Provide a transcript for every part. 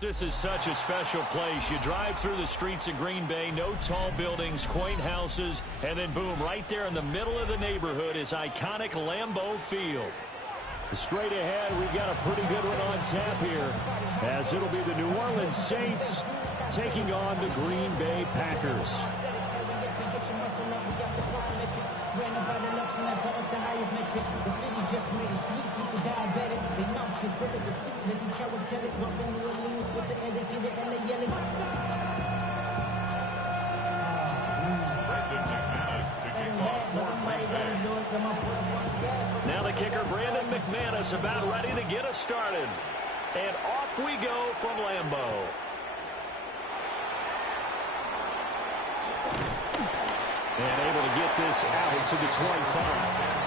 This is such a special place. You drive through the streets of Green Bay, no tall buildings, quaint houses, and then boom, right there in the middle of the neighborhood is iconic Lambeau Field. Straight ahead, we've got a pretty good one on tap here, as it'll be the New Orleans Saints taking on the Green Bay Packers. Now the kicker, Brandon McManus, about ready to get us started. And off we go from Lambeau. And able to get this out to the 25.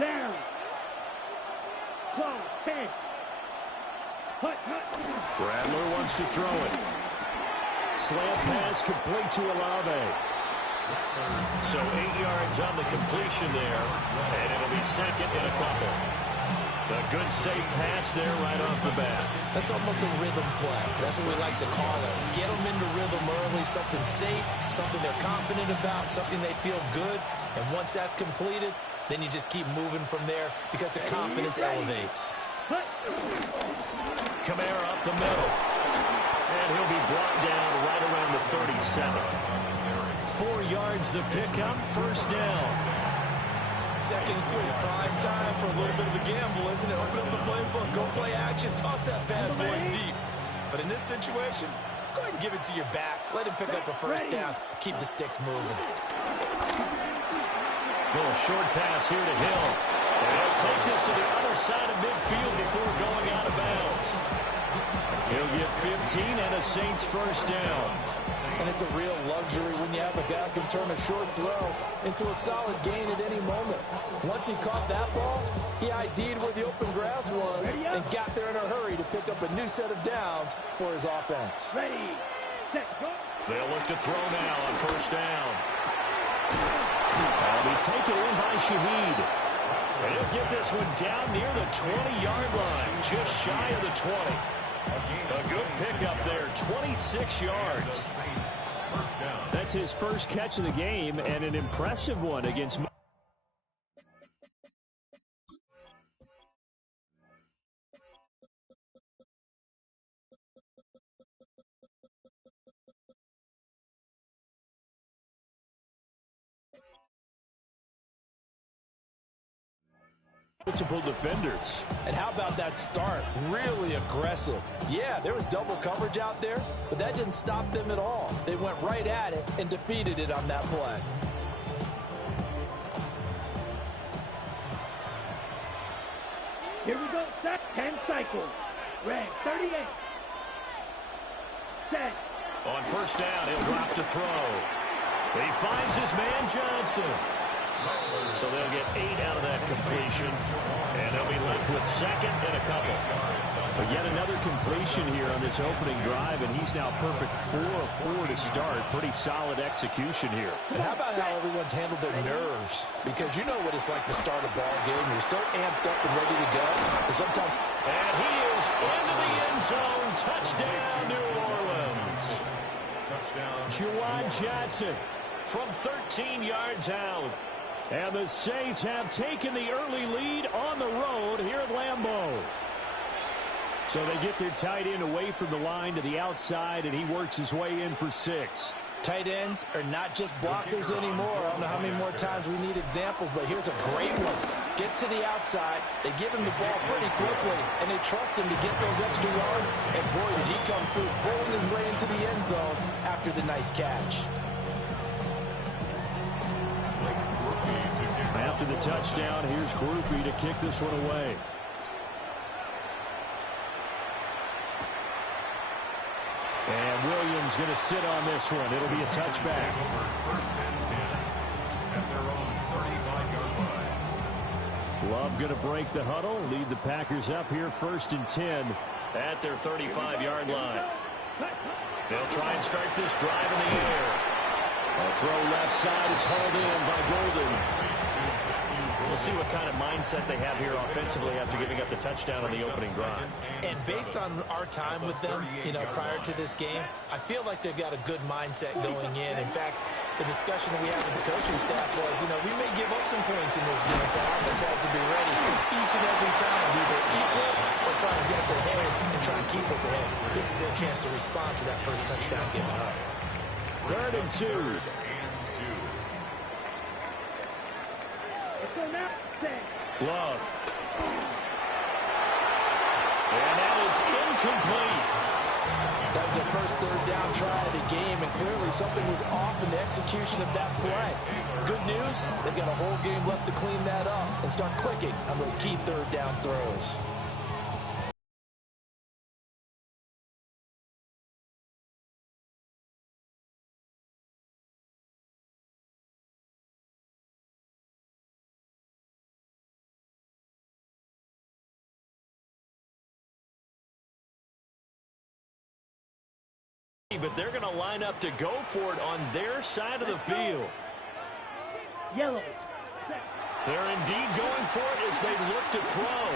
Down. Close. 10. Hut. Bradler wants to throw it. Slant pass complete to Olave. So 8 yards on the completion there, and it'll be second and a couple. A good safe pass there right off the bat. That's almost a rhythm play. That's what we like to call it. Get them into rhythm early, something safe, something they're confident about, something they feel good. And once that's completed, then you just keep moving from there because the confidence elevates. Kamara up the middle. And he'll be brought down right around the 37. 4 yards the pickup, first down. Second and 2 is prime time for a little bit of a gamble, isn't it? Open up the playbook, go play action, toss that bad boy deep. But in this situation, go ahead and give it to your back. Let him pick up a first down. Keep the sticks moving. Little short pass here to Hill. And he'll take this to the other side of midfield before going out of bounds. He'll get 15 and a Saints first down. And it's a real luxury when you have a guy who can turn a short throw into a solid gain at any moment. Once he caught that ball, he ID'd where the open grass was and got there in a hurry to pick up a new set of downs for his offense. Ready, set, go. They'll look to throw now on first down. That'll be taken in by Shaheed. And he'll get this one down near the 20-yard line, just shy of the 20. A good pickup there, 26 yards. That's his first catch of the game, and an impressive one against... multiple defenders. And how about that start? Really aggressive. Yeah, there was double coverage out there, but that didn't stop them at all. They went right at it and defeated it on that play. Here we go, set, 10 cycles. Red, 38. Set. On first down, he'll drop to throw. He finds his man Johnson. So they'll get 8 out of that completion, and they'll be left with second and a couple. But yet another completion here on this opening drive, and he's now perfect 4 of 4 to start. Pretty solid execution here. And how about how everyone's handled their nerves? Because you know what it's like to start a ball game. You're so amped up and ready to go. And sometimes... And he is into the end zone. Touchdown, New Orleans. Touchdown. Juwan Johnson from 13 yards out. And the Saints have taken the early lead on the road here at Lambeau. So they get their tight end away from the line to the outside, and he works his way in for 6. Tight ends are not just blockers anymore. I don't know how many more times we need examples, but here's a great one. Gets to the outside, they give him the ball pretty quickly, and they trust him to get those extra yards. And boy, did he come through, bowling his way into the end zone after the nice catch. After the touchdown, here's Groupie to kick this one away. And Williams going to sit on this one. It'll be a touchback. First and 10 at their own 35-yard line. Love going to break the huddle, lead the Packers up here 1st and 10 at their 35-yard line. They'll try and start this drive in the air. A throw left side. It's hauled in by Golden. We'll see what kind of mindset they have here offensively after giving up the touchdown on the opening drive. And based on our time with them, prior to this game, I feel like they've got a good mindset going in. In fact, the discussion that we had with the coaching staff was, we may give up some points in this game, so our offense has to be ready each and every time, either equal or try and get us ahead and try and keep us ahead. This is their chance to respond to that first touchdown given up. 3rd and 2. Love. And that is incomplete. That was the first 3rd down try of the game, and clearly something was off in the execution of that play. Good news, they've got a whole game left to clean that up and start clicking on those key 3rd down throws. But they're going to line up to go for it on their side of the field. Yellow. They're indeed going for it as they look to throw.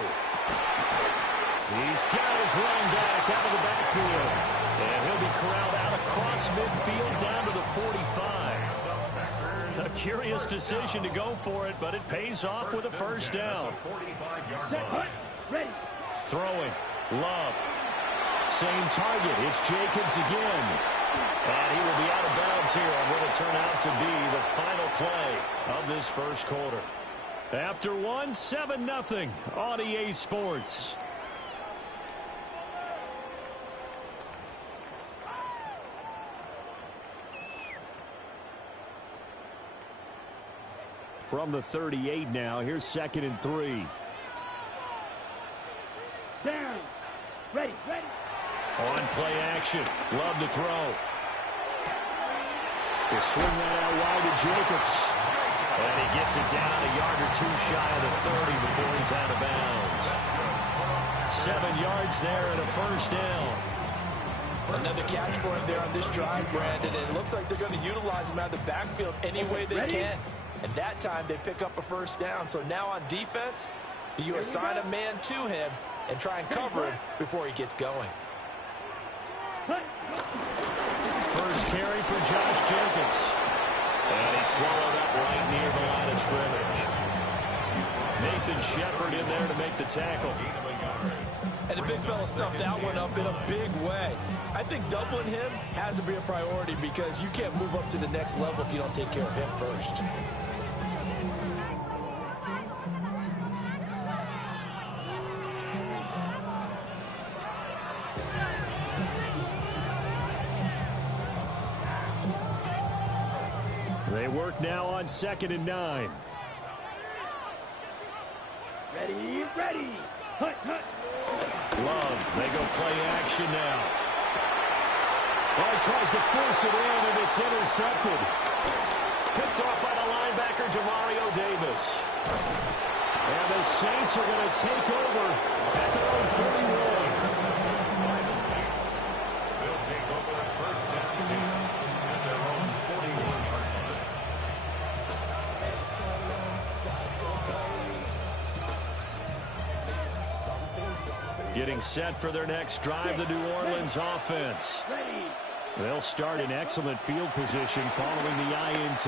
He's got his running back out of the backfield. And he'll be corralled out across midfield down to the 45. A curious decision to go for it, but it pays off with a first down. Ready. Throwing. Love. Same target. It's Jacobs again. And he will be out of bounds here on what will turn out to be the final play of this first quarter. After one, 7-0 on EA Sports. From the 38 now, here's 2nd and 3. Down. Ready. On play action. Love to throw. He'll swing that out wide to Jacobs. And he gets it down a yard or two shy of the 30 before he's out of bounds. 7 yards there and a first down. Another catch for him there on this drive, Brandon, and it looks like they're going to utilize him out of the backfield any way they can. And that time they pick up a first down. So now on defense, do you assign a man to him and try and cover him before he gets going? First carry for Josh Jacobs. And he swallowed up right near the line of scrimmage. Nathan Shepard in there to make the tackle. And the big fella stuffed that one up in a big way. I think doubling him has to be a priority because you can't move up to the next level if you don't take care of him first. They work now on 2nd and 9. Ready. Hut. Love, they go play action now. Well, he tries to force it in, and it's intercepted. Picked off by the linebacker, Demario Davis. And the Saints are going to take over at their own 41. They'll take over the first down at their own 41. Getting set for their next drive, the New Orleans offense. They'll start in excellent field position following the INT.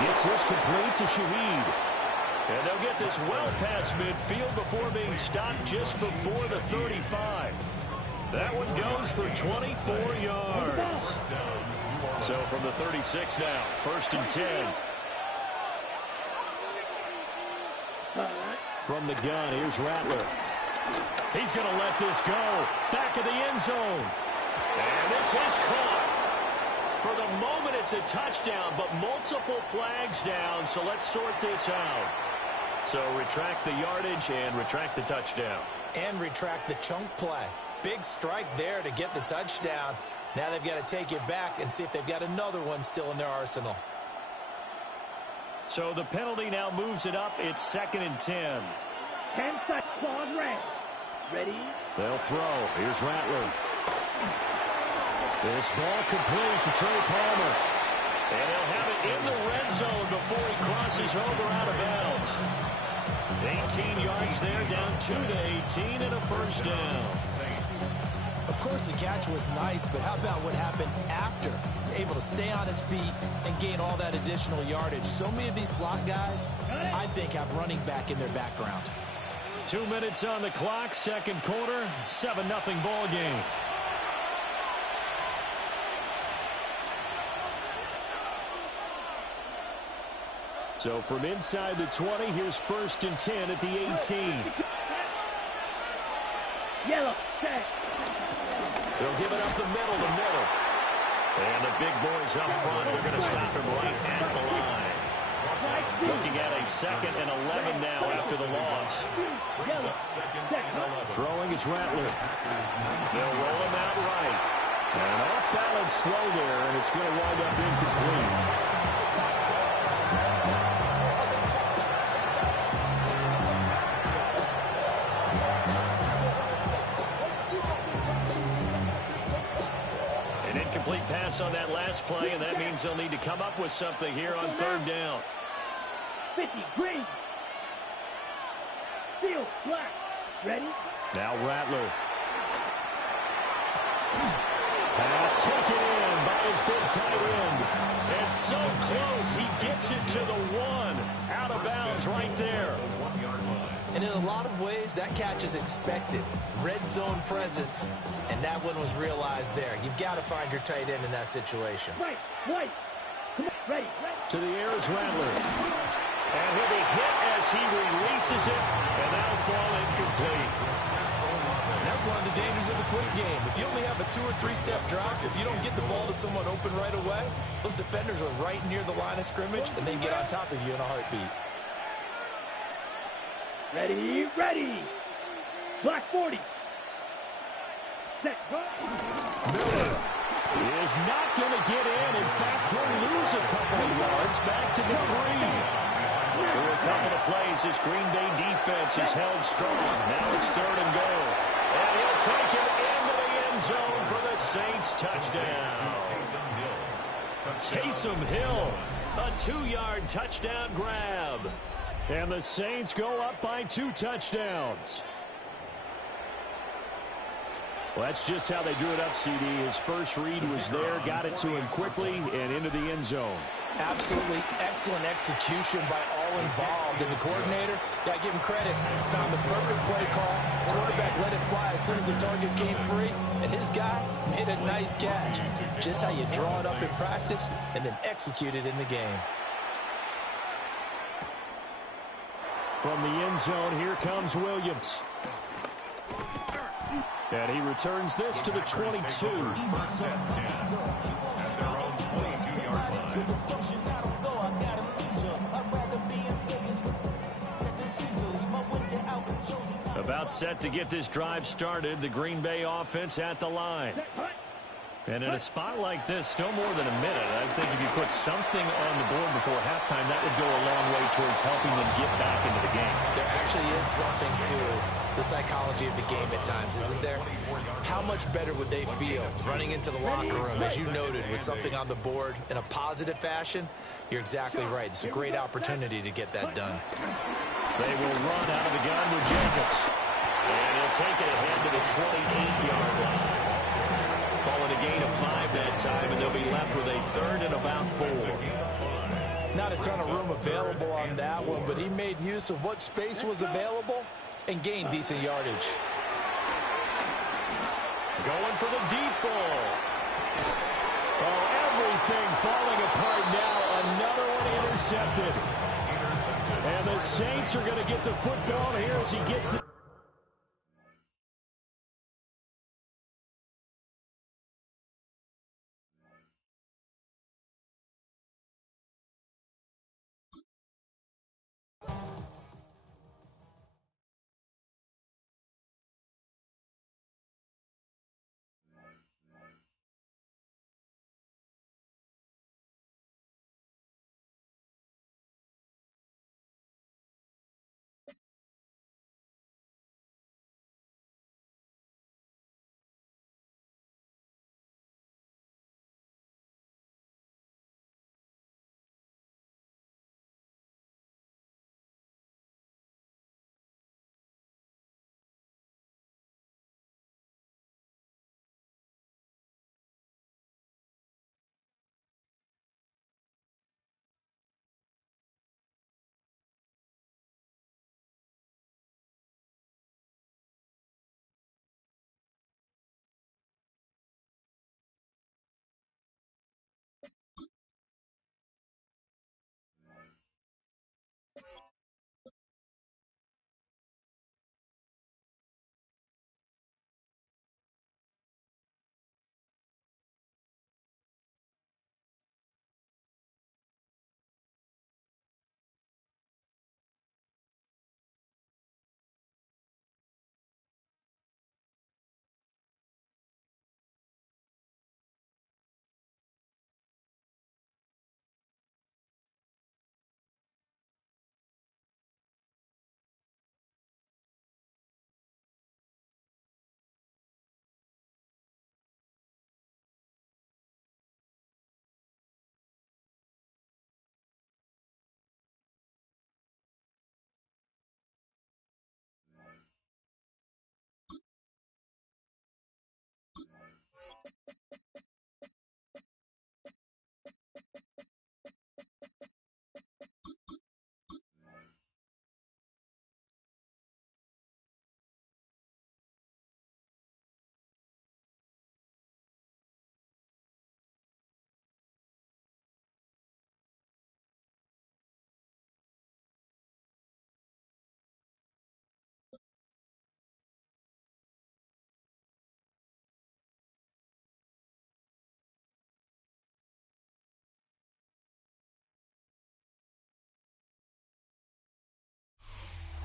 Gets this complete to Shaheed. And they'll get this well past midfield before being stopped just before the 35. That one goes for 24 yards. So from the 36 now, 1st and 10. From the gun, here's Rattler. He's going to let this go. Back of the end zone. And this is caught. For the moment, it's a touchdown, but multiple flags down, so let's sort this out. So retract the yardage and retract the touchdown. And retract the chunk play. Big strike there to get the touchdown. Now they've got to take it back and see if they've got another one still in their arsenal. So the penalty now moves it up. It's 2nd and 10. 10 seconds, claws red. Ready? They'll throw. Here's Rattler. This ball complete to Trey Palmer. And he'll have it in the red zone before he crosses over out of bounds. 18 yards there, down 2 to 18 and a first down. Of course, the catch was nice, but how about what happened after? Able to stay on his feet and gain all that additional yardage. So many of these slot guys, I think, have running back in their background. 2 minutes on the clock, second quarter, 7-0 ball game. So from inside the 20, here's 1st and 10 at the 18. Yellow, set. They'll give it up the middle to middle. And the big boys up front, they're going to stop him right at the line. Looking at a 2nd and 11 now after the loss. Throwing is Rattler. They'll roll him out right. An off-balance throw there, and it's going to wind up incomplete. Incomplete pass on that last play, and that means they'll need to come up with something here on 3rd down. 50, green. Field, black. Ready? Now Rattler. Pass taken in by his big tight end. And so close, he gets it to the 1. Out of bounds right there. And in a lot of ways, that catch is expected. Red zone presence, and that one was realized there. You've got to find your tight end in that situation. Right. Come on, ready. To the air is Rattler. And he'll be hit as he releases it, and that'll fall incomplete. That's one of the dangers of the quick game. If you only have a 2- or 3-step drop, if you don't get the ball to someone open right away, those defenders are right near the line of scrimmage, and they get on top of you in a heartbeat. Ready. Black 40. Set. Miller is not going to get in. In fact, he'll lose a couple of yards back to the 3. Through a couple of plays, this Green Bay defense is held strong. Now it's 3rd and goal. And he'll take it into the end zone for the Saints touchdown. Taysom Hill, a 2-yard touchdown grab. And the Saints go up by 2 touchdowns. Well, that's just how they drew it up, CD. His first read was there, got it to him quickly, and into the end zone. Absolutely excellent execution by all involved. And the coordinator, got to give him credit, found the perfect play call. Quarterback let it fly as soon as the target came free, and his guy made a nice catch. Just how you draw it up in practice and then execute it in the game. From the end zone, here comes Williams. And he returns this to the 22. About set to get this drive started. The Green Bay offense at the line. And in a spot like this, still more than a minute, I think if you put something on the board before halftime, that would go a long way towards helping them get back into the game. There actually is something to the psychology of the game at times, isn't there? How much better would they feel running into the locker room, as you noted, with something on the board in a positive fashion? You're exactly right. It's a great opportunity to get that done. They will run out of the gun with Jacobs. And he'll take it ahead to the 28-yard line. Calling a gain of 5 that time, and they'll be left with a 3rd and about 4. Not a ton of room available on that one, but he made use of what space was available and gained decent yardage. Going for the deep ball. Oh, everything falling apart now. Another one intercepted. And the Saints are going to get the football here as he gets it.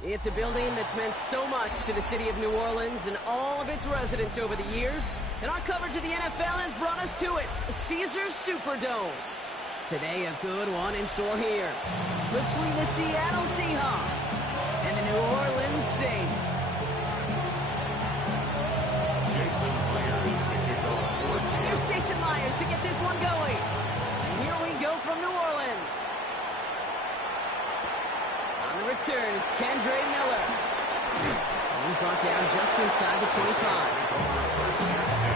It's a building that's meant so much to the city of New Orleans and all of its residents over the years. And our coverage of the NFL has brought us to it, Caesars Superdome. Today, a good one in store here between the Seattle Seahawks and the New Orleans Saints. Jason Myers to kick off for Seattle. Here's Jason Myers to get this one going. And here we go from New Orleans. On the return, it's Kendre Miller. And he's brought down just inside the 25. First and 10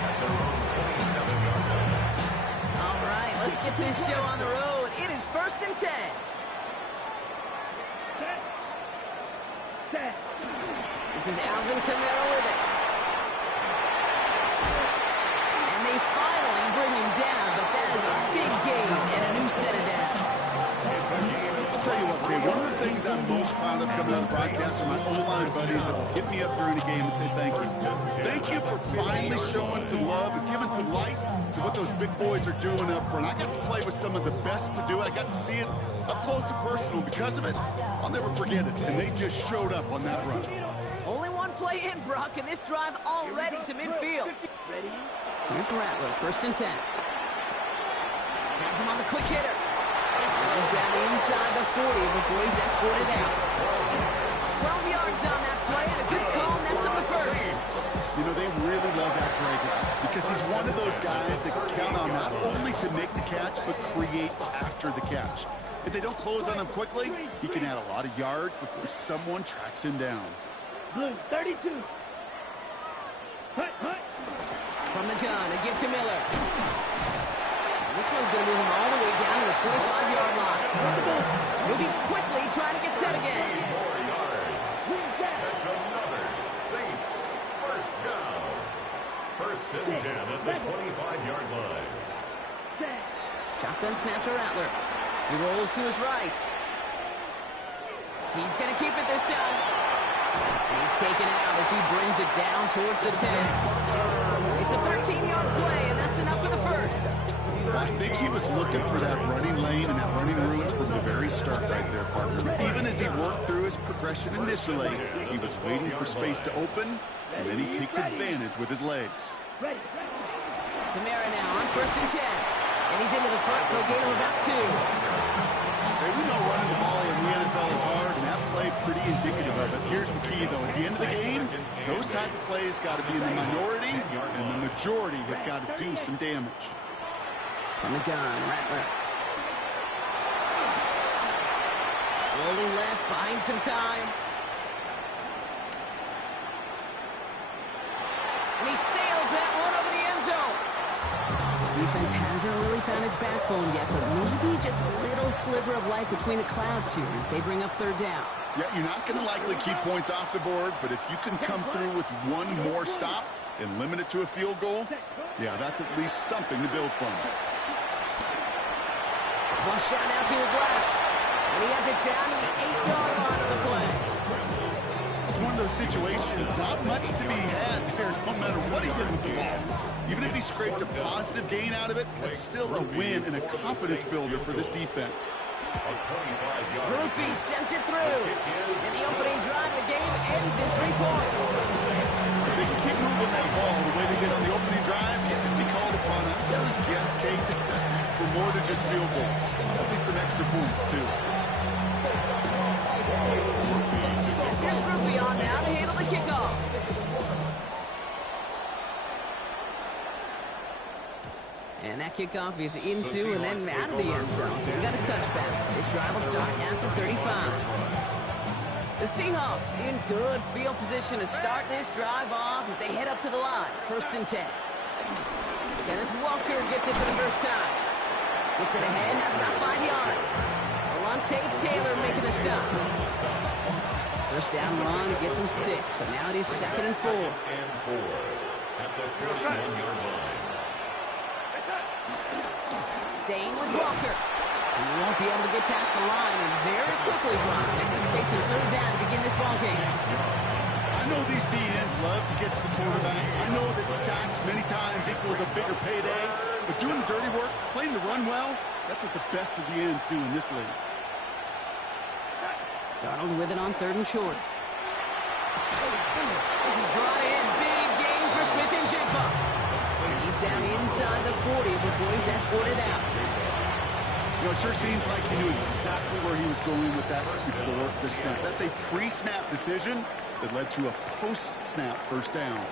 at their own 27-yard line. All right, let's get this show on the road. It is 1st and 10. Set. This is Alvin Kamara with it. And they finally bring him down, but that is a big gain and a new set of downs. I'll tell you what, Kay, one of the things I'm most proud of coming out of the broadcast are my O-line buddies that will hit me up during the game and say thank you. Thank you for finally showing some love and giving some light to what those big boys are doing up front. I got to play with some of the best to do it. I got to see it up close and personal. Because of it, I'll never forget it. And they just showed up on that run. Only one play in, Brock, and this drive already to midfield. Ready? Here's Rattler, 1st and 10. Has him on the quick hitter. He's down inside the 40 before he's escorted out. 12 yards on that play, and a good call nets him the first. You know, they really love that play because he's one of those guys that can count on not only to make the catch, but create after the catch. If they don't close on him quickly, he can add a lot of yards before someone tracks him down. Blue, 32. Hut, hut. From the gun, a give to Miller. This one's going to move him all the way down to the 25-yard line. Moving quickly, trying to get set again. 4 yards. That's another Saints first down. 1st and 10 at the 25-yard line. Set. Shotgun snap to Rattler. He rolls to his right. He's going to keep it this time. He's taken out as he brings it down towards the 10. It's a 13-yard play, and that's enough for the first. I think he was looking for that running lane and that running route from the very start right there, partner. Even as he worked through his progression initially, he was waiting for space to open, and then he takes advantage with his legs. Ready. Kamara now on 1st and 10. And he's into the front for a gain of about 2. Hey, we know running the ball in the NFL is hard, and that play pretty indicative of it. Here's the key, though. At the end of the game, those type of plays got to be in the minority, and the majority have got to do some damage. From the gun, Rattler. Rolling left, buying some time. And he sails that one over the end zone. Defense hasn't really found its backbone yet, but maybe just a little sliver of light between the clouds here as they bring up 3rd down. Yeah, you're not going to likely keep points off the board, but if you can come through with one more stop and limit it to a field goal, yeah, that's at least something to build from. Flush shot out to his left. And he has it down to the 8-yard line of the play. It's one of those situations, not much to be had there, no matter what he did with the ball. Even if he scraped a positive gain out of it, that's still a win and a confidence builder for this defense. Rupee sends it through. And the opening drive of the game ends in 3 points. If they can keep moving that ball the way they did on the opening drive, he's going to be called upon, I'm going to guess, Kate, for more than just field goals. There'll be some extra points, too. Here's Rupee on now to handle the kickoff. And that kickoff is into and then out of the end zone. So we got a touchback. This drive will start after 35. The Seahawks in good field position to start this drive off as they head up to the line. 1st and 10. Kenneth Walker gets it for the first time. Gets it ahead, has about 5 yards. Alante Taylor making the stop. First down run gets him 6. So now it is 2nd and 4. At the 41-yard line. Staying with Walker. And he won't be able to get past the line, and very quickly, Brock, they're going to be facing 3rd down to begin this ballgame. I know these DNs love to get to the quarterback. I know that sacks many times equals a bigger payday, but doing the dirty work, playing the run well, that's what the best of the ends do in this league. Darnold with it on 3rd and short. This is brought in. Big gain for Smith and Jigba. He's down inside the 40 before he's escorted out. You know, it sure seems like he knew exactly where he was going with that before the snap. That's a pre-snap decision that led to a post-snap first down.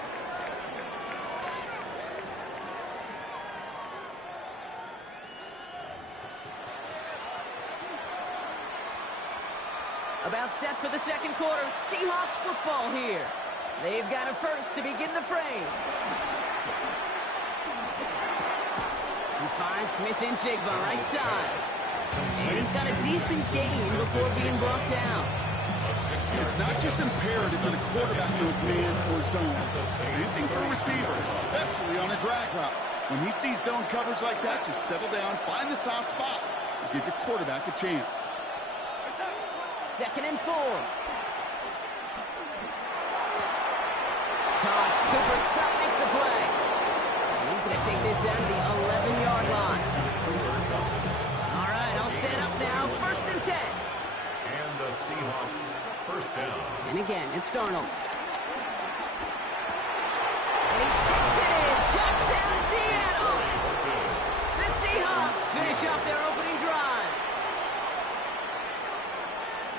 About set for the second quarter. Seahawks football here. They've got a first to begin the frame. He finds Smith and Jigba right side. And he's got a decent gain before being brought down. It's not just imperative that a quarterback knows man or zone. Same thing for a receiver, especially on a drag route. When he sees zone coverage like that, just settle down, find the soft spot, and give your quarterback a chance. 2nd and 4. Caught. Cooper Kupp makes the play. And he's going to take this down to the 11-yard line. All right, I'll set up now. 1st and 10. And the Seahawks first down. And again, it's Darnold. And he takes it in. Touchdown, Seattle. The Seahawks finish off their opening drive.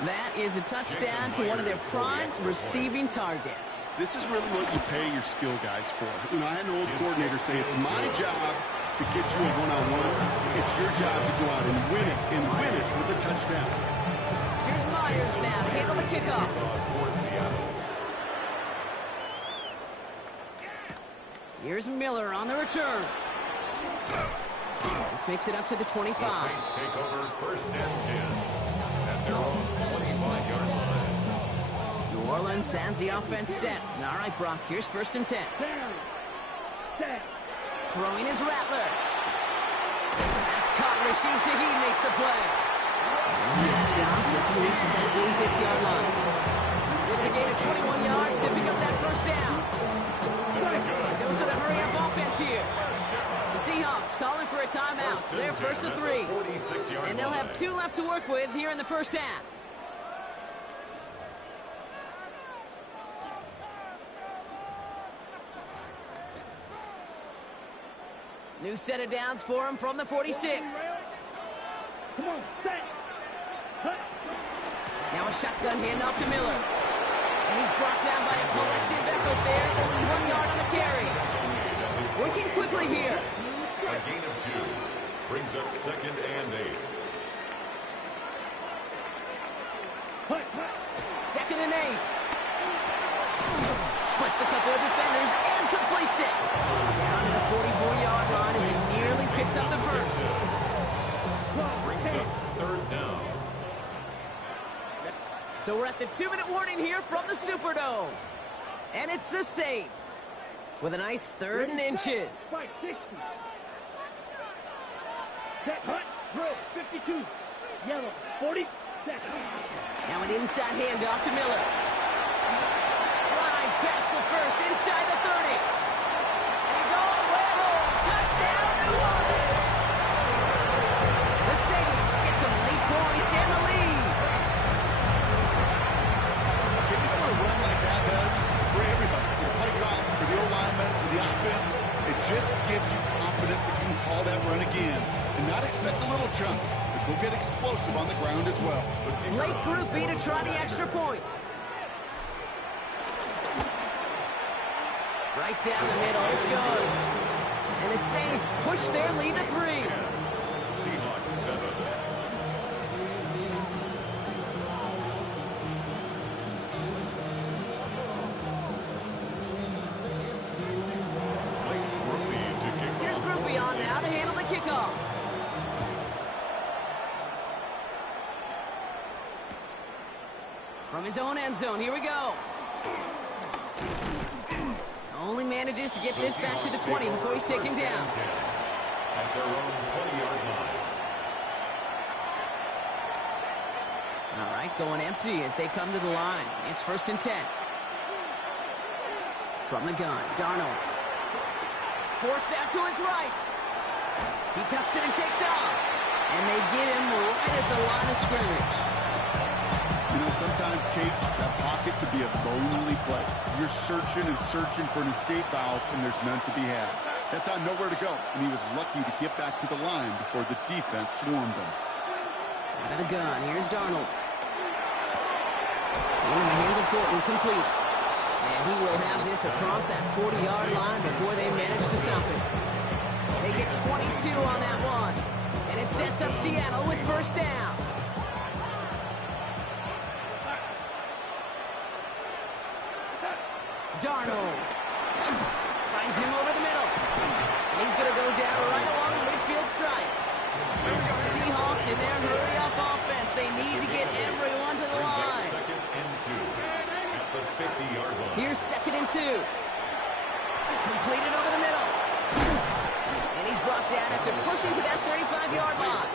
That is a touchdown to one of their prime receiving targets. This is really what you pay your skill guys for. You know, I had an old coordinator say, it's my job to get you a one-on-one. It's your job to go out and win it with a touchdown. Here's Myers now to handle the kickoff. Here's Miller on the return. This makes it up to the 25. The Saints take over 1st and 10. At their own 25-yard line. New Orleans has the offense set. All right, Brock, here's 1st and 10. Throwing is Rattler. That's caught. Rashid Shaheed makes the play. He is stopped as he reaches that 46-yard line. It's a gain of 21 yards to pick up that 1st down. Goes to the hurry-up offense here. The Seahawks calling for a timeout. They're 1st and 3. And they'll have 2 left to work with here in the 1st half. New set of downs for him from the 46. Come on, set. Cut. Now a shotgun handoff to Miller. And he's brought down by a collective effort there. Only 1 yard on the carry. Working quickly here. A gain of 2 brings up 2nd and 8. Cut. 2nd and 8. Splits a couple of defenders and completes it. Down to the 44-yard line as he nearly picks up the first. Brings up 3rd down. So we're at the 2-minute warning here from the Superdome. And it's the Saints with a nice 3rd and inches. 560. Set, hut, throw, 52. Yellow, 40. Set. Now an inside handoff to Miller. Flies past the first, inside the 30. And he's all the way home. Touchdown, New Orleans. The Saints get some late points and the lead. You know what a run like that does for everybody, for the play call, for the O-lineman, for the offense? It just gives you confidence that you can call that run again and not expect a little chunk, but go get explosive on the ground as well. Late Group B to try the extra point. Right down the middle, it's good. And the Saints push their lead to 3. Seahawks 7. Here's Groupie on now to handle the kickoff. From his own end zone, here we go. Only manages to get this back to the 20 before he's taken down. At their own 20-yard line. All right, going empty as they come to the line. It's 1st and 10. From the gun, Darnold. Forced out to his right. He tucks it and takes off. And they get him right at the line of scrimmage. You know, sometimes, Kate, that pocket could be a lonely place. You're searching and searching for an escape valve, and there's none to be had. That's on nowhere to go, and he was lucky to get back to the line before the defense swarmed him. Out of the gun, here's Darnold. In the hands of Fulton, complete. And he will have this across that 40-yard line before they manage to stop it. They get 22 on that one. And it sets up Seattle with first down. Darnold finds him over the middle. And he's going to go down right along the midfield stripe. Seahawks in their hurry-up offense. They need to get everyone to the line. Second and 2 at the 50-yard line. Here's second and 2. Completed over the middle. And he's brought down after pushing to that 35-yard line.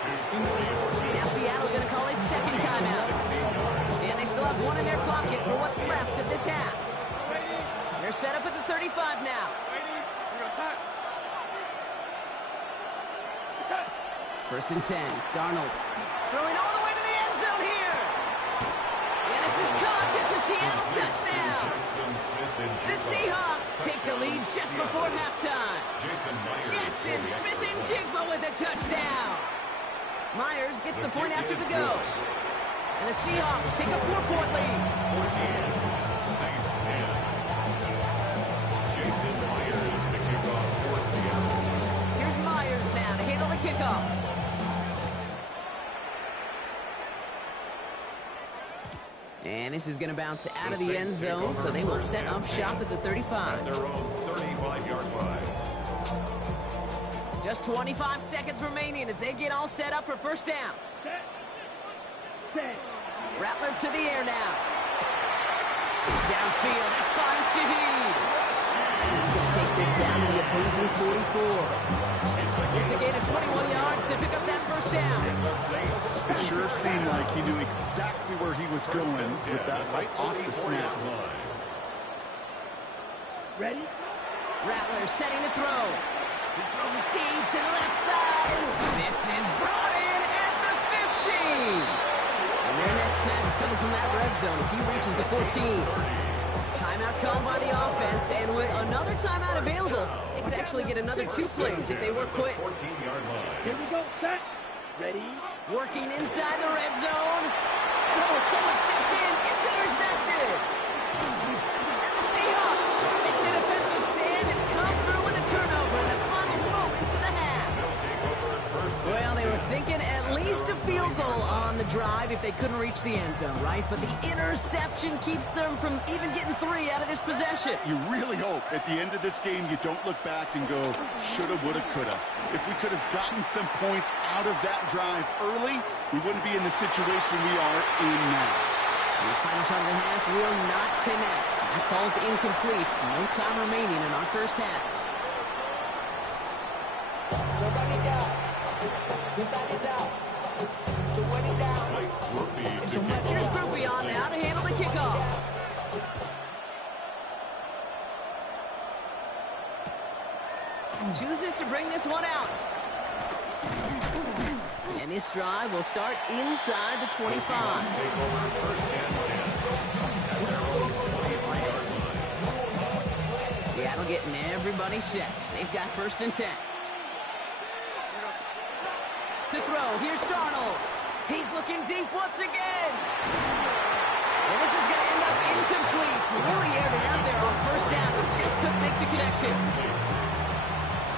Now Seattle going to call it second timeout. And they still have one in their pocket for what's left of this half. They're set up at the 35 now. First and 10, Darnold throwing all the way to the end zone here. And this is caught. It's a Seattle touchdown. The Seahawks take the lead just before halftime. Jackson Smith-Njigba with a touchdown. Myers gets the point after the go. And the Seahawks take a 4-point lead. 14, Saints 10. Jason Myers to kick off for Seattle. Here's Myers now to handle the kickoff. And this is going to bounce out of the end zone, so they will set up shop at the 35. At their own 35-yard line. Just 25 seconds remaining as they get all set up for first down. Rattler to the air now. Downfield, that finds Shaheed. He's going to take this down to the opposing 44. It's a gain of 21 yards to pick up that first down. It sure seemed like he knew exactly where he was going with that right off the snap. Ready? Rattler setting to throw. He's throwing deep to the left side. This is brought in at the 15. And their next snap is coming from that red zone as he reaches the 14. Timeout called by the offense, and with another timeout available, they could actually get another 2 plays if they work quick. Here we go, set, ready. Working inside the red zone. And oh, someone stepped in. It's intercepted. And the Seahawks make the defensive stand and come through with a turnover in the final moments of the half. Well, they were thinking at least a field goal on the drive if they couldn't reach the end zone, right? But the interception keeps them from even getting 3 out of this possession. You really hope at the end of this game you don't look back and go, shoulda, woulda, coulda. If we could have gotten some points out of that drive early, we wouldn't be in the situation we are in now. This final shot of the half will not connect. That falls incomplete. No time remaining in our first half. So bring it down. This side is out. To win it down. Here's Groupie on now to handle the kickoff. Chooses to bring this one out. And this drive will start inside the 25. Seattle getting everybody set. They've got first and 10. To throw, here's Darnold. He's looking deep once again. And this is going to end up incomplete. Really aired it out there on first down, but just couldn't make the connection.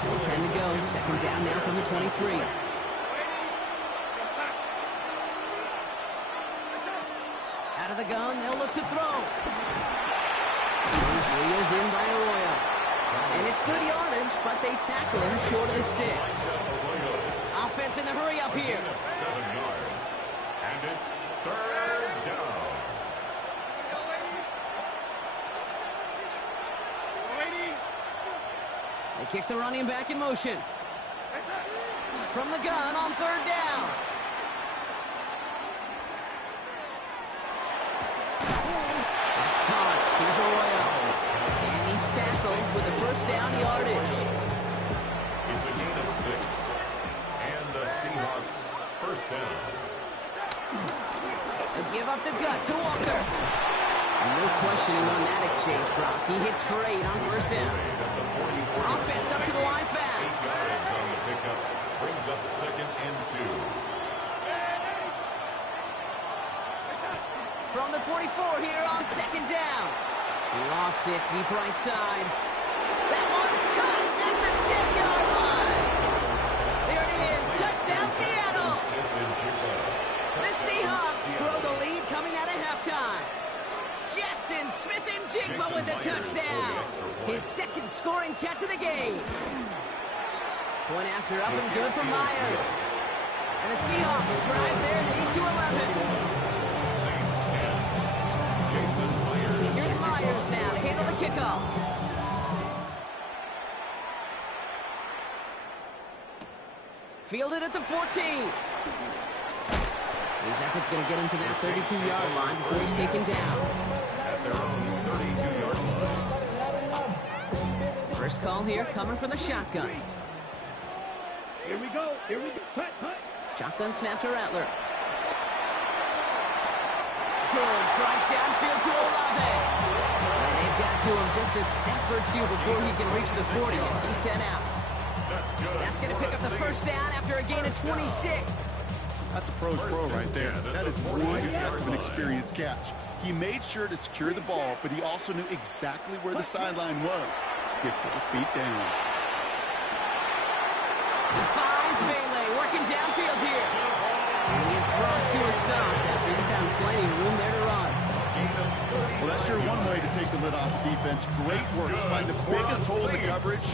Still 10 to go. Second down now from the 23. Out of the gun, they'll look to throw. He's reeled in by Arroyo. And it's good yardage, but they tackle him short of the sticks. Offense in the hurry up here. 7 yards. And it's third down. They kick the running back in motion. From the gun on third down. That's caught. Here's Arroyo. And he's tackled with the first down yardage. It's a gain of 6. And the Seahawks first down. They'll give up the gut to Walker. No questioning on that exchange, Brock. He hits for 8 on first down. Offense up to the line fast. 8 yards on the pickup. Brings up 2nd and 2. From the 44 here on 2nd down. Lofts it deep right side. That one's caught at the 10-yard line. There it is. Touchdown, Seattle. The Seahawks grow the lead coming out of halftime. Jackson Smith-Njigba with a touchdown. His 2nd scoring catch of the game. Point after up and good for Myers. And the Seahawks drive their lead to 11. Saints 10. Jason Myers. Here's Myers now to handle the kickoff. Fielded at the 14. His effort's going to get him to that 32-yard line before he's taken down. At their own 32-yard line. First call here coming from the shotgun. Here we go. Here we go. Cut, cut. Shotgun snap to Rattler. Good strike downfield to Olave. And they've got to him just a step or two before he can reach the 40 as he's sent out. That's going to pick up the first down after a gain of 26. That's a pro's pro right there. That is one heck of an experienced catch. He made sure to secure the ball, but he also knew exactly where the sideline was to get both feet down. He finds Melee working downfield here. And he is brought to a stop after he found plenty of room there to run. Well, that's sure one way to take the lid off the defense. Great work to find the biggest hole in the coverage.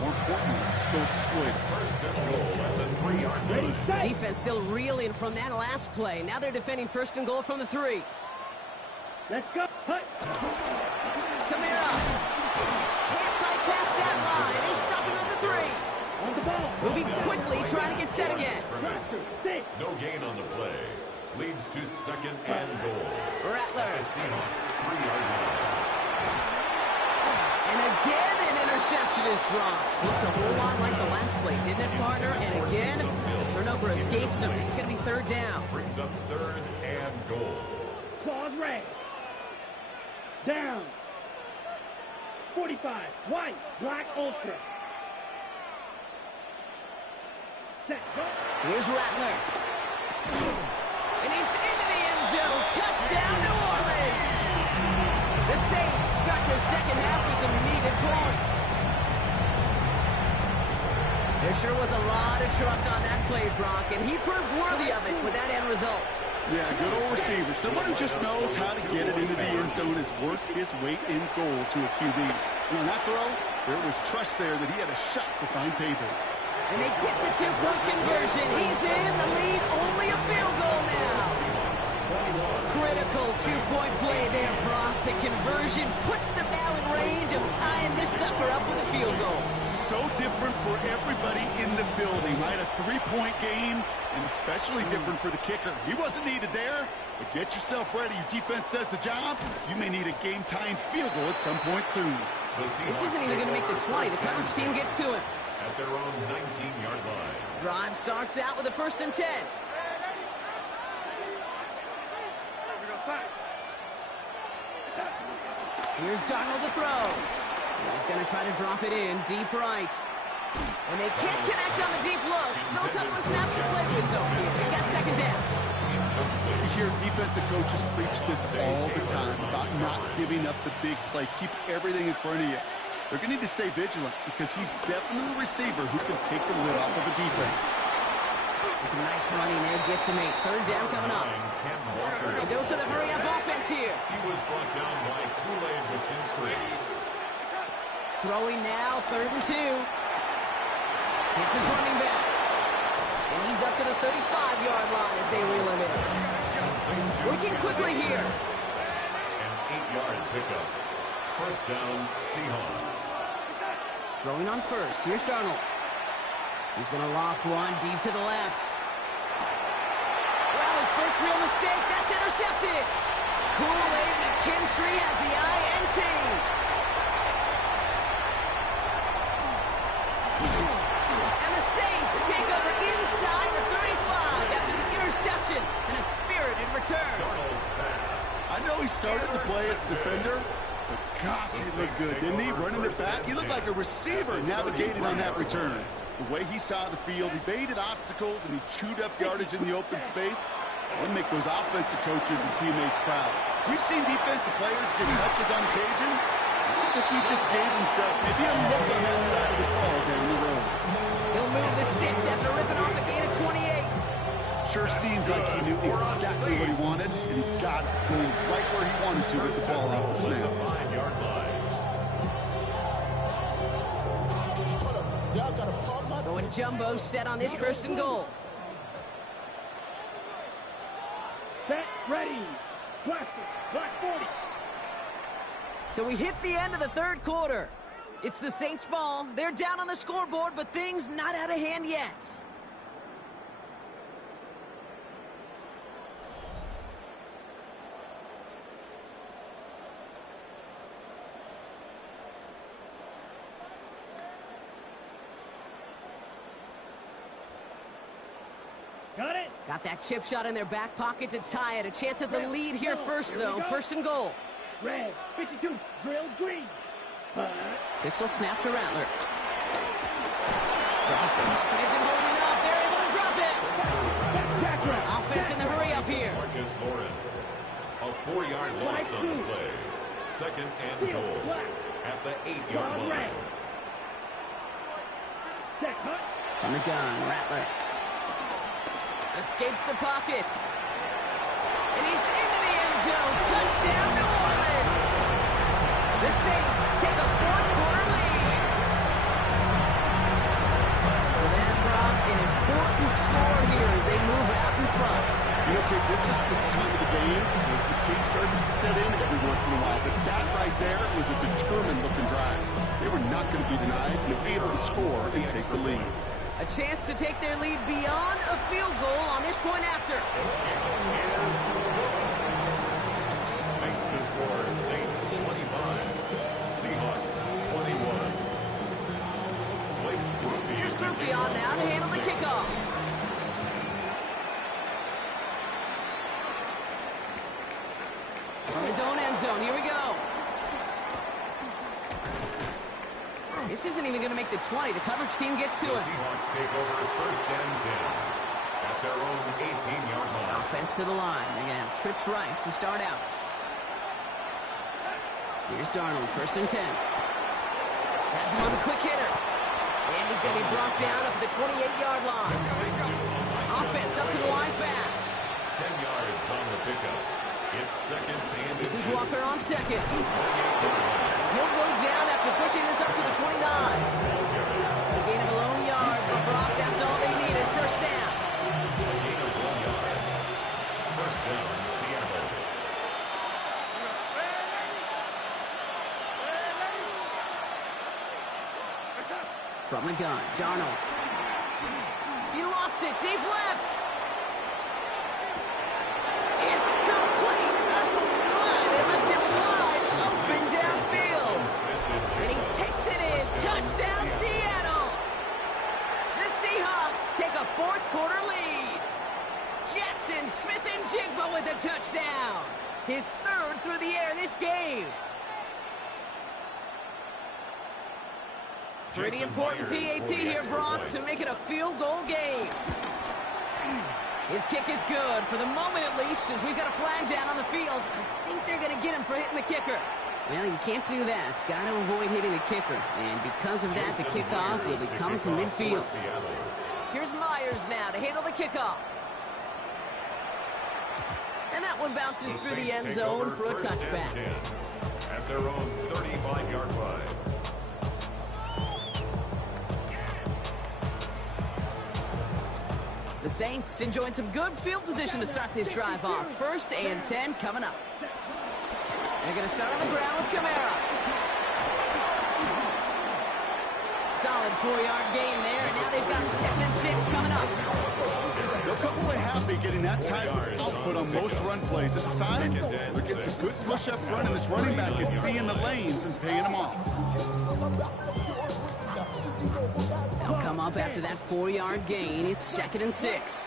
More importantly, go exploit it. First and goal at the 3-yard line. Defense still reeling from that last play. Now they're defending first and goal from the 3. Let's go. Cut. Kamara can't bypass that line. They stop him at the 3. On the ball. Moving quickly, trying to get set again. No gain on the play. Leads to 2nd and goal. Rattler. At the Seahawks 3-yard line. And again, an interception is dropped. Looked a whole lot like the last play, didn't it, partner? And again, the turnover escapes him. It's going to be 3rd down. Brings up 3rd and goal. Claws red. Down. 45. White. Black ultra. Set. Go. Here's Rattler. And he's into the end zone. Touchdown, New Orleans. The Saints start the second half with some needed points. There sure was a lot of trust on that play, Brock, and he proved worthy of it with that end result. Yeah, good old receiver. Someone who just knows how to get it into the end zone is worth his weight in gold to a QB. On that throw, there was trust there that he had a shot to find payback. And they get the 2-point conversion. He's in the lead, only a field goal now. Critical 2-point play there, Brock. The conversion puts them now in range of tying this sucker up with a field goal. So different for everybody in the building, right? A 3-point game, and especially different for the kicker. He wasn't needed there, but get yourself ready. Your defense does the job. You may need a game-tying field goal at some point soon. This isn't even going to make the 20. The coverage team gets to him. At their own 19-yard line. Drive starts out with a 1st and 10. Here's Darnold to throw. He's going to try to drop it in deep right. And they can't connect on the deep look. Still a couple of snaps to play with, though, here. They got 2nd down. You hear defensive coaches preach this all the time about not giving up the big play. Keep everything in front of you. They're going to need to stay vigilant because he's definitely a receiver who can take the lid off of a defense. It's a nice running there. Gets him 8. 3rd down coming up. A dose of the hurry-up offense here. He was brought down by Kool-Aid McKinstry. Throwing now, 3rd and 2. Hits his running back. And he's up to the 35-yard line as they reel him in. Working quickly here. An 8-yard pickup. First down, Seahawks. Throwing on first. Here's Darnold. He's going to loft one deep to the left. Well, his first real mistake. That's intercepted. Kool-Aid McKinstry has the INT. And the Saints take over inside the 35 after the interception and a spirited return. I know he started the play as a defender, but gosh, he looked good, didn't he? Running it back, he looked like a receiver navigating on that return. The way he saw the field, he baited obstacles, and he chewed up yardage in the open space. It'll make those offensive coaches and teammates proud. We've seen defensive players get touches on occasion. I think he just gave himself maybe a look on that side of the ball down the road. He'll move the sticks after ripping off a gain of 28. Sure seems like he knew exactly what he wanted, and he got it going right where he wanted to with the ball off the snap. Going jumbo set on this 1st and goal. Set, ready. Black 40. So we hit the end of the 3rd quarter. It's the Saints ball. They're down on the scoreboard, but things not out of hand yet. Got it. Got that chip shot in their back pocket to tie it. A chance at the lead here first, though. 1st and goal. Red, 52, drill green. Pistol snap to Rattler. Drops it. He isn't holding up. They're able to drop it. Offense in the hurry up here. Marcus Lawrence. A 4-yard loss on the play. 2nd and goal at the 8-yard line. From the gun, Rattler. Escapes the pocket. And he's into the end zone. Touchdown, New Orleans. The Saints take a 4th quarter lead. So that brought an important score here as they move out in front. You know, Kate, this is the time of the game where fatigue starts to set in every once in a while. But that right there was a determined-looking drive. They were not going to be denied and be able to score and take the lead. A chance to take their lead beyond a field goal on this point after. Makes the score Saints 25, Seahawks 21. Here's Murphy on now to handle the kickoff. From his own end zone, here we go. This isn't even going to make the 20. The coverage team gets to it. The Seahawks take over 1st and 10 at their own 18-yard line. Offense to the line. Again, trips right to start out. Here's Darnold, 1st and 10. Has him on the quick hitter. And he's going to be brought down up at the 28-yard line. Offense up to the line fast. 10 yards on the pickup. It's 2nd and 10. This is Walker on 2nd. He'll go down after pushing this up to the 29. A gain of a lone yard, but Brock, that's all they needed. 1st down. A gain of 1 yard. 1st down, Seattle. From the gun, Darnold. He lofts it deep left. It's complete. They left it wide open downfield. And he takes it in. Touchdown, Seattle. The Seahawks take a 4th quarter lead. Jackson Smith-Njigba with a touchdown. His 3rd through the air this game. Pretty important PAT here, Brock, to make it a field goal game. His kick is good, for the moment at least, as we've got a flag down on the field. I think they're going to get him for hitting the kicker. Well, you can't do that. Got to avoid hitting the kicker. And because of that, the kickoff will be coming from midfield. Here's Myers now to handle the kickoff. And that one bounces through the end zone for a touchback. At their own 35-yard line. The Saints enjoying some good field position to start this drive off. 1st and 10 coming up. They're going to start on the ground with Kamara. Solid 4-yard gain there, and now they've got 2nd and 6 coming up. They'll come away happy getting that type of output on most run plays. It's a sign they're getting some good push up front, and this running back is seeing the lanes and paying them off. They'll come up after that 4-yard gain. It's 2nd and 6.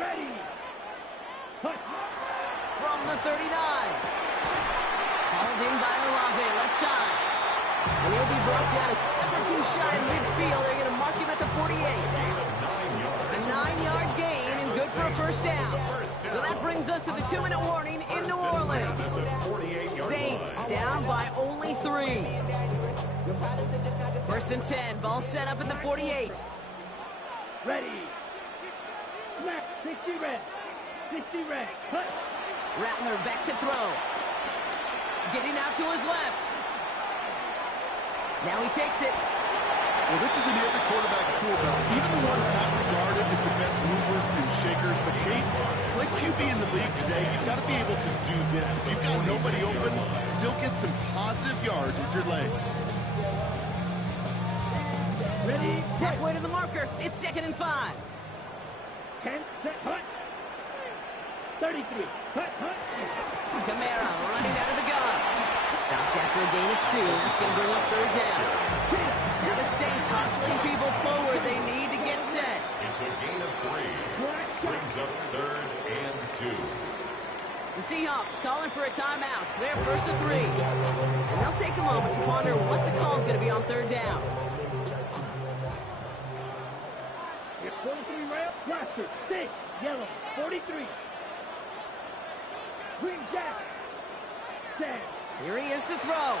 Ready. from the 39. Hauled in by Olave, left side. And he'll be brought down a step or two shy of midfield. They're going to mark him at the 48. A 9-yard gain and good for a first down. So that brings us to the 2-minute warning in New Orleans. Saints down by only 3. First and 10, ball set up at the 48. Ready. Snap. 60 red. 60 red. Cut. Rattler back to throw. Getting out to his left. Now he takes it. Well, this is in every quarterback's tool belt. Even the ones not regarded as the best movers and shakers. But Kate, to play QB in the league today, you've got to be able to do this. If you've got nobody open, still get some positive yards with your legs. Ready. Halfway to the marker. It's 2nd and 5. 10, set, hut. 33. Hut, hut. Kamara running out of the gun. Stopped after a gain of 2. That's going to bring up 3rd down. Now the Saints hustling people forward. They need to get set. It's a gain of 3. Brings up 3rd and 2. The Seahawks calling for a timeout. They're first and 3. And they'll take a moment to ponder what the call is going to be on 3rd down. It's 43 right up. Roster. 6. Yellow. 43. Green jack. 10. Here he is to throw.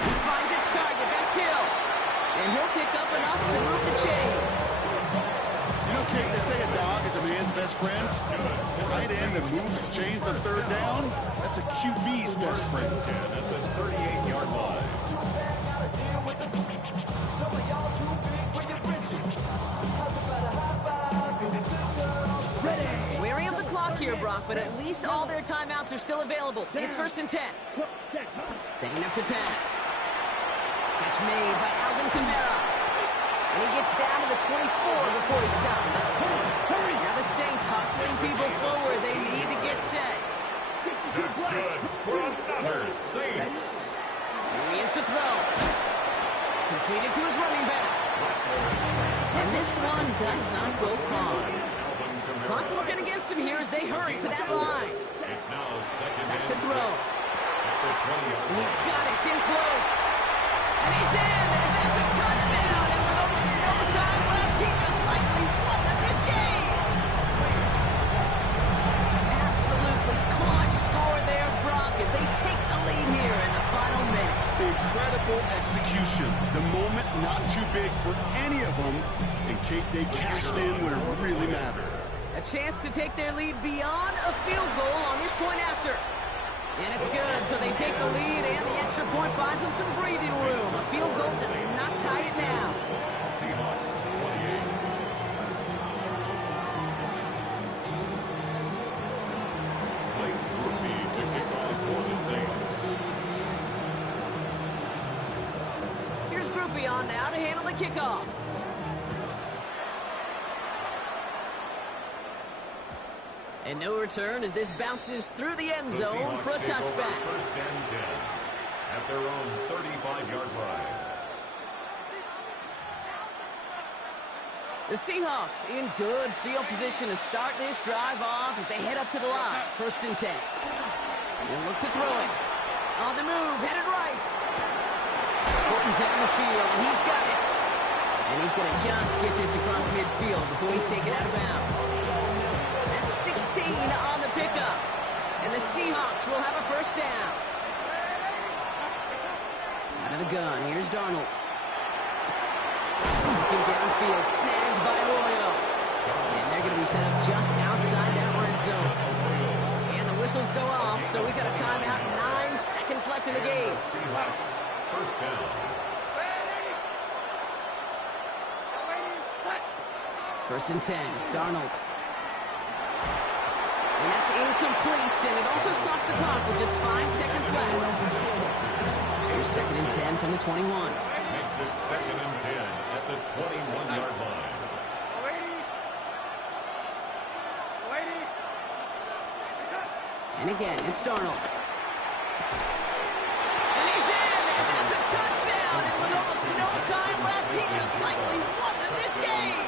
This finds its target. That's Hill. And he'll pick up enough to move the chains. You know, Kate, they say a dog is a man's best friend. Tight end that moves the chains on 3rd down, that's a QB's best friend. 10 at the 38-yard line. Wary of the clock here, Brock, but at least all their timeouts are still available. It's 1st and 10. Setting up to pass. Catch made by Alvin Kamara. And he gets down to the 24 before he stops. Now the Saints hustling people forward. They need to get set. That's good for another Saints. Here he is to throw. Completed to his running back. And this one does not go far. Clock working against him here as they hurry to that line. It's now 2nd Back and to 6. throw. At the 20-yard And he's line. got it. It's in close. And he's in. And that's a touchdown. And with almost no time left, he just likely won this game. Absolutely clutch score there, Brock, as they take the lead here in the final minutes. Incredible execution. The moment not too big for any of them. And Kate, they cashed in when it really mattered. A chance to take their lead beyond a field goal on this point after. And it's good, so they take the lead, and the extra point buys them some breathing room. A field goal does not tie it now. Seahawks 28. Blake Groupie to kick off for the Saints. Here's Groupie on now to handle the kickoff. And no return as this bounces through the end The zone Seahawks for a take over touchback. 1st and 10 at their own 35-yard line. The Seahawks in good field position to start this drive off as they head up to the line. 1st and 10. And look to throw it. On the move, headed right. Putting down the field, and he's got it. And he's going to just get this across midfield before he's taken out of bounds. That's 16 on the pickup. And the Seahawks will have a 1st down. Out of the gun, here's Darnold. Looking downfield, snagged by Loyo. And they're going to be set up just outside that red zone. And the whistles go off, so we got a timeout. 9 seconds left in the game. Seahawks 1st down. 1st and 10, Darnold. And that's incomplete, and it also stops the clock with just 5 seconds left. Here's 2nd and 10 from the 21. Makes it 2nd and 10 at the 21-yard line. And again, it's Darnold. And he's in, and that's a touchdown. And with almost no time left, he just likely won this game.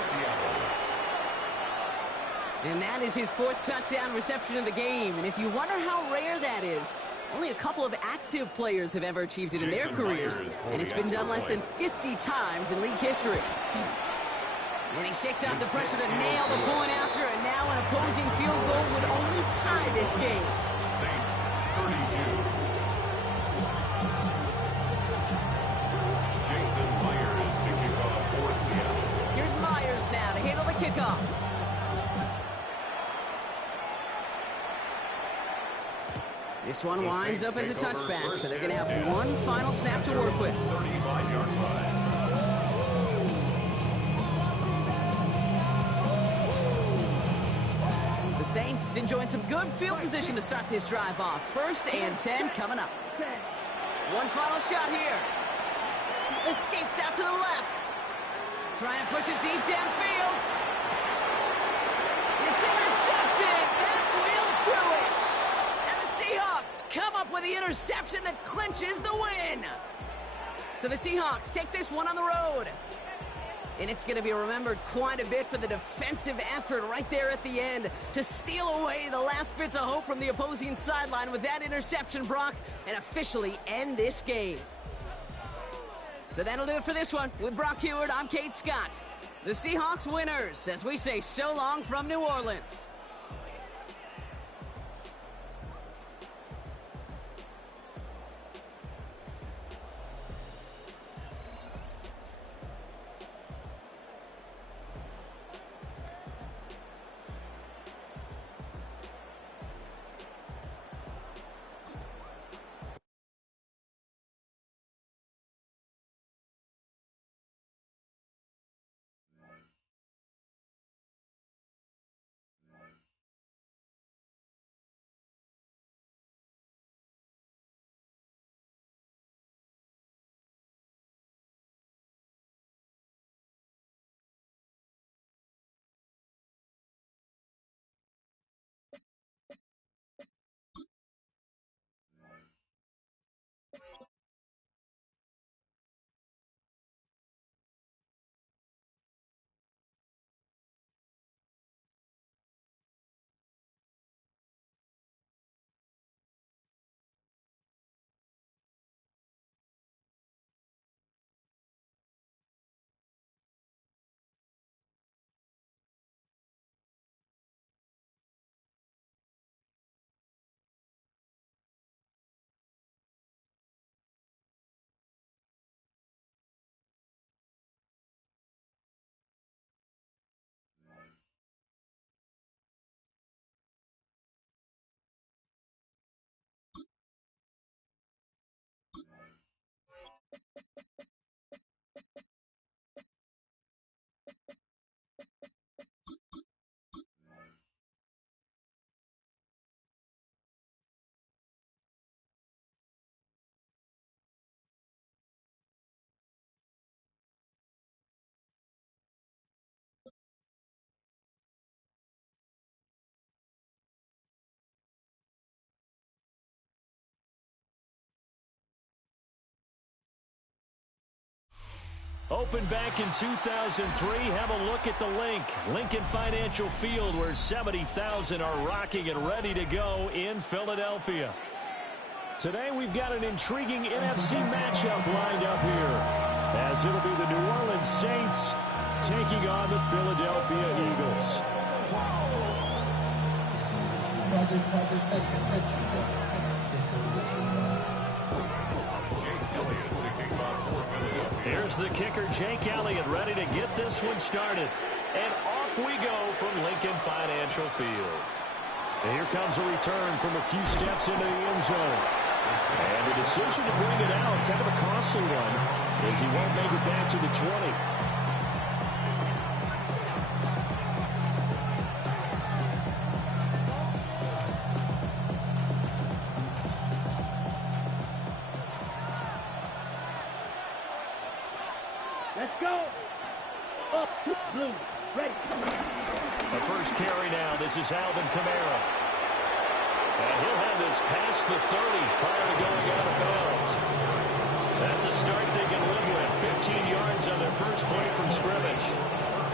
And that is his 4th touchdown reception of the game. And if you wonder how rare that is, only a couple of active players have ever achieved it in their careers, and it's been done less than 50 times in league history. And he shakes out the pressure to nail the point after, and now an opposing field goal would only tie this game. Saints 32. Jason Myers to kick off for Seattle. Here's Myers now to handle the kickoff. This one winds up as a touchback, so they're going to have one final snap to work with. 35-yard line. The Saints enjoying some good field position to start this drive off. 1st and 10 coming up. One final shot here. Escapes out to the left. Trying to push it deep downfield. It's intercepted. That will do it. And the Seahawks come up with the interception that clinches the win. So the Seahawks take this one on the road. And it's going to be remembered quite a bit for the defensive effort right there at the end to steal away the last bits of hope from the opposing sideline with that interception, Brock, and officially end this game. So that'll do it for this one. With Brock Heward, I'm Kate Scott. The Seahawks winners, as we say so long from New Orleans. Opened back in 2003. Have a look at the link. Lincoln Financial Field, where 70,000 are rocking and ready to go in Philadelphia. Today we've got an intriguing NFC matchup lined up here, as it'll be the New Orleans Saints taking on the Philadelphia Eagles. Here's the kicker, Jake Elliott, ready to get this one started. And off we go from Lincoln Financial Field. And here comes a return from a few steps into the end zone. And a decision to bring it out, kind of a costly one, as he won't make it back to the 20. Let's go. Up to blue. Ready. The first carry now. This is Alvin Kamara. And he'll have this past the 30 prior to going out of bounds. That's a start they can live with. 15 yards on their first play from scrimmage.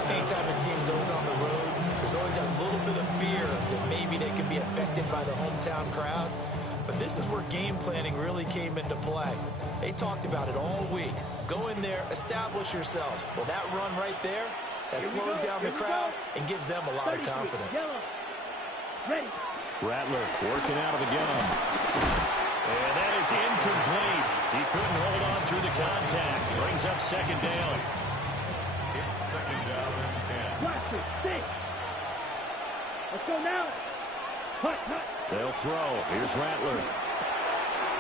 Anytime a team goes on the road, There's always that little bit of fear that maybe they can be affected by the hometown crowd. But this is where game planning really came into play. They talked about it all week. Go in there, establish yourselves. Well, that run right there, that slows down the crowd and gives them a lot of confidence. Ready. Rattler working out of the gun. And that is incomplete. He couldn't hold on through the contact. Brings up second down. It's second down and 10. Watch it. Stay. Let's go now. Hut, hut. They'll throw. Here's Rattler.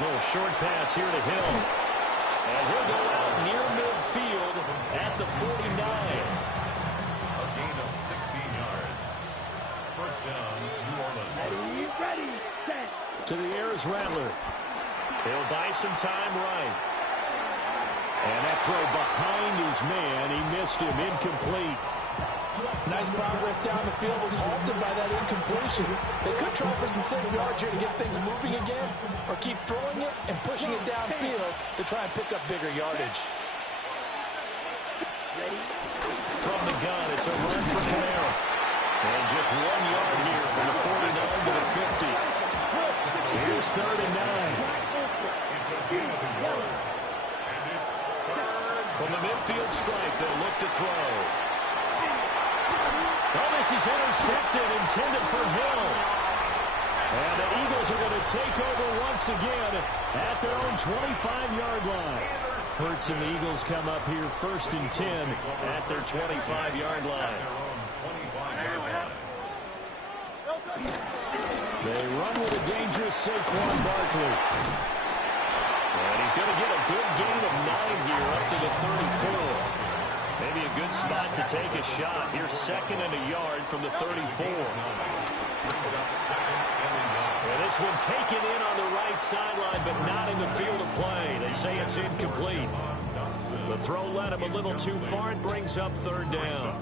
Little short pass here to Hill. And he'll go out near midfield at the 49. A gain of 16 yards. First down, New Orleans. Ready, set. To the air is Rattler. He'll buy some time right. And that throw behind his man. He missed him. Incomplete. Nice progress down the field was halted by that incompletion. They could try for some safe yards here to get things moving again, or keep throwing it and pushing it downfield to try and pick up bigger yardage. From the gun, it's a run for Camara. And just 1 yard here from the 49 to the 50. Here's 3rd and 9. It's a gain of a yard. And it's third. From the midfield stripe, they'll look to throw. Oh, this is intercepted, intended for Hill. And the Eagles are going to take over once again at their own 25-yard line. Hurts and the Eagles come up here 1st and 10 at their 25-yard line. They run with a dangerous Saquon Barkley. And he's going to get a good gain of 9 here up to the 34. Maybe a good spot to take a shot. Here's 2nd and a yard from the 34. And this one taken in on the right sideline, but not in the field of play. They say it's incomplete. The throw led him a little too far. It brings up 3rd down.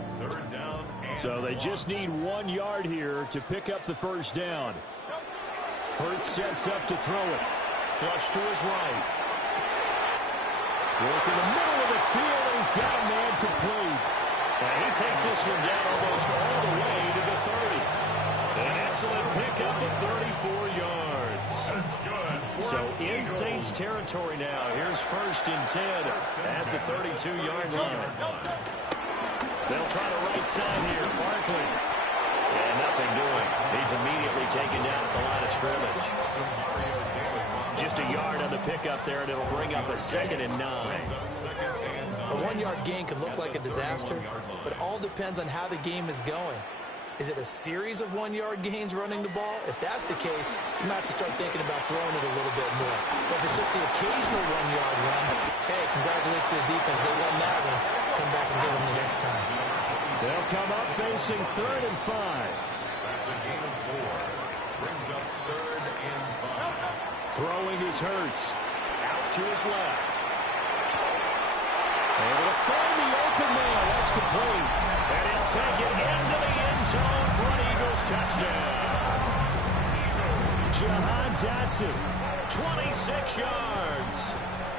So they just need 1 yard here to pick up the first down. Hurts sets up to throw it. Flush to his right. Work in the middle of the field, and he's got a man complete. And he takes this one down almost all the way to the 30. An excellent pickup of 34 yards. That's good. So in Saints territory now. Here's 1st and 10 at the 32-yard line. They'll try the right side here. Barkley. And nothing doing. He's immediately taken down at the line of scrimmage. Just a yard on the pickup there, and it'll bring up a 2nd and 9. A 1 yard gain could look like a disaster, but it all depends on how the game is going. Is it a series of 1 yard gains running the ball? If that's the case, you might have to start thinking about throwing it a little bit more. But if it's just the occasional 1 yard run, hey, congratulations to the defense. They won that one. Come back and get them the next time. They'll come up facing 3rd and 5. That's a gain of 4. Brings up 3rd and 5. Throwing is Hurts. Out to his left. Able to find the open man. That's complete. And he'll take it into the end zone for an Eagles touchdown. Jahan Dotson, 26 yards.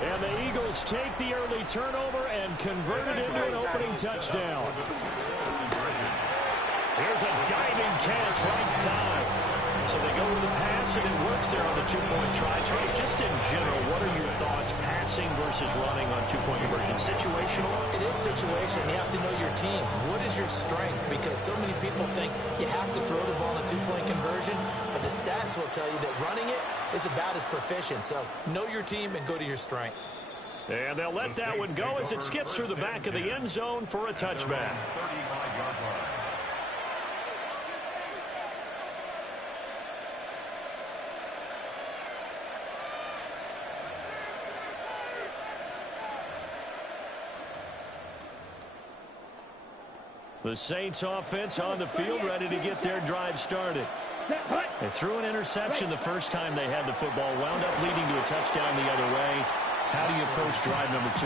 And the Eagles take the early turnover and convert it into an opening touchdown. Here's a diving catch right side. So they go to the pass, and it works there on the 2-point try. Charles, just in general, what are your thoughts passing versus running on 2-point conversion? Situational? It is situational. You have to know your team. What is your strength? Because so many people think you have to throw the ball in a 2-point conversion, but the stats will tell you that running it is about as proficient. So know your team and go to your strength. And they'll let that one go as it skips through the back of the end zone for a touchback. 35-yard line. The Saints offense on the field, ready to get their drive started. They threw an interception the first time they had the football, wound up leading to a touchdown the other way. How do you approach drive number 2?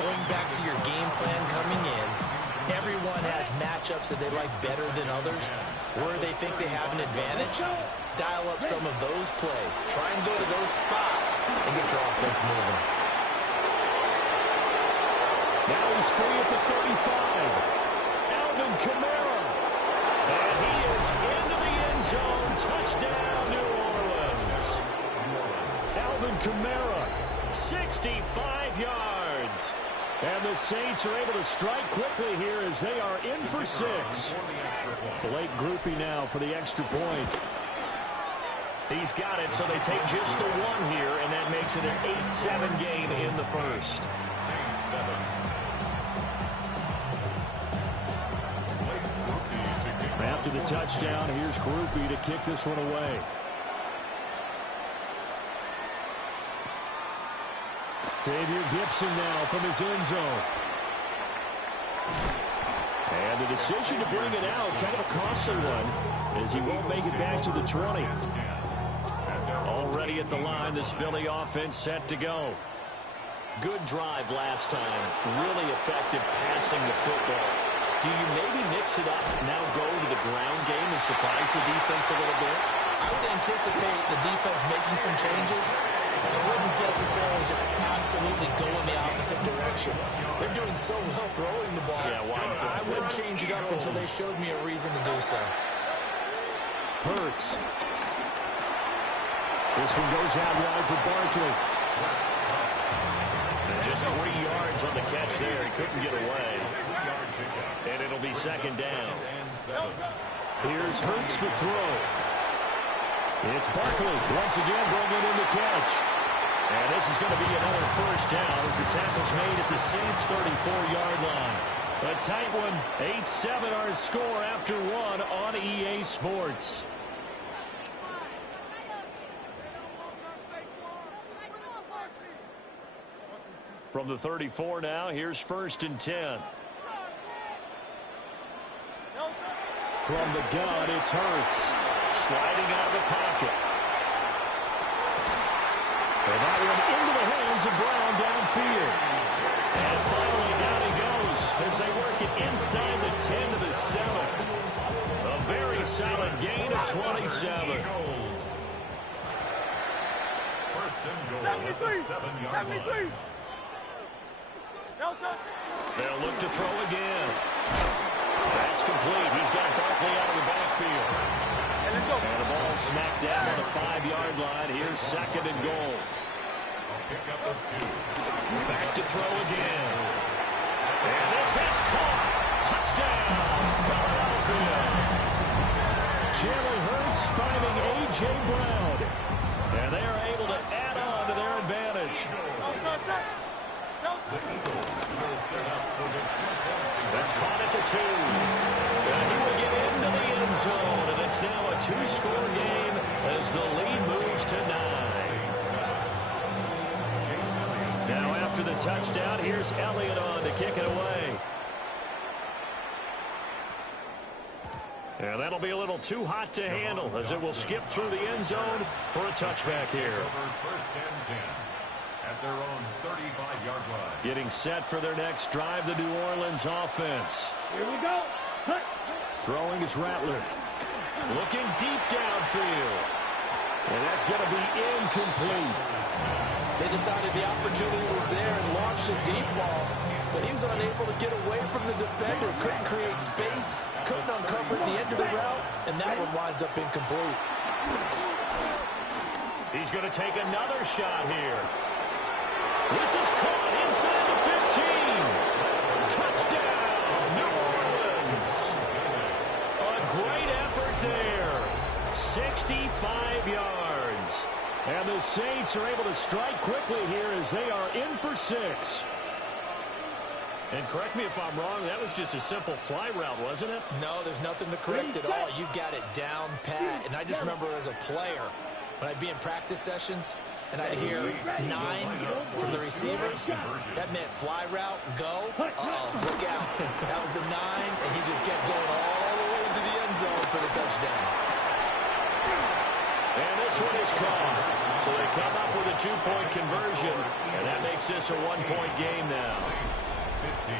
Going back to your game plan coming in, everyone has matchups that they like better than others. Where they think they have an advantage, dial up some of those plays. Try and go to those spots and get your offense moving. Now he's free at the 35. Alvin Kamara. And he is into the end zone. Touchdown, New Orleans. Alvin Kamara, 65 yards. And the Saints are able to strike quickly here as they are in for 6. Blake Groupie now for the extra point. He's got it, so they take just the one here, and that makes it an 8-7 game in the first. Saints 7. After the touchdown, here's Groupie to kick this one away. Xavier Gipson now from his end zone. And the decision to bring it out, kind of a costly one, as he won't make it back to the 20. Already at the line, this Philly offense set to go. Good drive last time. Really effective passing the football. Do you maybe mix it up, now go to the ground game and surprise the defense a little bit? I would anticipate the defense making some changes. I wouldn't necessarily just absolutely go in the opposite direction. They're doing so well throwing the ball. Yeah, I wouldn't change it up until they showed me a reason to do so. Hurts. This one goes out wide for Barkley. And just 3 yards on the catch there. He couldn't get away. And it'll be second down. Here's Hurts to throw. It's Barkley once again bringing in the catch. And this is going to be another first down as the tackle's made at the Saints' 34-yard line. A tight one, 8-7 our score after one on EA Sports. From the 34 now, here's 1st and 10. From the gun, it's Hurts. Sliding out of the pocket. And that one into the hands of Brown downfield. And finally down he goes as they work it inside the 10 to the 7. A very solid gain of 27. First and goal at the 7-yard line. They'll look to throw again. That's complete. He's got Barkley out of the backfield. And the ball smacked down on the 5-yard line. Here's 2nd and goal. Back to throw again. And this is caught. Touchdown, Philadelphia. Jalen Hurts finding A.J. Brown. And they are able to add on to their advantage. That's caught at the 2. And he will get into the end zone. And it's now a 2-score game as the lead moves to 9. Now after the touchdown, here's Elliott on to kick it away. And that'll be a little too hot to handle as it will skip through the end zone for a touchback here. First and 10 at their own 35-yard line. Getting set for their next drive, the New Orleans offense. Here we go. Cut. Throwing is Rattler. Looking deep downfield. And that's going to be incomplete. They decided the opportunity was there and launched a deep ball, but he was unable to get away from the defender, couldn't create space, couldn't uncover the end of the route, and that one winds up incomplete. He's going to take another shot here. This is caught inside the 15. Touchdown, New Orleans. A great effort there. 65 yards. And the Saints are able to strike quickly here as they are in for 6. And correct me if I'm wrong, that was just a simple fly route, wasn't it? No, there's nothing to correct at all. You've got it down pat. And I just remember as a player, when I'd be in practice sessions, and I'd hear 9 from the receivers, that meant fly route, go. Uh-oh, look out. That was the 9, and he just kept going all the way into the end zone for the touchdown. And this one is caught. So they come up with a 2-point conversion, and that makes this a 1-point game now. 15.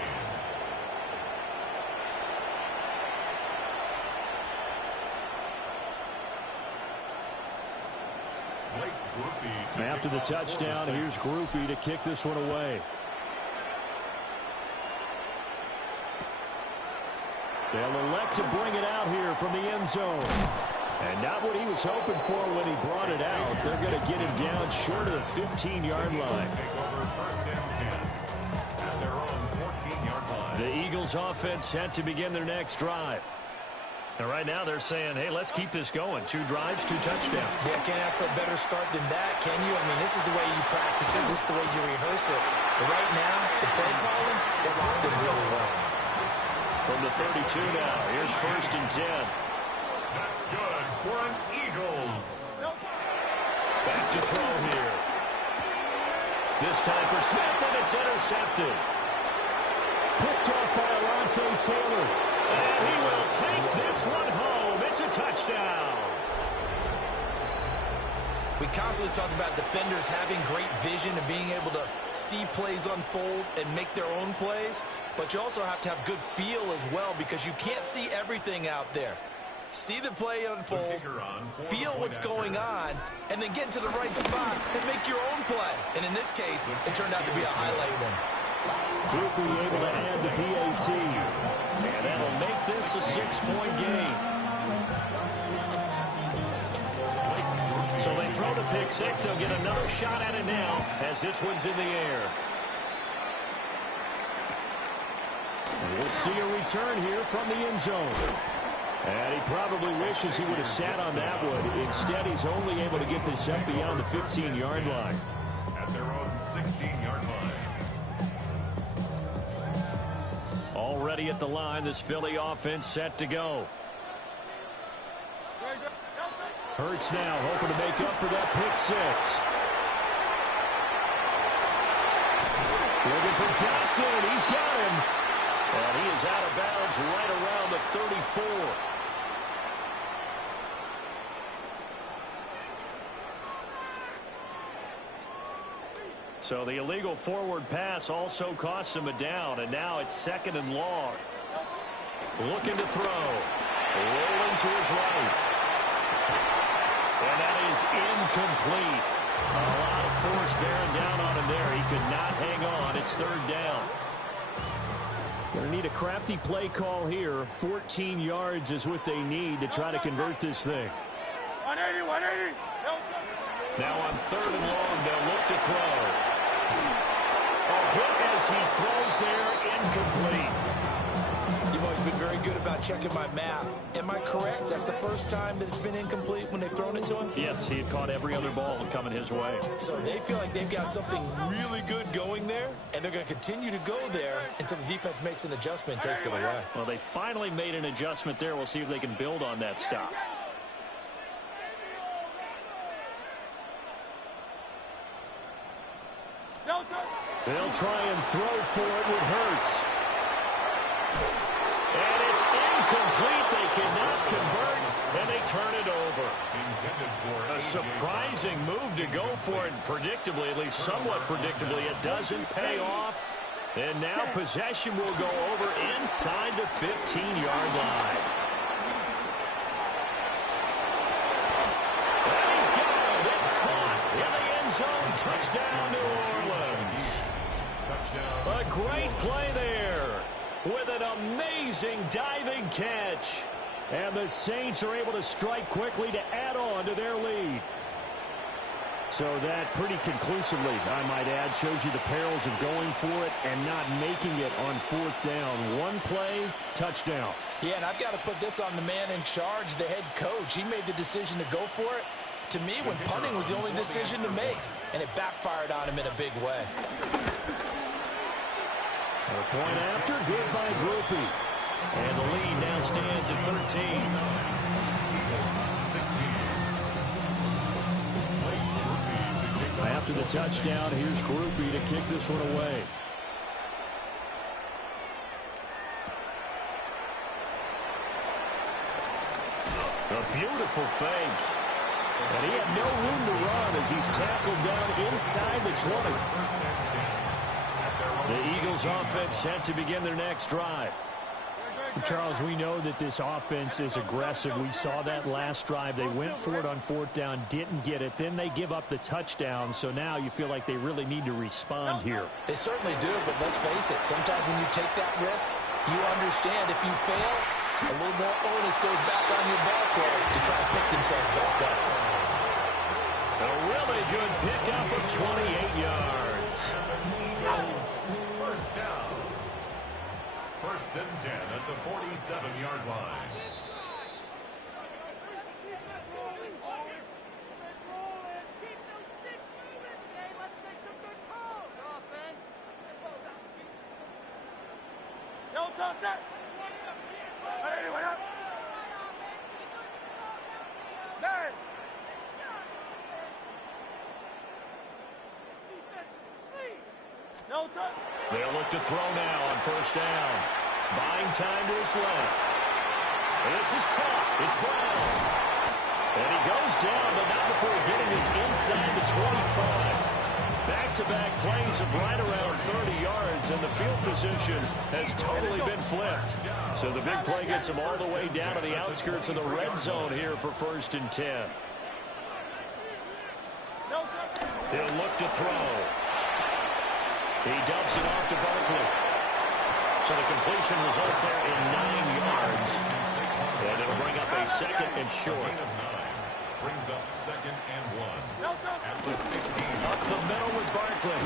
After the touchdown, here's Groupie to kick this one away. They'll elect to bring it out here from the end zone. And not what he was hoping for when he brought it out. They're going to get him down short of the 15-yard line. The Eagles offense set to begin their next drive. And right now they're saying, hey, let's keep this going. 2 drives, 2 touchdowns. Yeah, can't ask for a better start than that, can you? I mean, this is the way you practice it. This is the way you rehearse it. But right now, the play calling, they're locked in really well. From the 32 now, here's 1st and 10. That's good for an Eagles. Back to throw here. This time for Smith, and it's intercepted. Picked off by Alontae Taylor. And he will take this one home. It's a touchdown. We constantly talk about defenders having great vision and being able to see plays unfold and make their own plays. But you also have to have good feel as well because you can't see everything out there. See the play unfold, feel what's going on, and then get to the right spot and make your own play. And in this case, it turned out to be a highlight one. Goofy able to add the PAT. And that'll make this a 6-point game. So they throw the pick 6. They'll get another shot at it now as this one's in the air. And we'll see a return here from the end zone. And he probably wishes he would have sat on that one. Instead, he's only able to get this up beyond the 15-yard line. At their own 16-yard line. Already at the line, this Philly offense set to go. Hurts now, hoping to make up for that pick 6. Looking for Dotson. He's got him. And he is out of bounds right around the 34. So the illegal forward pass also costs him a down, and now it's 2nd and long. Looking to throw. Rolling to his right. And that is incomplete. A lot of force bearing down on him there. He could not hang on. It's 3rd down. Going to need a crafty play call here. 14 yards is what they need to try to convert this thing. 180, 180. Now on 3rd and long, they'll look to throw. A hit as he throws there, incomplete. You've always been very good about checking my math. Am I correct? That's the first time that it's been incomplete when they've thrown it to him? Yes, he had caught every other ball coming his way. So they feel like they've got something really good going there, and they're going to continue to go there until the defense makes an adjustment and takes it away. Well, they finally made an adjustment there. We'll see if they can build on that stop. They'll try and throw for it with Hurts. And it's incomplete. They cannot convert, and they turn it over. A surprising move to go for it, predictably, at least somewhat predictably. It doesn't pay off. And now possession will go over inside the 15-yard line. And he's got it. It's caught in the end zone. Touchdown, New Orleans. A great play there with an amazing diving catch. And the Saints are able to strike quickly to add on to their lead. So that pretty conclusively, I might add, shows you the perils of going for it and not making it on 4th down. One play, touchdown. Yeah, and I've got to put this on the man in charge, the head coach. He made the decision to go for it. To me, when punting was the only decision to make, and it backfired on him in a big way. A point after, good by Groupie. And the lead now stands at 13. After the touchdown, here's Groupie to kick this one away. A beautiful fake. And he had no room to run as he's tackled down inside the 20. The Eagles offense set to begin their next drive. Charles, we know that this offense is aggressive. We saw that last drive. They went for it on 4th down, didn't get it. Then they give up the touchdown. So now you feel like they really need to respond here. They certainly do, but let's face it. Sometimes when you take that risk, you understand if you fail, A little more onus goes back on your ball club to try to pick themselves back up. A really good pickup of 28 yards. First down. First and 10 at the 47-yard line. No touch that. Anyway, up. Man. No touch. They'll look to throw now on first down. Buying time to his left. This is caught. It's Brown. And he goes down, but not before getting this inside the 25. Back-to-back plays of right around 30 yards, and the field position has totally been flipped. So the big play gets him all the way down to the outskirts of the red zone here for first and 10. He'll look to throw. He dumps it off to Barkley. So the completion results there in 9 yards. And it'll bring up a second and short. Brings up second and 1. At the 15. Up the middle with Barkley.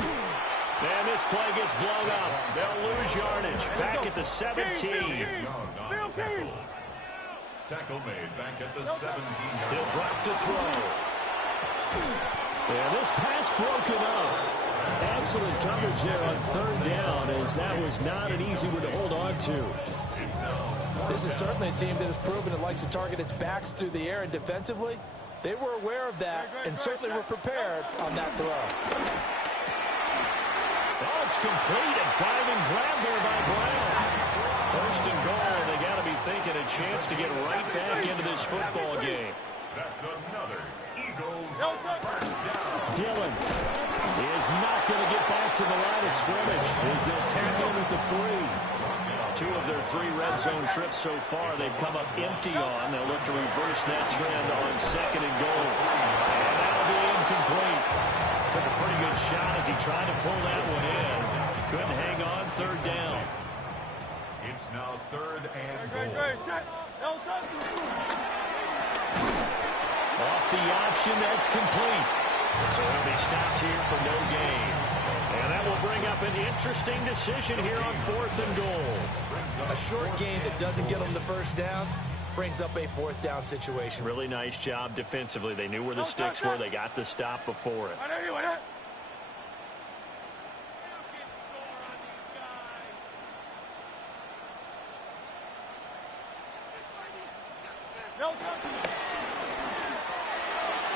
And this play gets blown up. They'll lose yardage. Back at the 17. Tackle made back at the 17-yard. He'll drop to throw. And this pass broken up. Excellent coverage there on third down, as that was not an easy one to hold on to. This is certainly a team that has proven it likes to target its backs through the air, and defensively, they were aware of that and certainly were prepared on that throw. Oh, it's complete. A diving grab there by Brown. First and goal. They got to be thinking a chance to get right back into this football game. That's another Eagles first down. Dillon is not going to get back to the line of scrimmage as they'll tackle him at the 3. 2 of their 3 red zone trips so far they've come up empty on. They'll look to reverse that trend on second and goal. And that'll be incomplete. Took a pretty good shot as he tried to pull that one in. Couldn't hang on third down. It's now third and goal. Off the option, that's complete. So he'll be stopped here for no gain. And that will bring up an interesting decision here on fourth and goal. A short gain that doesn't get them the first down brings up a fourth down situation. Really nice job defensively. They knew where the sticks were. They got the stop before it.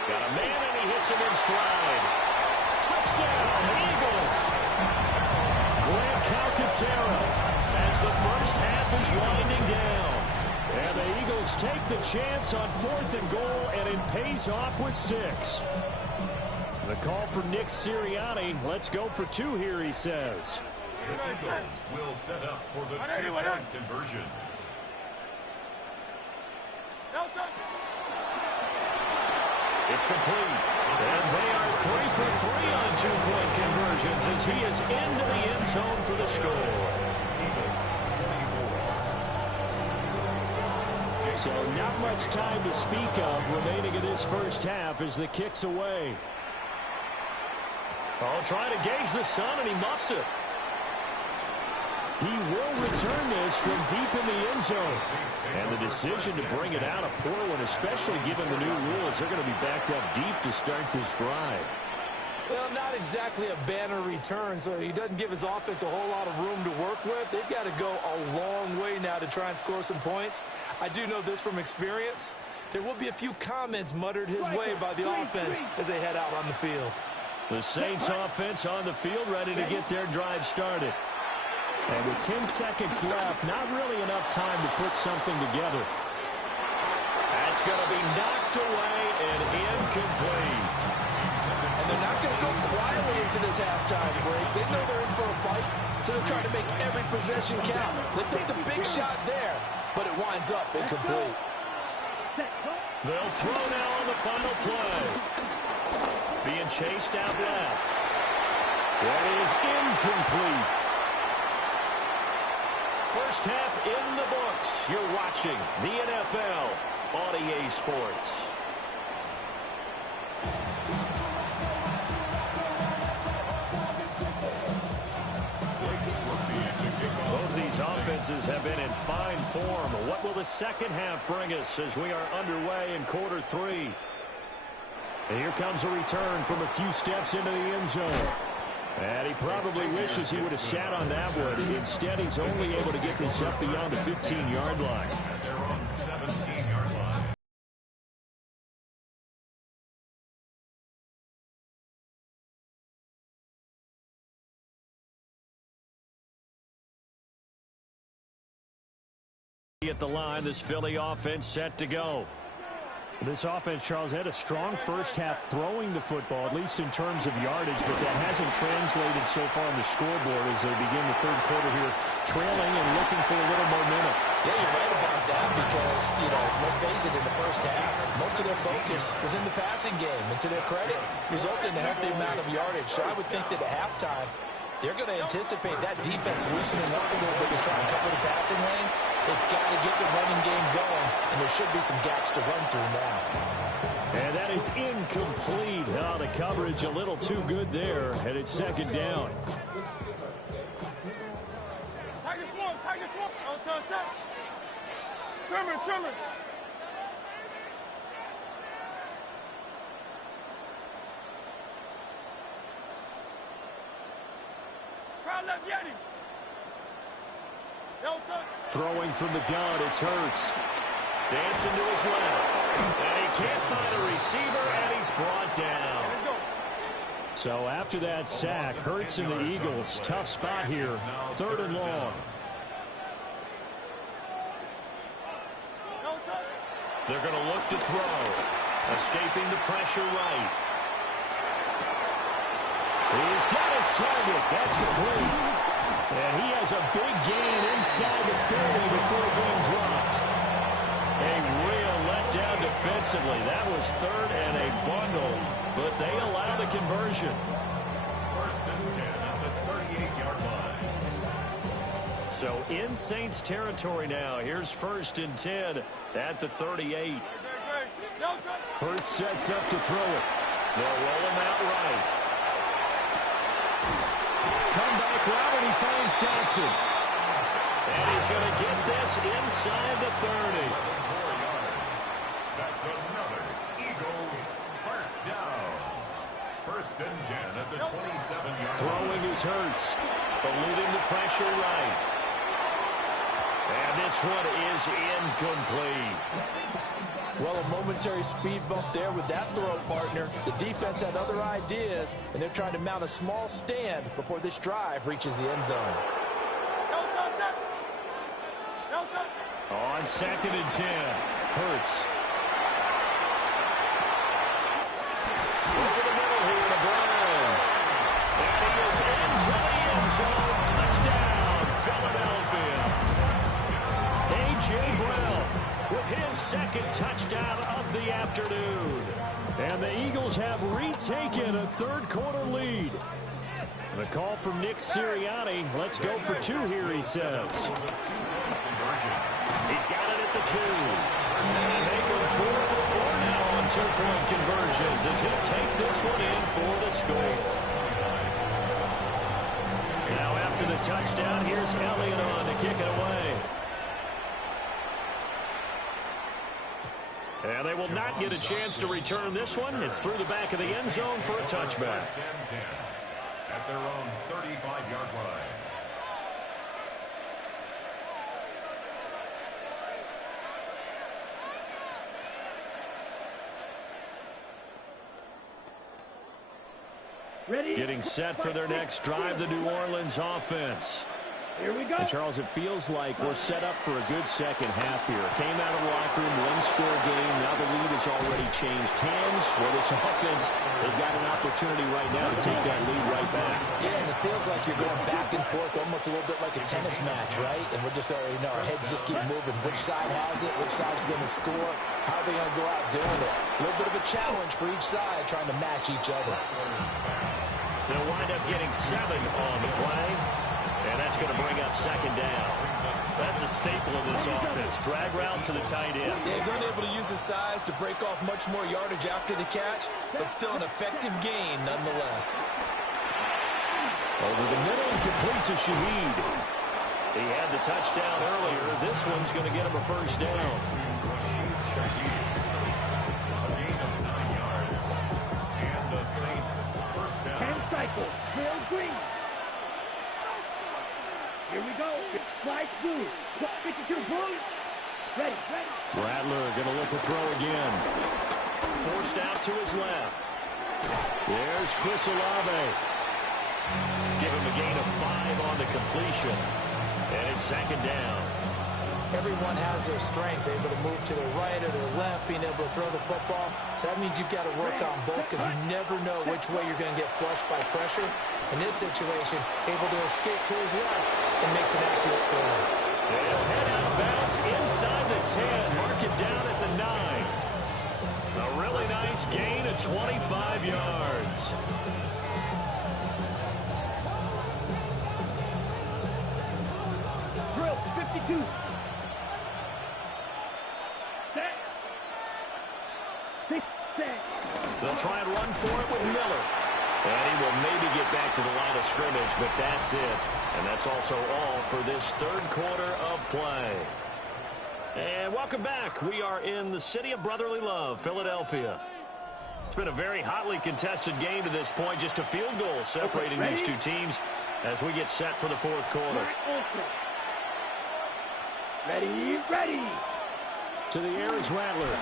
Got a man, and he hits him in stride. Touchdown, Eagles. Grant Calcaterra as the first half is winding down. And the Eagles take the chance on fourth and goal, and it pays off with 6. The call for Nick Sirianni. Let's go for 2 here, he says. The Eagles will set up for the 2-point conversion. It's complete. And they are 3 for 3 on 2-point conversions as he is into the end zone for the score. So not much time to speak of remaining in this first half as the kick's away. Oh, trying to gauge the sun, and he muffs it. He will return this from deep in the end zone. And the decision to bring it out, a poor one, especially given the new rules. They're going to be backed up deep to start this drive. Well, not exactly a banner return, so he doesn't give his offense a whole lot of room to work with. They've got to go a long way now to try and score some points. I do know this from experience. There will be a few comments muttered his way by the offense as they head out on the field. The Saints offense on the field, ready to get their drive started. And with 10 seconds left, not really enough time to put something together. That's going to be knocked away and incomplete. And they're not going to go quietly into this halftime break. They know they're in for a fight, so they're trying to make every possession count. They took the big shot there, but it winds up incomplete. They'll throw now on the final play. Being chased out left. That is incomplete. first half in the books. You're watching the NFL on EA Sports. Both these offenses have been in fine form. What will the second half bring us as we are underway in quarter three? And here comes a return from a few steps into the end zone. And he probably wishes he would have sat on that one. Instead, he's only able to get this up beyond the 15-yard line. They're on 17-yard line. At the line, this Philly offense set to go. This offense, Charles, had a strong first half throwing the football, at least in terms of yardage, but that hasn't translated so far on the scoreboard as they begin the third quarter here, trailing and looking for a little momentum. Yeah, you're right about that because, let's face it, in the first half, most of their focus was in the passing game. And to their credit, resulted in a healthy amount of yardage. So I would think that at halftime, they're going to anticipate that defense loosening up a little bit to try and cover the passing lanes. They've got to get the running game going, and there should be some gaps to run through now. And that is incomplete. Oh, the coverage a little too good there, and it's second down. Trimmer. Crowd left Yeti. Throwing from the gun, it's Hurts. Dancing to his left. And he can't find a receiver, and he's brought down. So after that sack, Hurts and the Eagles, tough spot here, third and long. They're going to look to throw. Escaping the pressure right. He's got his target. That's complete. And he has a big gain inside the 30 before being dropped. A real letdown defensively. That was third and a bundle, but they allow the conversion. First and 10 at the 38-yard line. So in Saints territory now. Here's first and 10 at the 38. Hurts sets up to throw it. They'll roll him out right. Comeback route, and he finds Dotson. And he's going to get this inside the 30. 4 yards. That's another Eagles first down. First and 10 at the 27-yard line. Throwing is Hurts. Eluding the pressure right. And this one is incomplete. Well, a momentary speed bump there with that throw, partner. The defense had other ideas, and they're trying to mount a small stand before this drive reaches the end zone. On second and 10, Hurts. Over the middle here to Brown. And he is into the end zone. Touchdown, Philadelphia. A.J. Brown with his second touchdown of the afternoon. And the Eagles have retaken a third quarter lead. The call from Nick Sirianni. Let's go for two here, he says. He's got it at the 2. And they go 4 for 4 now on 2-point conversions as he'll take this one in for the score. Now after the touchdown, here's Elliott on to kick it away. And they will not get a chance to return this one. It's through the back of the end zone for a touchback. At their own 35-yard line. Ready? Getting set for their next drive, the New Orleans offense. Here we go. And Charles, it feels like we're set up for a good second half here. Came out of the locker room, one-score game. Now the lead has already changed hands. Well, this offense, they've got an opportunity right now to take that lead right back. Yeah, and it feels like you're going back and forth almost a little bit like a tennis match, right? And we're just already know our heads just keep moving. Which side has it? Which side's going to score? How are they going to go out doing it? A little bit of a challenge for each side trying to match each other. They'll wind up getting 7 on the play. And that's going to bring up second down. That's a staple of this offense. Drag route to the tight end. Yeah, he's unable to use his size to break off much more yardage after the catch, but still an effective gain nonetheless. Over the middle and complete to Shaheed. He had the touchdown earlier. This one's going to get him a first down. And the Saints first down. 10 cycles. Real green. Here we go. Slide through. 52 Boom. Ready. Rattler going to look to throw again. Forced out to his left. There's Chris Olave. Give him a gain of 5 on the completion. And it's second down. Everyone has their strengths, able to move to their right or their left, being able to throw the football. So that means you've got to work on both because you never know which way you're going to get flushed by pressure. In this situation, able to escape to his left and makes an accurate throw. They'll head out of bounds inside the 10. Mark it down at the 9. A really nice gain of 25 yards. Drill. 52. They'll try and run for it with Miller. And he will maybe get back to the line of scrimmage, but that's it. And that's also all for this third quarter of play. And welcome back. We are in the city of brotherly love, Philadelphia. It's been a very hotly contested game to this point. Just a field goal separating these two teams as we get set for the fourth quarter. Ready. To the air is Rattler.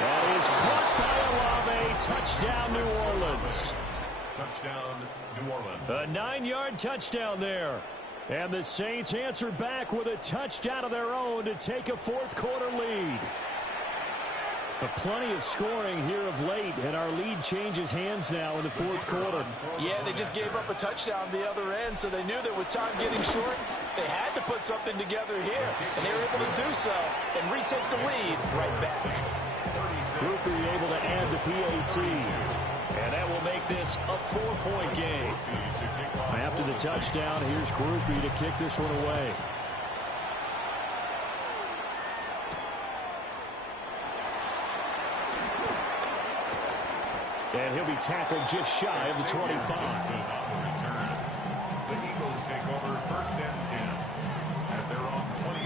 That is caught by Olave. Touchdown, New Orleans. Touchdown, New Orleans. A 9-yard touchdown there. And the Saints answer back with a touchdown of their own to take a fourth quarter lead. But plenty of scoring here of late, and our lead changes hands now in the fourth quarter. Yeah, they just gave up a touchdown on the other end, so they knew that with time getting short, they had to put something together here. And they were able to do so and retake the lead right back. Groupie able to add the PAT. And that will make this a 4-point game. After the touchdown, here's Groupie to kick this one away. And he'll be tackled just shy of the 25. The Eagles take over first and 10 at their own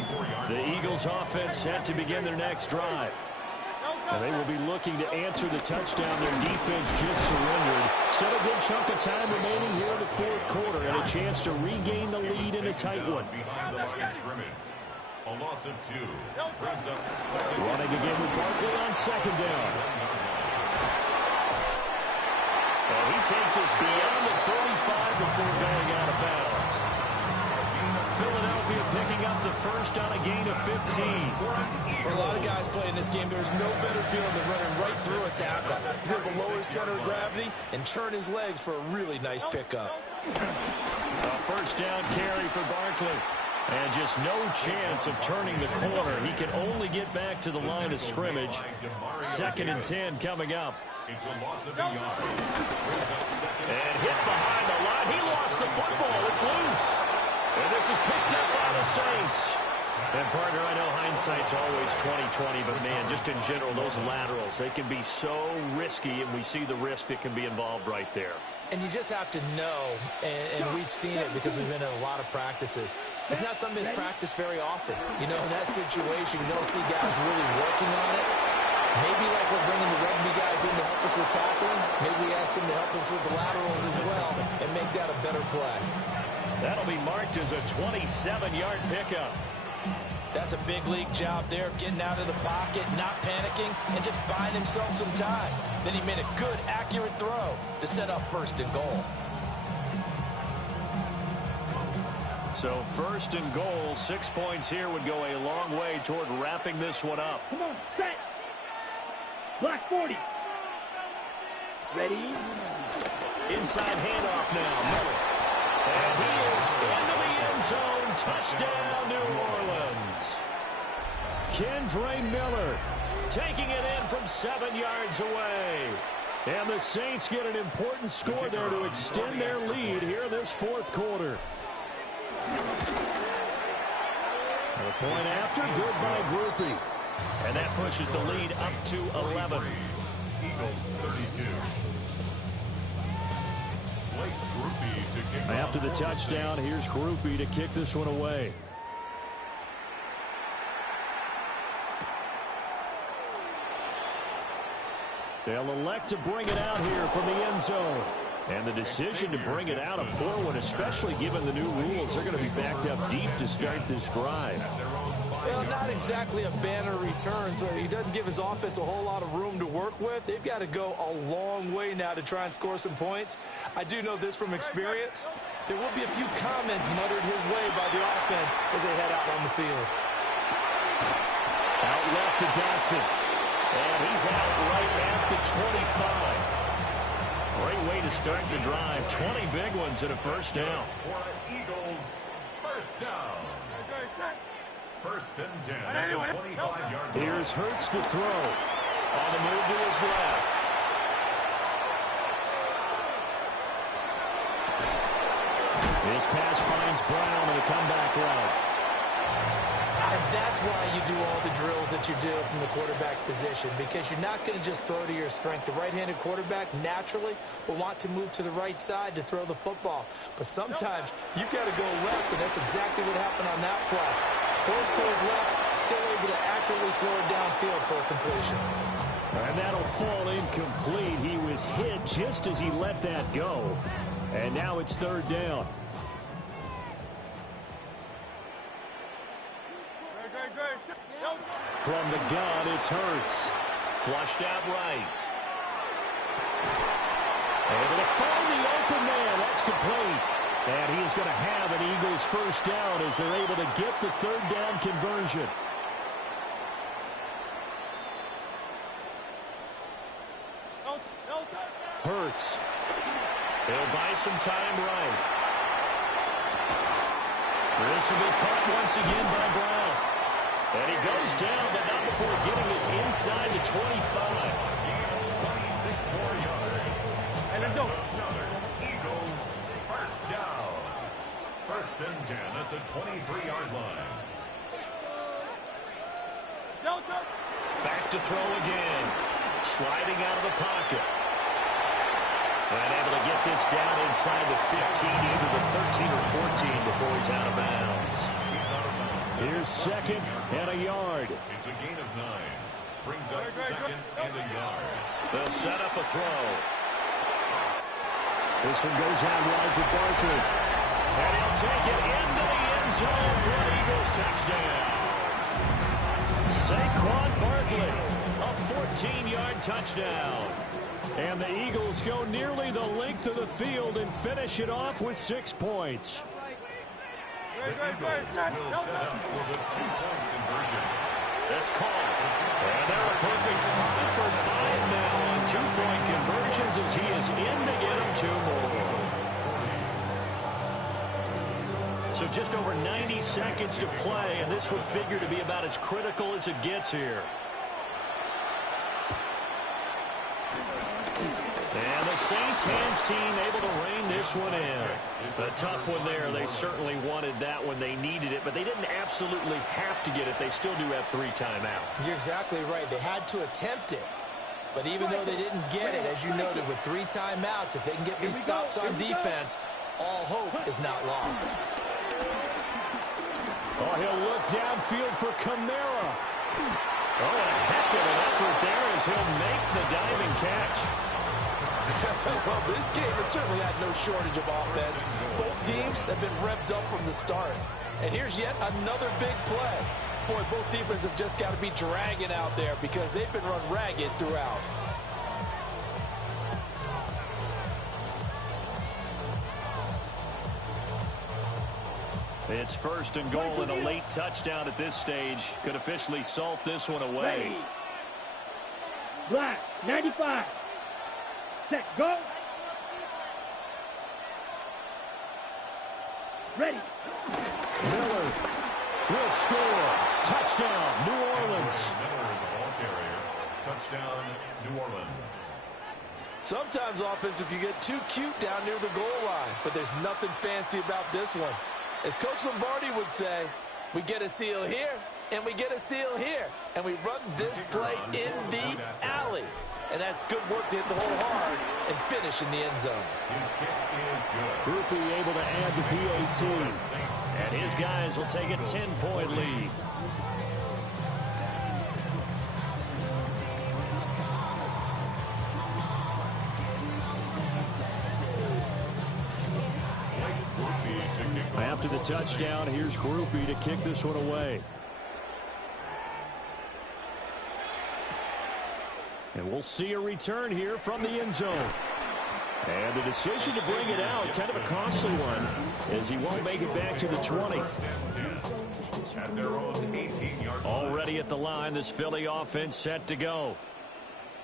24-yard line. The Eagles offense set to begin their next drive. And they will be looking to answer the touchdown their defense just surrendered. Still a good chunk of time remaining here in the fourth quarter and a chance to regain the lead in a tight one. Behind the line of scrimmage. A loss of 2. Brings up second. Running again with Barkley on second down. And he takes us beyond the 35 before going out of bounds. Philadelphia picking up the first on a gain of 15. For a lot of guys playing this game, there's no better feeling than running right through a tackle. He's able to lower his center of gravity and churn his legs for a really nice pickup. A first down carry for Barkley. And just no chance of turning the corner. He can only get back to the line of scrimmage. Second and 10 coming up. It's a loss of a yard. And hit behind the line. He lost the football. It's loose. And this is picked up by the Saints. And, partner, I know hindsight's always 20/20, but, man, just in general, those laterals, they can be so risky, and we see the risk that can be involved right there. And you just have to know, and we've seen it because we've been in a lot of practices. It's not something that's practiced very often. You know, in that situation, you don't see guys really working on it. Maybe like we're bringing the rugby guys in to help us with tackling, maybe we ask them to help us with the laterals as well and make that a better play. That'll be marked as a 27-yard pickup. That's a big league job there, getting out of the pocket, not panicking, and just buying himself some time. Then he made a good, accurate throw to set up first and goal. So first and goal, 6 points here would go a long way toward wrapping this one up. Come on, set. Black 40. Ready. Inside handoff now, Miller. And he is into the end zone. Touchdown, New Orleans. Kendre Miller taking it in from 7 yards away. And the Saints get an important score there to extend their lead here this fourth quarter. The point after, good by Groupie. And that pushes the lead up to 11. Eagles 32. After the touchdown, here's Groupie to kick this one away. They'll elect to bring it out here from the end zone. And the decision to bring it out, a poor one, especially given the new rules. They're going to be backed up deep to start this drive. Well, not exactly a banner return, so he doesn't give his offense a whole lot of room to work with. They've got to go a long way now to try and score some points. I do know this from experience. There will be a few comments muttered his way by the offense as they head out on the field. Out left to Dotson. And he's out right at the 25. Great way to start the drive. 20 big ones and a first down. For Eagles, first down. First and 10 at the 25-yard line. Here's Hurts to throw. On the move to his left. His pass finds Brown on the comeback route. And that's why you do all the drills that you do from the quarterback position, because you're not going to just throw to your strength. The right-handed quarterback naturally will want to move to the right side to throw the football. But sometimes you've got to go left, and that's exactly what happened on that play. Forced to his left, still able to accurately throw it downfield for a completion. And that'll fall incomplete. He was hit just as he let that go. And now it's third down. From the gun, it's Hurts. Flushed out right. Able to find the open man. That's complete. And he is going to have an Eagles first down as they're able to get the third down conversion. Hurts. He'll buy some time right. This will be caught once again by Brown. And he goes down, but not before getting us inside the 25. 26 more yards. And another Eagles first down. First and 10 at the 23-yard line. Back to throw again. Sliding out of the pocket. And able to get this down inside the 15, either the 13 or 14 before he's out of bounds. Here's second and a yard. It's a gain of 9. Brings up second and a yard. They'll set up a throw. This one goes out wide for Barkley. And he'll take it into the end zone for an Eagles touchdown. Saquon Barkley, a 14-yard touchdown. And the Eagles go nearly the length of the field and finish it off with 6 points. The Eagles will set up for the 2-point conversion. That's called. And they're a perfect 5 for 5 now on 2-point conversions as he is in to get them 2 more. So just over 90 seconds to play, and this would figure to be about as critical as it gets here. And the Saints hands team able to rein this one in. A tough one there. They certainly wanted that when they needed it, but they didn't absolutely have to get it. They still do have 3 timeouts. You're exactly right. They had to attempt it. But even though they didn't get it, as you noted, with 3 timeouts, if they can get these stops on defense, all hope is not lost. Oh, he'll look downfield for Kamara. Oh, a heck of an effort there as he'll make the diving catch. Well, this game has certainly had no shortage of offense. Both teams have been revved up from the start. And here's yet another big play. Boy, both defenses have just got to be dragging out there because they've been run ragged throughout. It's first and goal, and a late touchdown at this stage could officially salt this one away. Ready. Black, 95. Set, go. Ready. Miller will score. Touchdown, New Orleans. Miller, the ball carrier. Touchdown, New Orleans. Sometimes offense, if you get too cute down near the goal line, but there's nothing fancy about this one. As Coach Lombardi would say, We get a seal here, and we get a seal here. And we run this play in the alley. And that's good work to hit the hole hard and finish in the end zone. His kick is good. Groupie able to add the PAT. And his guys will take a 10-point lead. After the touchdown, here's Groupie to kick this one away. And we'll see a return here from the end zone. And the decision to bring it out, kind of a costly one, as he won't make it back to the 20. At their own 18-yard line. Already at the line, this Philly offense set to go.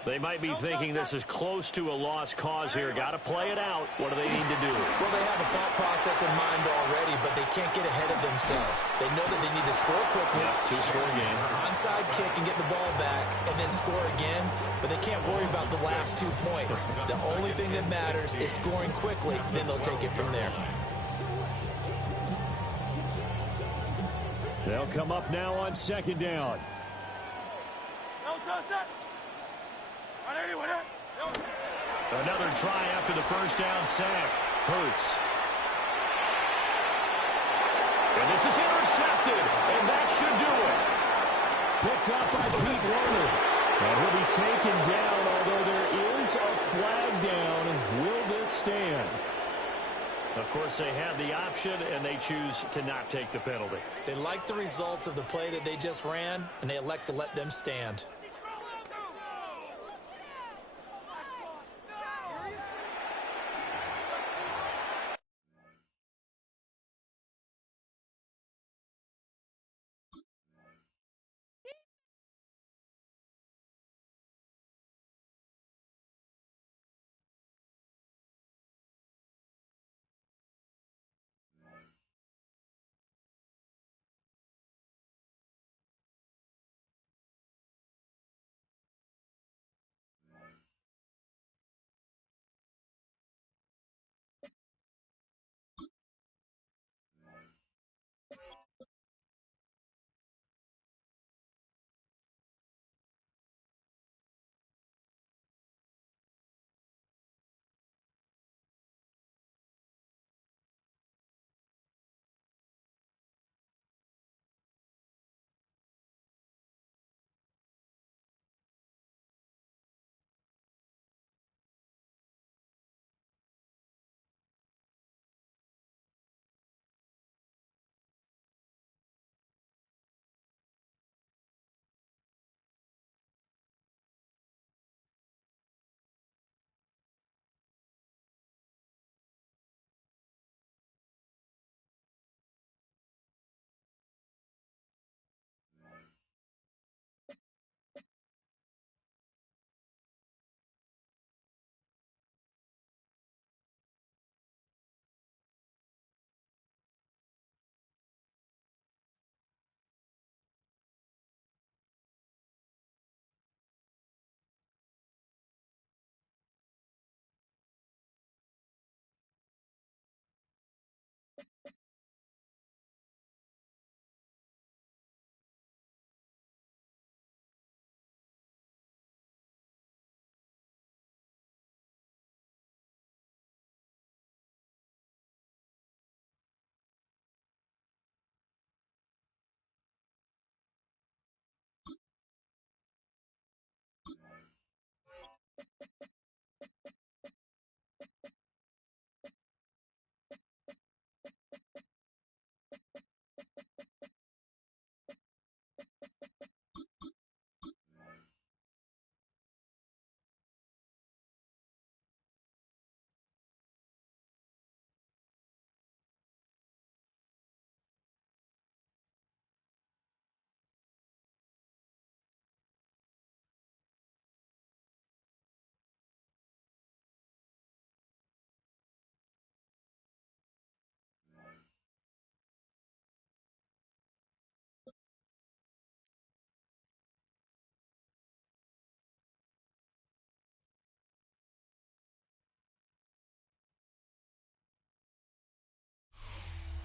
They might be thinking this is close to a lost cause here. Got to play it out. What do they need to do? Well, they have a thought process in mind already, but they can't get ahead of themselves. They know that they need to score quickly. Two-score game. Onside kick and get the ball back and then score again, but they can't worry about the last 2 points. The only thing that matters is scoring quickly, then they'll take it from there. They'll come up now on second down. Another try after the first down sack. Hurts. And this is intercepted, and that should do it. Picked up by Pete Werner. And he'll be taken down, although there is a flag down. Will this stand? Of course, they have the option, and they choose to not take the penalty. They like the results of the play that they just ran, and they elect to let them stand.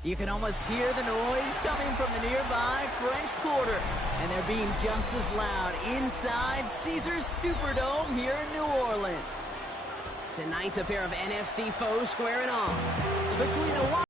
You can almost hear the noise coming from the nearby French Quarter. And they're being just as loud inside Caesars Superdome here in New Orleans. Tonight, a pair of NFC foes squaring off. Between the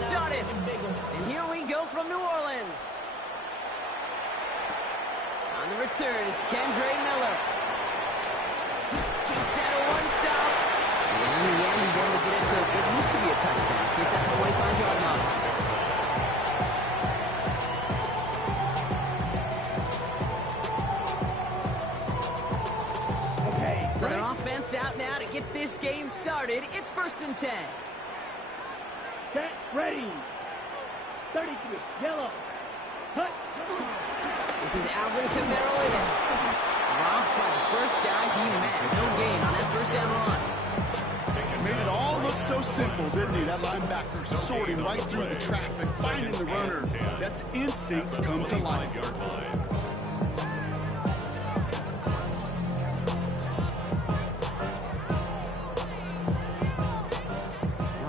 started. And here we go from New Orleans. On the return, it's Kendre Miller. Takes out a one-stop. And in the end, he's able to get it to what used to be a touchback. It's at the 25-yard line. Okay. So their offense out now to get this game started. It's 1st and 10. Set, ready. 33, yellow. Cut. This is Alvin Kamara with it. Robbed by the first guy he met. No gain on that first down run. Made it all look so simple, didn't he? That linebacker sorting right through the traffic, finding the runner. That's instincts come to life.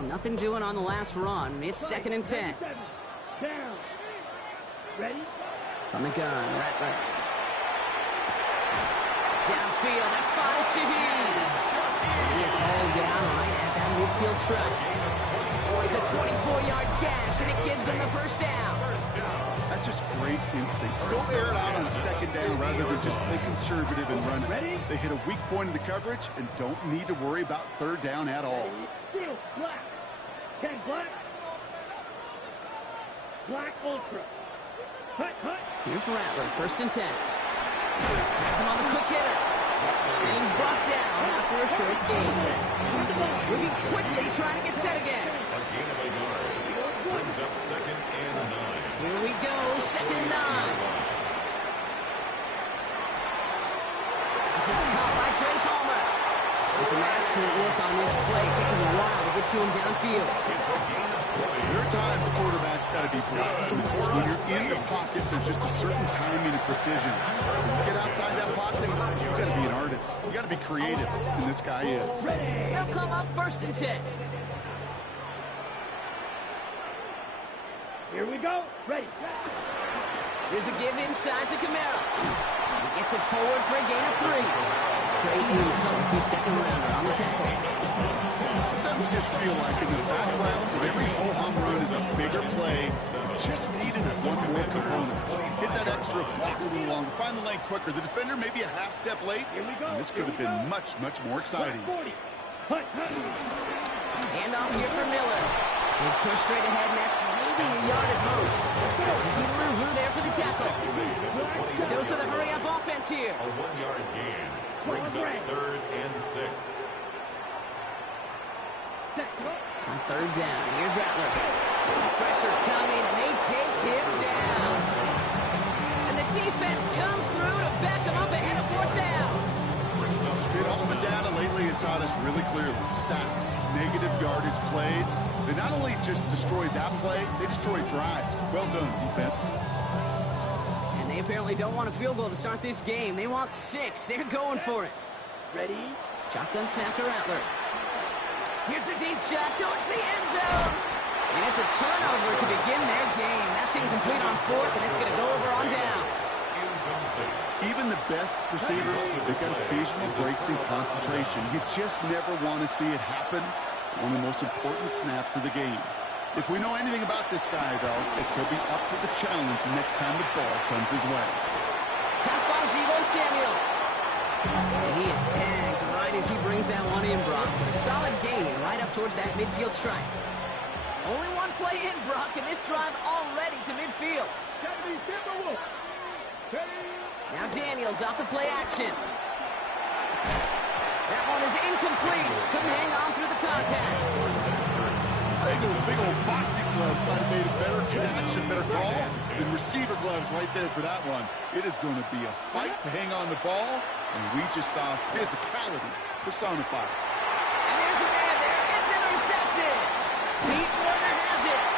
Nothing doing on the last run. It's 2nd and 10. Down. Ready? From the gun, Rattler. Downfield, that finds Shaheed. He is hauled down right at that midfield stripe. It's a 24-yard gash, and it gives them the first down. That's just great instincts. Go air it out on 2nd down rather than just play conservative and run it. Ready? They hit a weak point in the coverage and don't need to worry about 3rd down at all. Steel, black. 10 black. Black ultra. Cut. Here's Rattler, 1st and 10. Has him on the quick hitter. And he's brought down after a short gain. Moving quickly, trying to get set again. A gain of a yard. Brings up 2nd and 9. Here we go, 2nd and 9. This is caught by Trey Palmer. And some excellent work on this play. It takes him a while to get to him downfield. There are times a quarterback's got to be blacksmiths. When you're in the pocket, there's just a certain timing and precision. When you get outside that pocket, you've got to be an artist. You've got to be creative, and this guy is. They'll come up 1st and 10. Here we go. Ready. There's a give inside to Kamara. He gets it forward for a gain of 3. Straight Lewis, rookie 2nd rounder on the tackle. Sometimes you just feel like in the background of every ho-hum run is a bigger play. Just needed one more component. Hit that extra block a little longer. Find the lane quicker. The defender maybe a half step late. Here we go. And this could have been much more exciting. 40. Cut. Handoff here for Miller. He's pushed straight ahead, and that's maybe a yard at most. Keeper there for the tackle. Dose of the hurry-up offense here. A 1-yard gain. Brings up 3rd and 6. On 3rd down, here's Rattler. Pressure coming, and they take him down. And the defense comes through to back him up ahead of 4th down. All the data lately has taught us really clearly. Sacks, negative yardage plays. They not only just destroyed that play, they destroyed drives. Well done, defense. And they apparently don't want a field goal to start this game. They want 6. They're going for it. Ready? Shotgun snap to Rattler. Here's a deep shot towards the end zone. And it's a turnover to begin their game. That's incomplete on 4th, and it's going to go over on downs. Even the best receivers, they've got occasional breaks in concentration. You just never want to see it happen on the most important snaps of the game. If we know anything about this guy, though, it's he'll be up for the challenge next time the ball comes his way. Caught by Deebo Samuel. And he is tagged right as he brings that one in, Brock. But a solid gain right up towards that midfield stripe. Only one play in, Brock, and this drive already to midfield. Now Daniels off the play action. That one is incomplete. Couldn't hang on through the contact. think those big old boxing gloves might have made a better catch, a better call than receiver gloves right there for that one. It is going to be a fight to hang on the ball, and we just saw physicality personified. And there's a man there. It's intercepted. Pete Warner has it.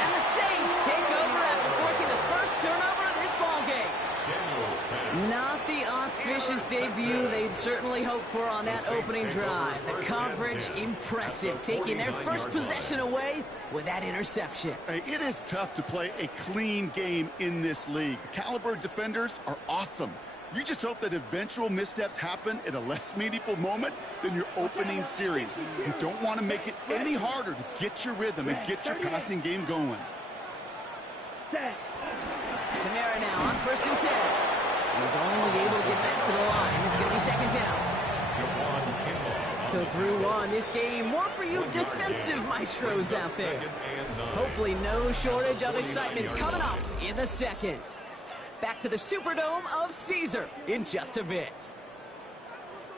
And the Saints take over after forcing the first turnover of this ballgame. Not the auspicious debut they'd certainly hoped for on that opening drive. The coverage, impressive, taking their first possession away with that interception. Hey, it is tough to play a clean game in this league. The caliber of defenders are awesome. You just hope that eventual missteps happen at a less meaningful moment than your opening series. You don't want to make it any harder to get your rhythm and get your passing game going. Kamara now on 1st and 10. He's only able to get back to the line. It's going to be 2nd down. So through one, this game, more for you defensive maestros out there. Hopefully no shortage of excitement coming up in the second. Back to the Superdome of Caesar in just a bit.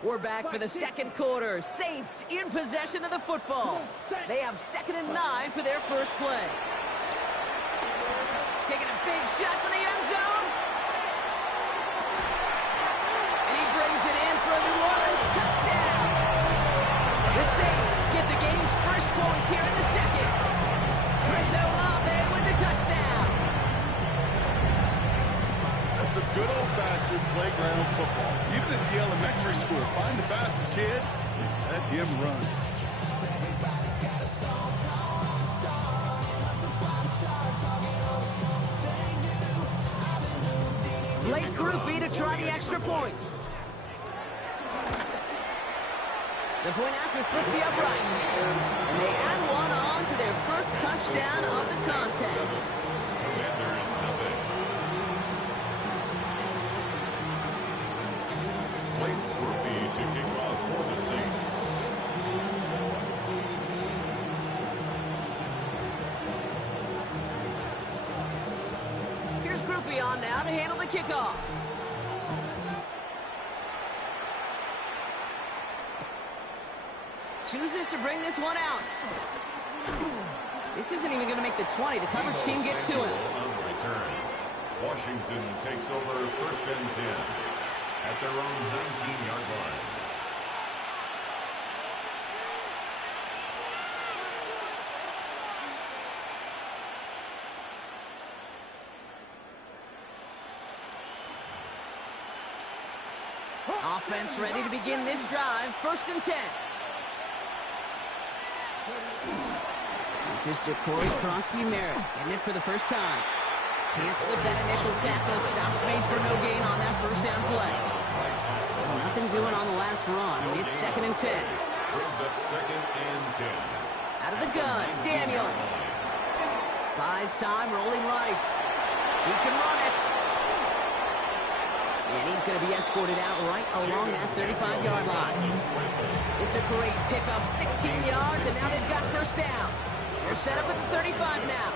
We're back for the second quarter. Saints in possession of the football. They have 2nd and 9 for their first play. Taking a big shot for the end zone. And he brings it in for a New Orleans touchdown. The Saints get the game's first points here in the second. Chris Olave with the touchdown. That's some good old-fashioned playground football. Even at the elementary school, find the fastest kid, let him run. Late groupie to try the extra point. The point after splits the uprights. And they add one on to their first touchdown of the contest. Late groupie to kick off for the Saints. Here's groupie on now to handle the kickoff. Chooses to bring this one out. This isn't even going to make the 20. The coverage team gets to him. On the return. Washington takes over 1st and 10 at their own 19-yard line. Offense ready to begin this drive. 1st and 10. This is Ja'Cory Krosky-Merritt getting it for the first time. Can't slip that initial tackle. Stops made for no gain on that first down play. Nothing doing on the last run. It's 2nd and 10. Brings up 2nd and 10. Out of the gun, Daniels. Buys time, rolling right. He can run it. And he's going to be escorted out right along that 35-yard line. It's a great pickup, 16 yards, and now they've got first down. They're set up at the 35 now.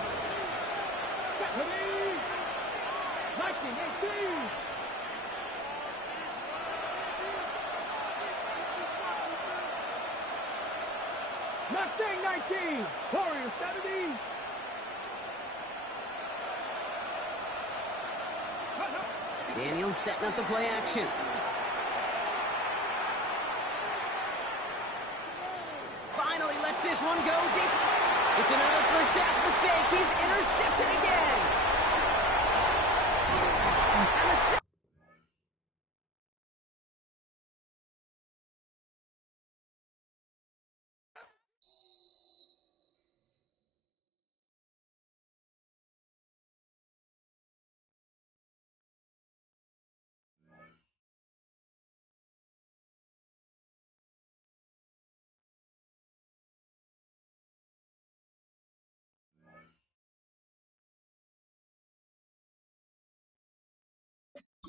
Mustang 19, Warrior 70. Daniels setting up the play action. Finally lets this one go deep. It's another first half mistake. He's intercepted again. And the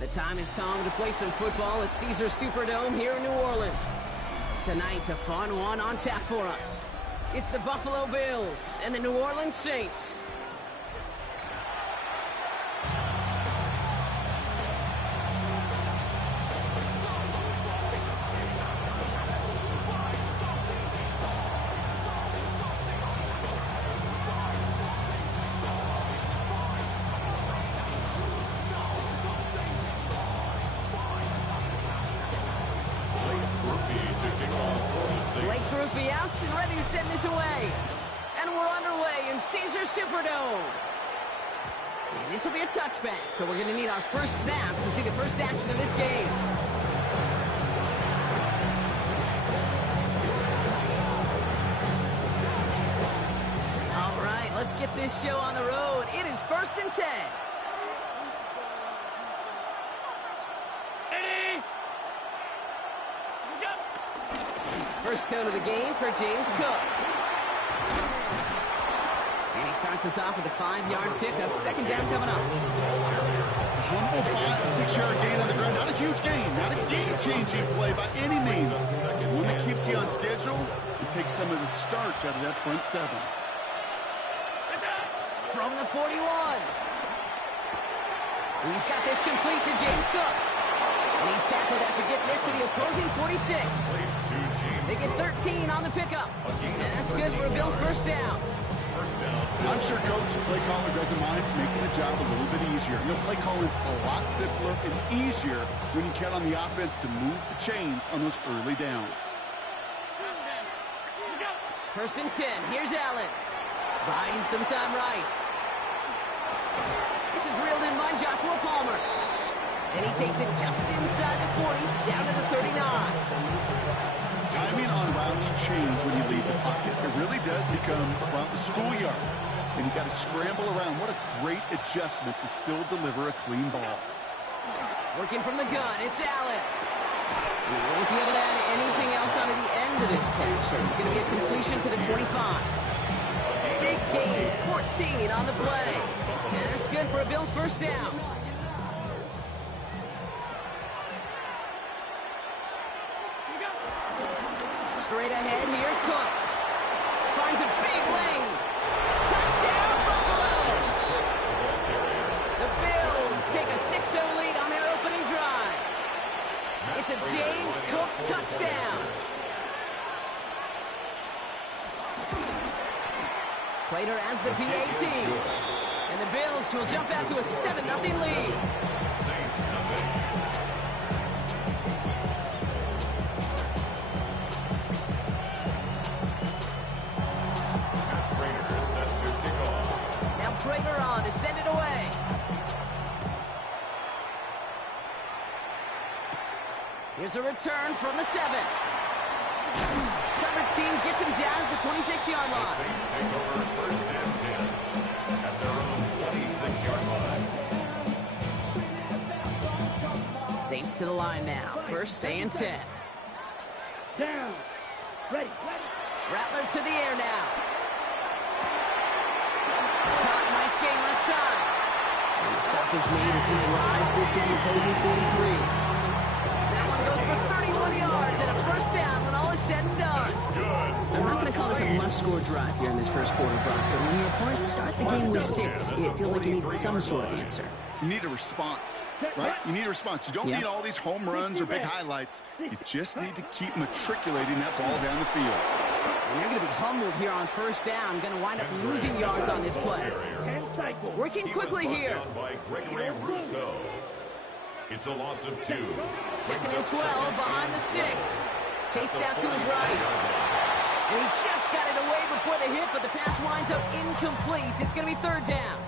The time has come to play some football at Caesars Superdome here in New Orleans. Tonight, a fun one on tap for us. It's the Buffalo Bills and the New Orleans Saints. And ready to send this away. And we're underway in Caesars Superdome. And this will be a touchback, so we're going to need our first snap to see the first action of this game. All right, let's get this show on the road. It is 1st and 10. First tone of the game for James Cook. And he starts us off with a 5-yard pickup. Second down coming up. Humble 5-6-yard gain on the ground. Not a huge gain. Not a game-changing play by any means. One that keeps you on schedule and takes some of the starch out of that front seven. From the 41. He's got this complete to James Cook. And he's tackled after getting this to the opposing 46. They get 13 on the pickup. And that's good for a Bills first down. I'm sure Coach play caller doesn't mind making the job a little bit easier. You know, play calling's a lot simpler and easier when you count on the offense to move the chains on those early downs. 1st and 10. Here's Allen. Buying some time right. This is reeled in by Joshua Palmer. And he takes it just inside the 40, down to the 39. Timing on routes change when you leave the pocket. It really does become, well, the schoolyard. And you got to scramble around. What a great adjustment to still deliver a clean ball. Working from the gun, it's Allen. He won't be able to add anything else onto the end of this catch, so it's going to be a completion to the 25. Big gain, 14 on the play. And that's good for a Bills first down. Straight ahead, here's Cook. Finds a big lane. Touchdown, Buffalo! The Bills take a 6-0 lead on their opening drive. It's a James Cook touchdown. Plater adds the PAT. And the Bills will jump out to a 7-0 lead. Prater on to send it away. Here's a return from the 7. Coverage team gets him down at the 26-yard line. The Saints take over 1st and 10 at their own 26-yard line. Saints to the line now. 1st and 10. Down. Ready. Rattler to the air now. Nice gain left side. And the stop is made as he drives this to the opposing 43. That one goes for 31 yards and a first down when all is said and done. I'm not going to call this a must-score drive here in this first quarter, Brock, but when your opponents start the game with 6, it feels like you need some sort of answer. You need a response, right? You need a response. You don't need all these home runs or big highlights. You just need to keep matriculating that ball down the field. And they're going to be humbled here on first down. Going to wind up losing yards on this play. Working quickly here. It's a loss of 2. 2nd and 12 behind the sticks. Chased out to his right. And he just got it away before the hit, but the pass winds up incomplete. It's going to be 3rd down.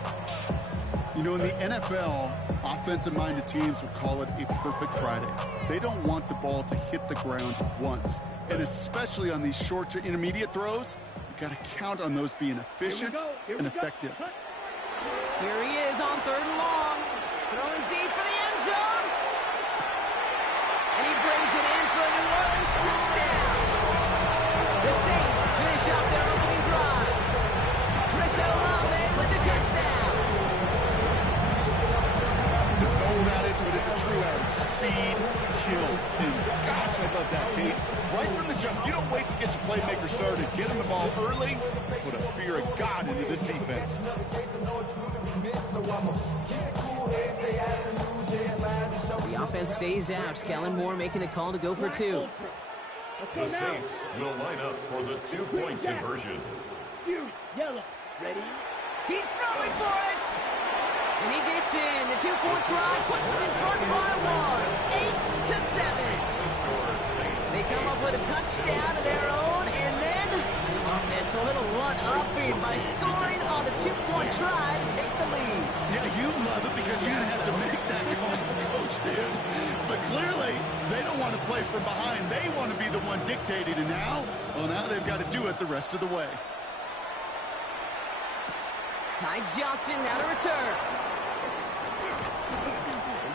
You You know, in the NFL, offensive-minded teams will call it a perfect Friday. They don't want the ball to hit the ground once. And especially on these short to intermediate throws, you got to count on those being efficient and effective. Here he is on 3rd and long. Throwing deep for the end zone. And he brings it in for a New Orleans touchdown. The Saints finish off their opening drive. Chris Olave with the touchdown. It's an old adage, but it's a true adage. Speed kills. And gosh, I love that, Kate. Right from the jump, you don't wait to get your playmaker started. Get him the ball early. Put a fear of God into this defense. The offense stays out. Kellen Moore making the call to go for 2. The Saints will line up for the 2-point conversion. Yellow. Ready? He's throwing for it. And he gets in. The 2-point try puts him in front by 1. 8-7. They come up with a touchdown of their own, and then this little one-upping by scoring on the 2-point try to take the lead. Yeah, you love it because you didn't have to make that call, the coach did. But clearly, they don't want to play from behind. They want to be the one dictating, and now they've got to do it the rest of the way. Ty Johnson now to return.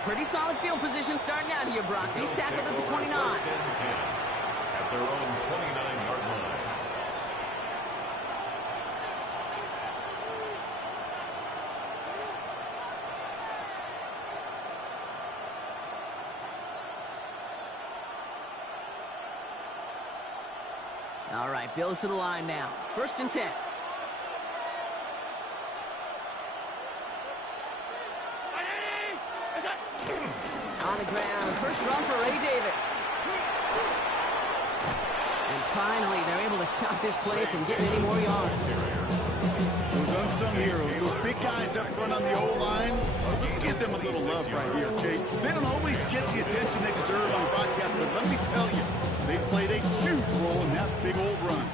Pretty solid field position starting out here, Brock. He's tackled at the 29. At their own 29-yard line. All right, Bills to the line now. 1st and 10. On the ground, first run for Ray Davis. And finally, they're able to stop this play from getting any more yards. Those unsung heroes, those big guys up front on the O-line, let's give them a little love right here, okay? They don't always get the attention they deserve on the broadcast, but let me tell you, they played a huge role in that big old run.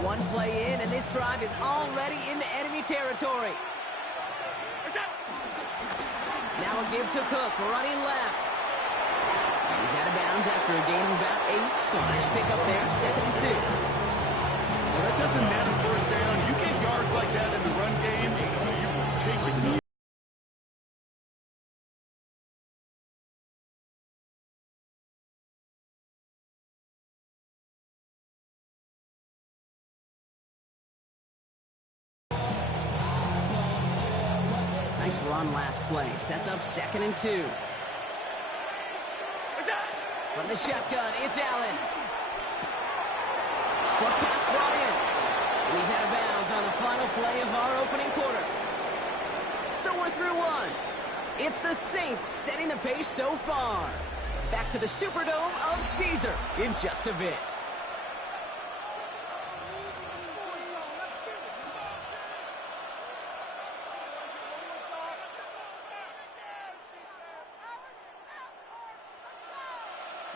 One play in, and this drive is already into enemy territory. Now a give to Cook, running left. He's out of bounds after a gain of about 8, so nice pick up there, 2nd and 2. Well, that doesn't matter 1st down. You get yards like that in the run game, you will take it. Nice run last play. Sets up 2nd and 2. From the shotgun, it's Allen. Short pass brought in. And he's out of bounds on the final play of our opening quarter. So we're through 1. It's the Saints setting the pace so far. Back to the Superdome of Caesar in just a bit.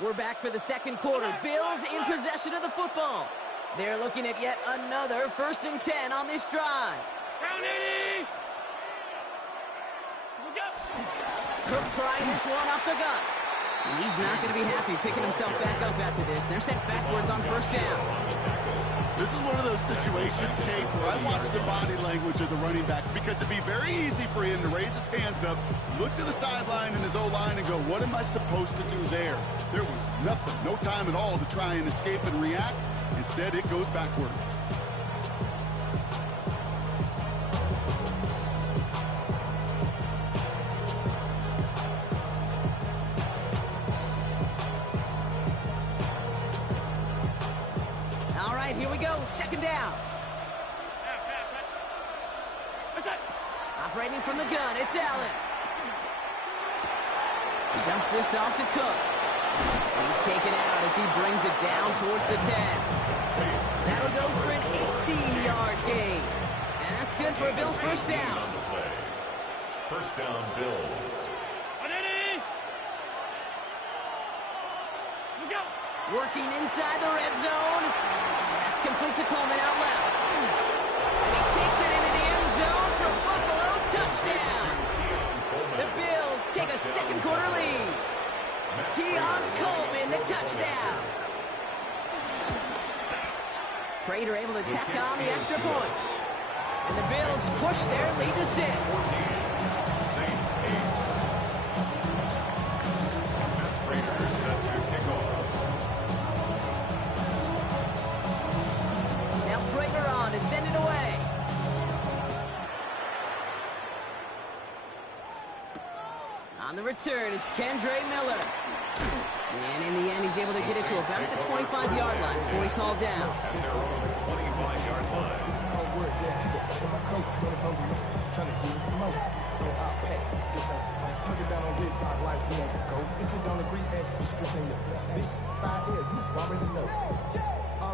We're back for the 2nd quarter. Bills in possession of the football. They're looking at yet another 1st and 10 on this drive. Cook trying this one up the gut. And he's not going to be happy picking himself back up after this. They're sent backwards on 1st down. This is one of those situations, Kate, where I watch the body language of the running back because it'd be very easy for him to raise his hands up, look to the sideline in his O-line and go, what am I supposed to do there? There was nothing, no time at all to try and escape and react. Instead, it goes backwards. Here we go, 2nd down. Operating from the gun, it's Allen. He dumps this off to Cook. He's taken out as he brings it down towards the 10. That'll go for an 18-yard gain. And that's good for a Bills 1st down. 1st down, Bills. Working inside the red zone. That's complete to Coleman out left. And he takes it into the end zone for a Buffalo touchdown. The Bills take a second quarter lead. Keon Coleman, the touchdown. Prater able to tack on the extra point. And the Bills push their lead to 6. Saints 8. Prater set to kick off. Now Prater on to send it away. On the return, it's Kendre Miller. And in the end, he's able to get it to about the 25-yard line before he's hauled down. At their own 25-yard line.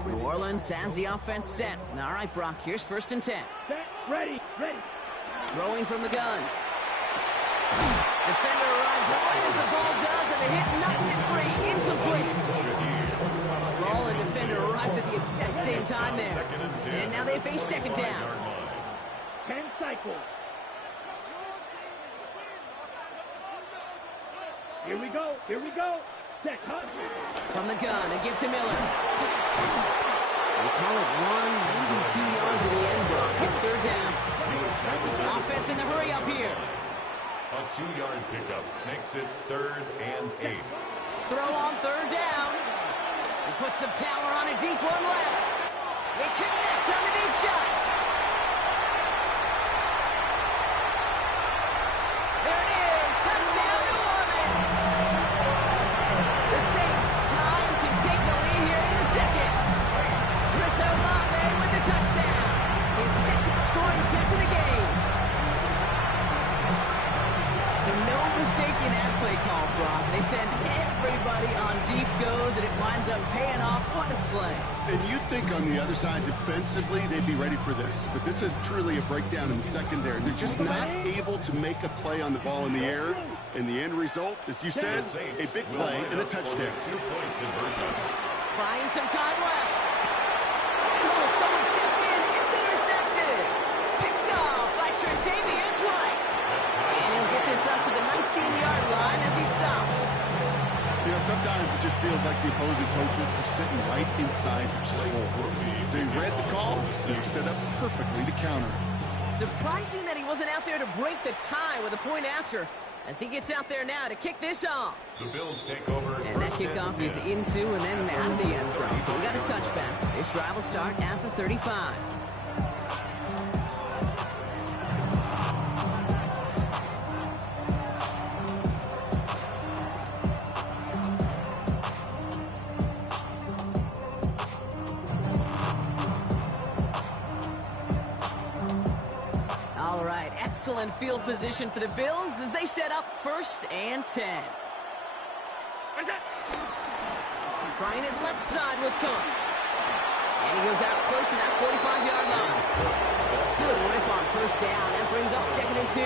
New Orleans has the offense set. All right, Brock, here's 1st and 10. Set, ready, ready. Throwing from the gun. Defender arrives right as the ball does, and the hit knocks it free. Incomplete. Ball and defender arrived at the exact same time there. And now they face 2nd down. 10 cycles. Here we go, here we go. Set, cut. From the gun, a give to Miller. We call it 1, maybe 2 yards in the end, Brock. It's 3rd down. Offense in the hurry up here. A 2-yard pickup makes it 3rd and 8. Throw on 3rd down. He puts some power on a deep one left. They connect on the deep shot. There it is. Touchdown, New Orleans. The Saints tie and can take the lead here in the 2nd. Chris Olave with the touchdown. His 2nd scoring catch of the game. So no mistake in that play call, Brock. They send everybody on deep goes, and it winds up paying off. What a play. And you'd think on the other side defensively they'd be ready for this. But this is truly a breakdown in the secondary. They're just not able to make a play on the ball in the air. And the end result, as you said, a big play and a touchdown. Buying some time left. Oh, someone stepped in. It's intercepted. Picked off by Tre'Davious White. And he'll get this up to the 19-yard line as he stopped. You know, sometimes it just feels like the opposing coaches are sitting right inside your skull. They read the call, and they're set up perfectly to counter it. Surprising that he wasn't out there to break the tie with a point after, as he gets out there now to kick this off. The Bills take over. And that kickoff is into and then out of the end zone. So we got a touchback. This drive will start at the 35. All right, excellent field position for the Bills as they set up 1st and 10. Trying it left side with Cook. And he goes out close to that 45-yard line. Good whip on 1st down. That brings up 2nd and 2.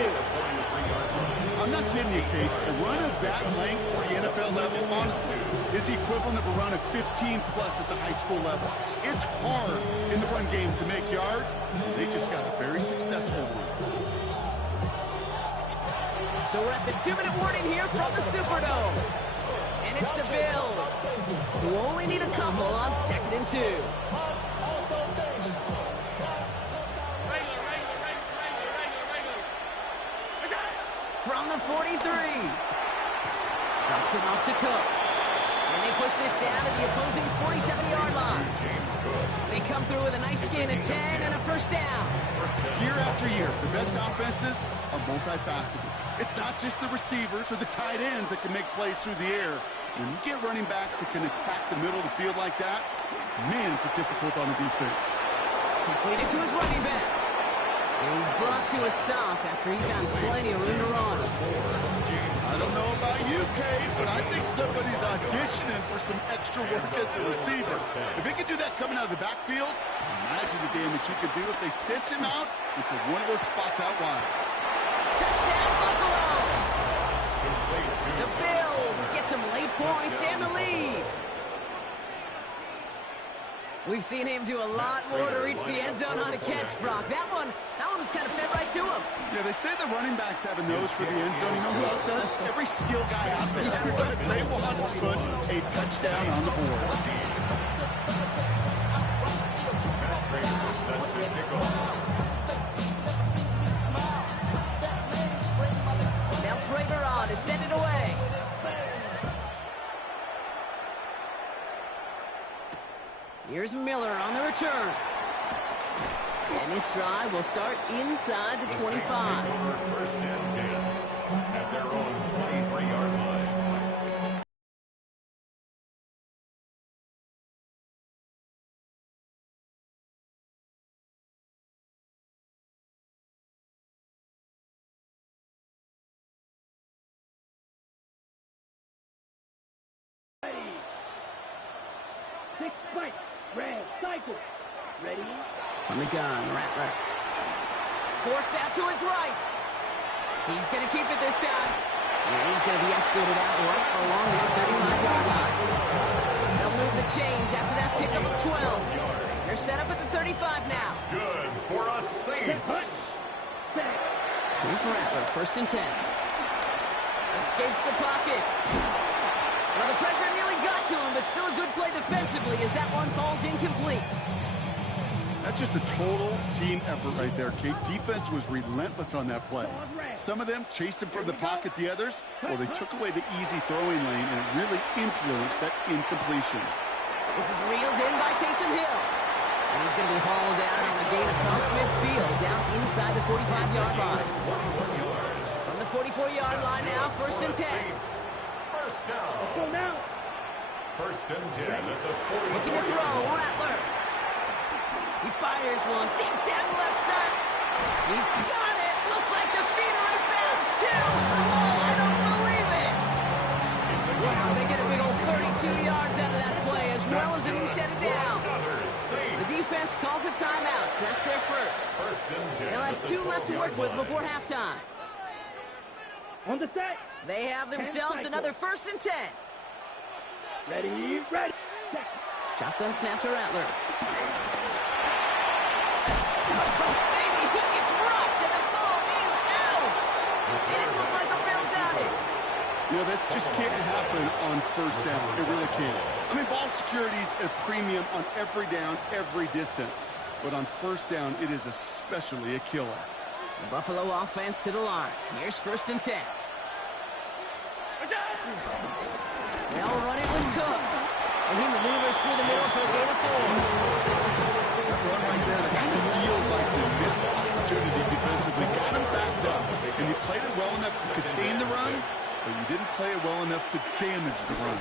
I'm not kidding you, Kate. A run of that length at the NFL level, honestly, is the equivalent of a run of 15-plus at the high school level. It's hard in the run game to make yards. They just got a very successful one. So we're at the 2-minute warning here from the Superdome. And it's the Bills, who only need a couple on 2nd and 2. From the 43. Drops it off to Cook. And they push this down to the opposing 47-yard line. They come through with a nice gain of 10 and a 1st down. Year after year, the best offenses are multifaceted. It's not just the receivers or the tight ends that can make plays through the air. When you get running backs that can attack the middle of the field like that, man, it's difficult on the defense. Completed to his running back. And he's brought to a stop after he got plenty of room to run. I don't know about you, Kate, but I think somebody's auditioning for some extra work as a receiver. If he could do that coming out of the backfield, imagine the damage he could do if they sent him out into one of those spots out wide. Touchdown, Buffalo! The Bills get some late points and the lead. We've seen him do a lot more to reach the end zone on a catch, Brock. That one was kind of fed right to him. Yeah, they say the running backs have a nose for the end zone. You know who else does? Every skill guy out there. Because they want to put a touchdown on the board. Now Prater on to send it away. Here's Miller on the return. And this drive will start inside the 25. First and 10 at their own 23-yard line. Six spikes. Red cycle. Ready? On the gun, Rattler. Forced out to his right. He's going to keep it this time. And he's going to be escorted out right along the 35-yard line. They'll move the chains after that pickup of 12. They're set up at the 35 now. Good for a Saints. Here's Rattler, first and 10. Escapes the pocket. Well, the pressure nearly got to him, but still a good play defensively as that one falls incomplete. That's just a total team effort right there, Kate. Defense was relentless on that play. Some of them chased him from the pocket. The others, well, they took away the easy throwing lane, and it really influenced that incompletion. This is reeled in by Taysom Hill. And he's going to be hauled down on a gain across midfield, down inside the 45-yard line. From the 44-yard line now, first and 10. First down. First and 10 at the 44. Looking to throw, Rattler. He fires one deep down the left side. He's got it. Looks like the feet are in bounds, too. Oh, I don't believe it. Wow, they get a big old 32 yards out of that play, as well as it shut it down. The defense calls a timeout, so that's their first. They'll have 2 left to work with before halftime. On the set. They have themselves another first and 10. Ready. Shotgun snap to Rattler. Oh, baby, he gets rocked, and the ball is out. It didn't look like a real got it. You know, this just can't happen on first down. It really can't. I mean, ball security's a premium on every down, every distance. But on first down, it is especially a killer. The Buffalo offense to the line. Here's first and 10. They'll run it with Cook. And he maneuvers through the middle for a gain of 4. That run right there, that kind of feels like the missed opportunity defensively. Got him backed up. And you played it well enough to contain the run, but you didn't play it well enough to damage the run.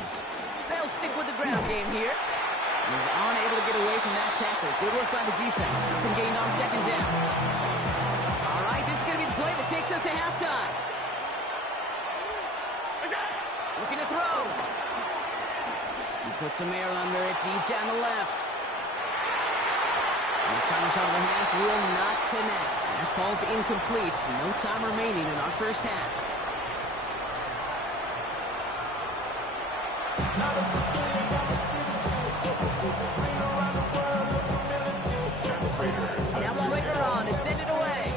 They'll stick with the ground game here. He's unable to get away from that tackle. Good work by the defense. Nothing gained on second down. All right, this is going to be the play that takes us to halftime. Looking to throw. He puts some air under it deep down the left. And his final shot of the half will not connect. That falls incomplete. No time remaining in our first half. Now we'll wait on to send it away.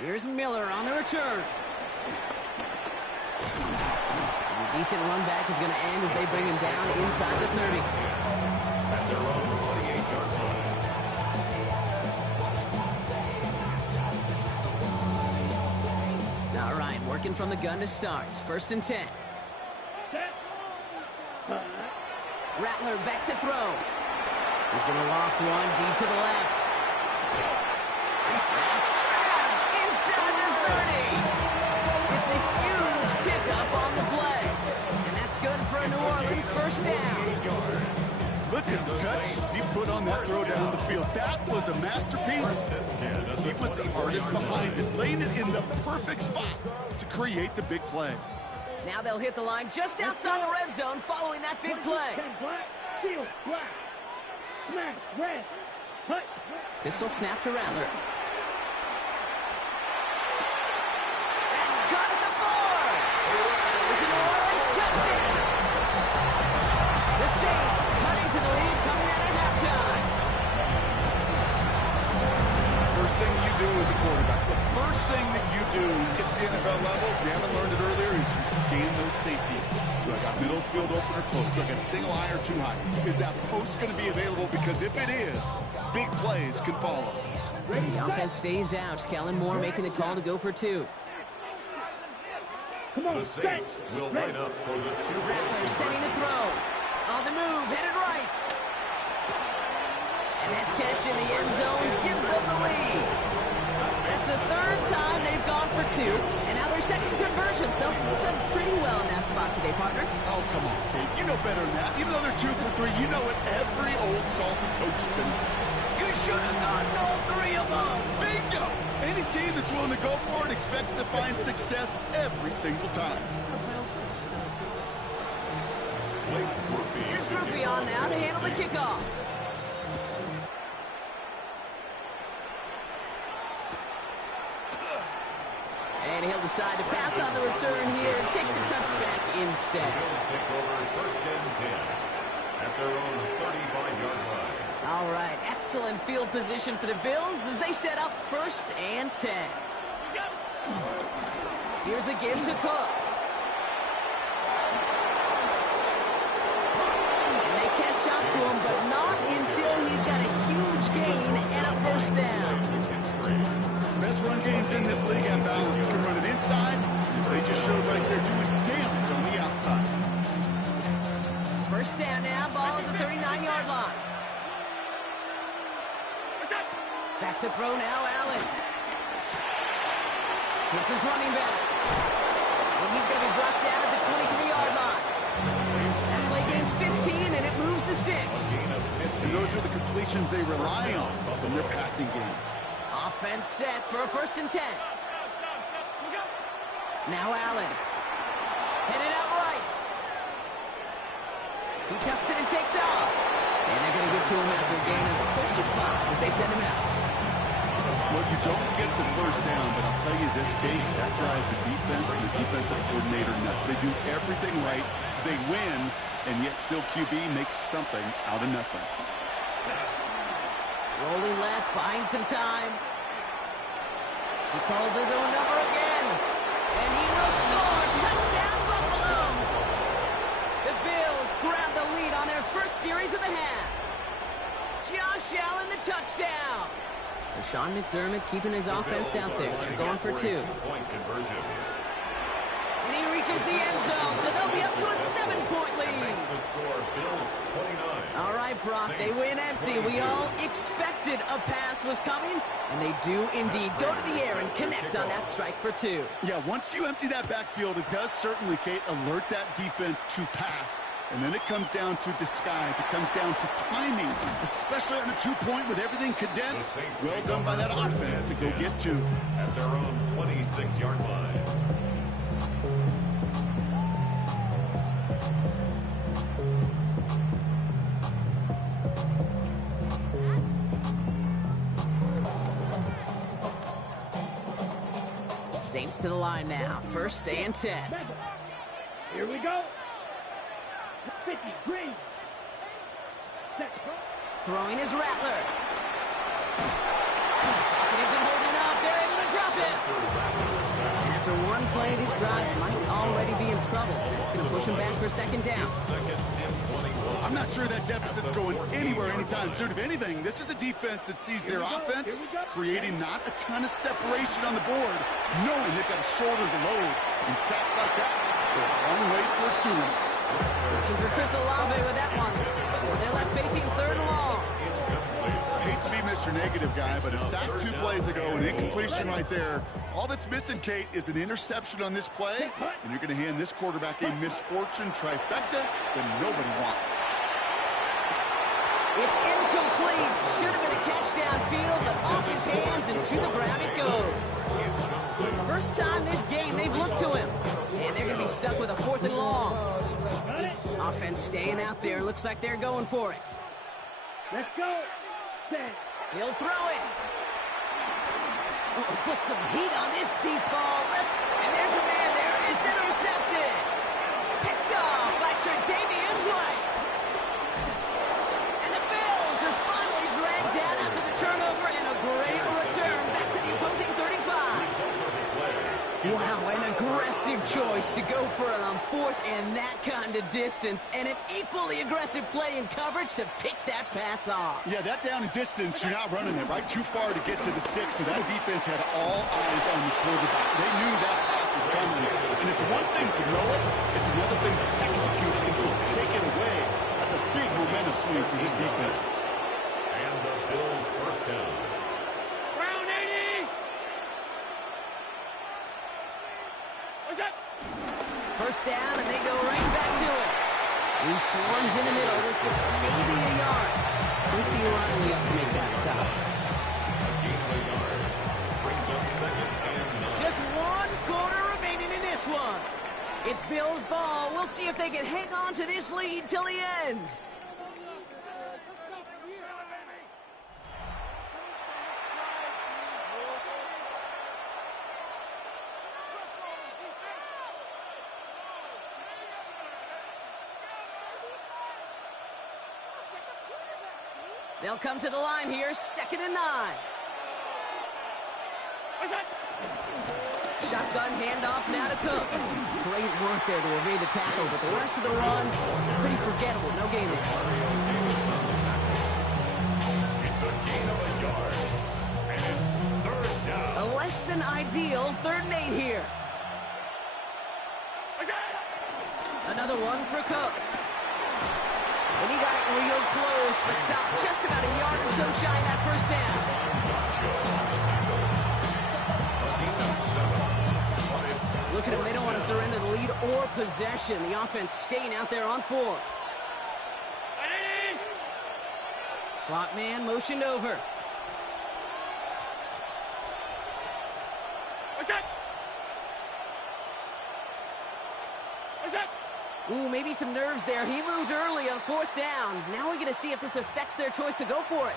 Here's Miller on the return. A decent run back is going to end as they bring him down inside the 30. At their own 28-yard line. All right, working from the gun to start. First and 10. Rattler back to throw. He's going to loft one deep to the left. That's grabbed inside the 30. It's a huge pickup on the play. And that's good for a New Orleans first down. Look at the touch he put on that throw down the field. That was a masterpiece. He was the artist behind it, laying it in the perfect spot to create the big play. Now they'll hit the line just outside the red zone following that big play. Black, field, black. Smash, red. Hut. Pistol snap to Rattler. That's caught at the 4. It's an New Orleans touchdown. the NFL level, if you haven't learned it earlier, is you scan those safeties. Do I got middle field open or close? Do I got single high or too high? Is that post going to be available? Because if it is, big plays can follow. The offense stays out. Kellen Moore making the call to go for 2. The Saints will line up for the 2. Rattler setting the throw. On the move, headed right. And that catch in the end zone gives them the lead. That's the 3rd time they've gone for 2, and now their 2nd conversion, so they've done pretty well in that spot today, partner. Oh, come on, Kate. You know better than that. Even though they're 2 for 3, you know what every old salty coach is going to say. You should have gotten all 3 of them. Bingo! Any team that's willing to go for it expects to find success every single time. Here's Groupie on now to handle the kickoff. And he'll decide to pass on the return here and take the touchback instead. Bills take over 1st and 10 at their own 35-yard line. All right, excellent field position for the Bills as they set up 1st and 10. Here's a give to Cook. And they catch up to him, but not until he's got a huge gain and a 1st down. Best run games in this league at balance. Can run it inside, as they just showed right there, doing damage on the outside. 1st down now, ball at the 39-yard line. Back to throw now, Allen. Hits his running back. And he's going to be brought down at the 23-yard line. That play gains 15, and it moves the sticks. And those are the completions they rely on from their passing game. Offense set for a 1st and 10. Now Allen. Headed out right. He tucks it and takes off. And they're going to get to him after a gain of close to 5 as they send him out. Well, you don't get the 1st down, but I'll tell you this, Kate, that drives the defense and the defensive coordinator nuts. They do everything right. They win, and yet still QB makes something out of nothing. Rolling left, buying some time. He calls his own number again. And he will score. Touchdown, Buffalo. The Bills grab the lead on their 1st series of the half. Josh Allen, the touchdown. Sean McDermott keeping his offense out there. They're going for 2. 2-point conversion. And he reaches the end zone, so they'll be up to a 7-point lead. The score, Bills 29. All right, Brock, they win empty. We all expected a pass was coming, and they do indeed go to the air and connect on that strike for 2. Yeah, once you empty that backfield, it does certainly, Kate, alert that defense to pass. And then it comes down to disguise. It comes down to timing, especially on a 2-point with everything condensed. Well done by that offense to go get 2. At their own 26-yard line. Saints to the line now. 1st and 10. Here we go. 50, green. Throwing is Rattler. Pocket isn't holding up. They're able to drop it. And after one play, this drive might already be in trouble. That's going to push him back for 2nd down. 2nd and 21. I'm not sure that deficit's going anywhere anytime soon. If anything, this is a defense that sees their offense creating not a ton of separation on the board, knowing they've got to shoulder the load. And sacks like that, they're a long ways towards doing it. Searching for Chris Olave with that one. So they're left facing 3rd and long. I hate to be Mr. Negative guy, but a sack 2 plays ago, an incompletion right there. All that's missing, Kate, is an interception on this play, and you're going to hand this quarterback a misfortune trifecta that nobody wants. It's incomplete. Should have been a catch downfield, but off his hands and to the ground it goes. First time this game they've looked to him, and they're going to be stuck with a 4th and long. Offense staying out there. Looks like they're going for it. Let's go. He'll throw it. Oh, put some heat on this deep ball. And there's a man there. It's intercepted. Picked off by Tre'Davious White. And the Bills are finally dragged down after the turnover and a great return back to the opposing 35. Wow, aggressive choice to go for it on fourth and that kind of distance, and an equally aggressive play in coverage to pick that pass off. Yeah, that down and distance, you're not running it, right? Too far to get to the stick, so that defense had all eyes on the quarterback. They knew that pass was coming, and it's one thing to know it, it's another thing to execute it and go take it away. That's a big momentum swing for this defense. And the Bills first down. Round 80. What's up? First down, and they go right back to it. He swarms in the middle. This gets maybe a yard. Quincy Riley up to make that stop. Gain of a yard. Brings up second and 9. Just 1 quarter remaining in this one. It's Bills ball. We'll see if they can hang on to this lead till the end. They'll come to the line here, 2nd and 9. Shotgun handoff now to Cook. Great work there to evade the tackle, but the rest of the run, pretty forgettable. No gain there. It's a gain of a yard. And it's third down. A less than ideal 3rd and 8 here. Another one for Cook. And he got it real close, but stopped just about a yard or so shy of that first down. Look at them, they don't want to surrender the lead or possession. The offense staying out there on 4. Slot man motioned over. Ooh, maybe some nerves there. He moves early on 4th down. Now we're going to see if this affects their choice to go for it.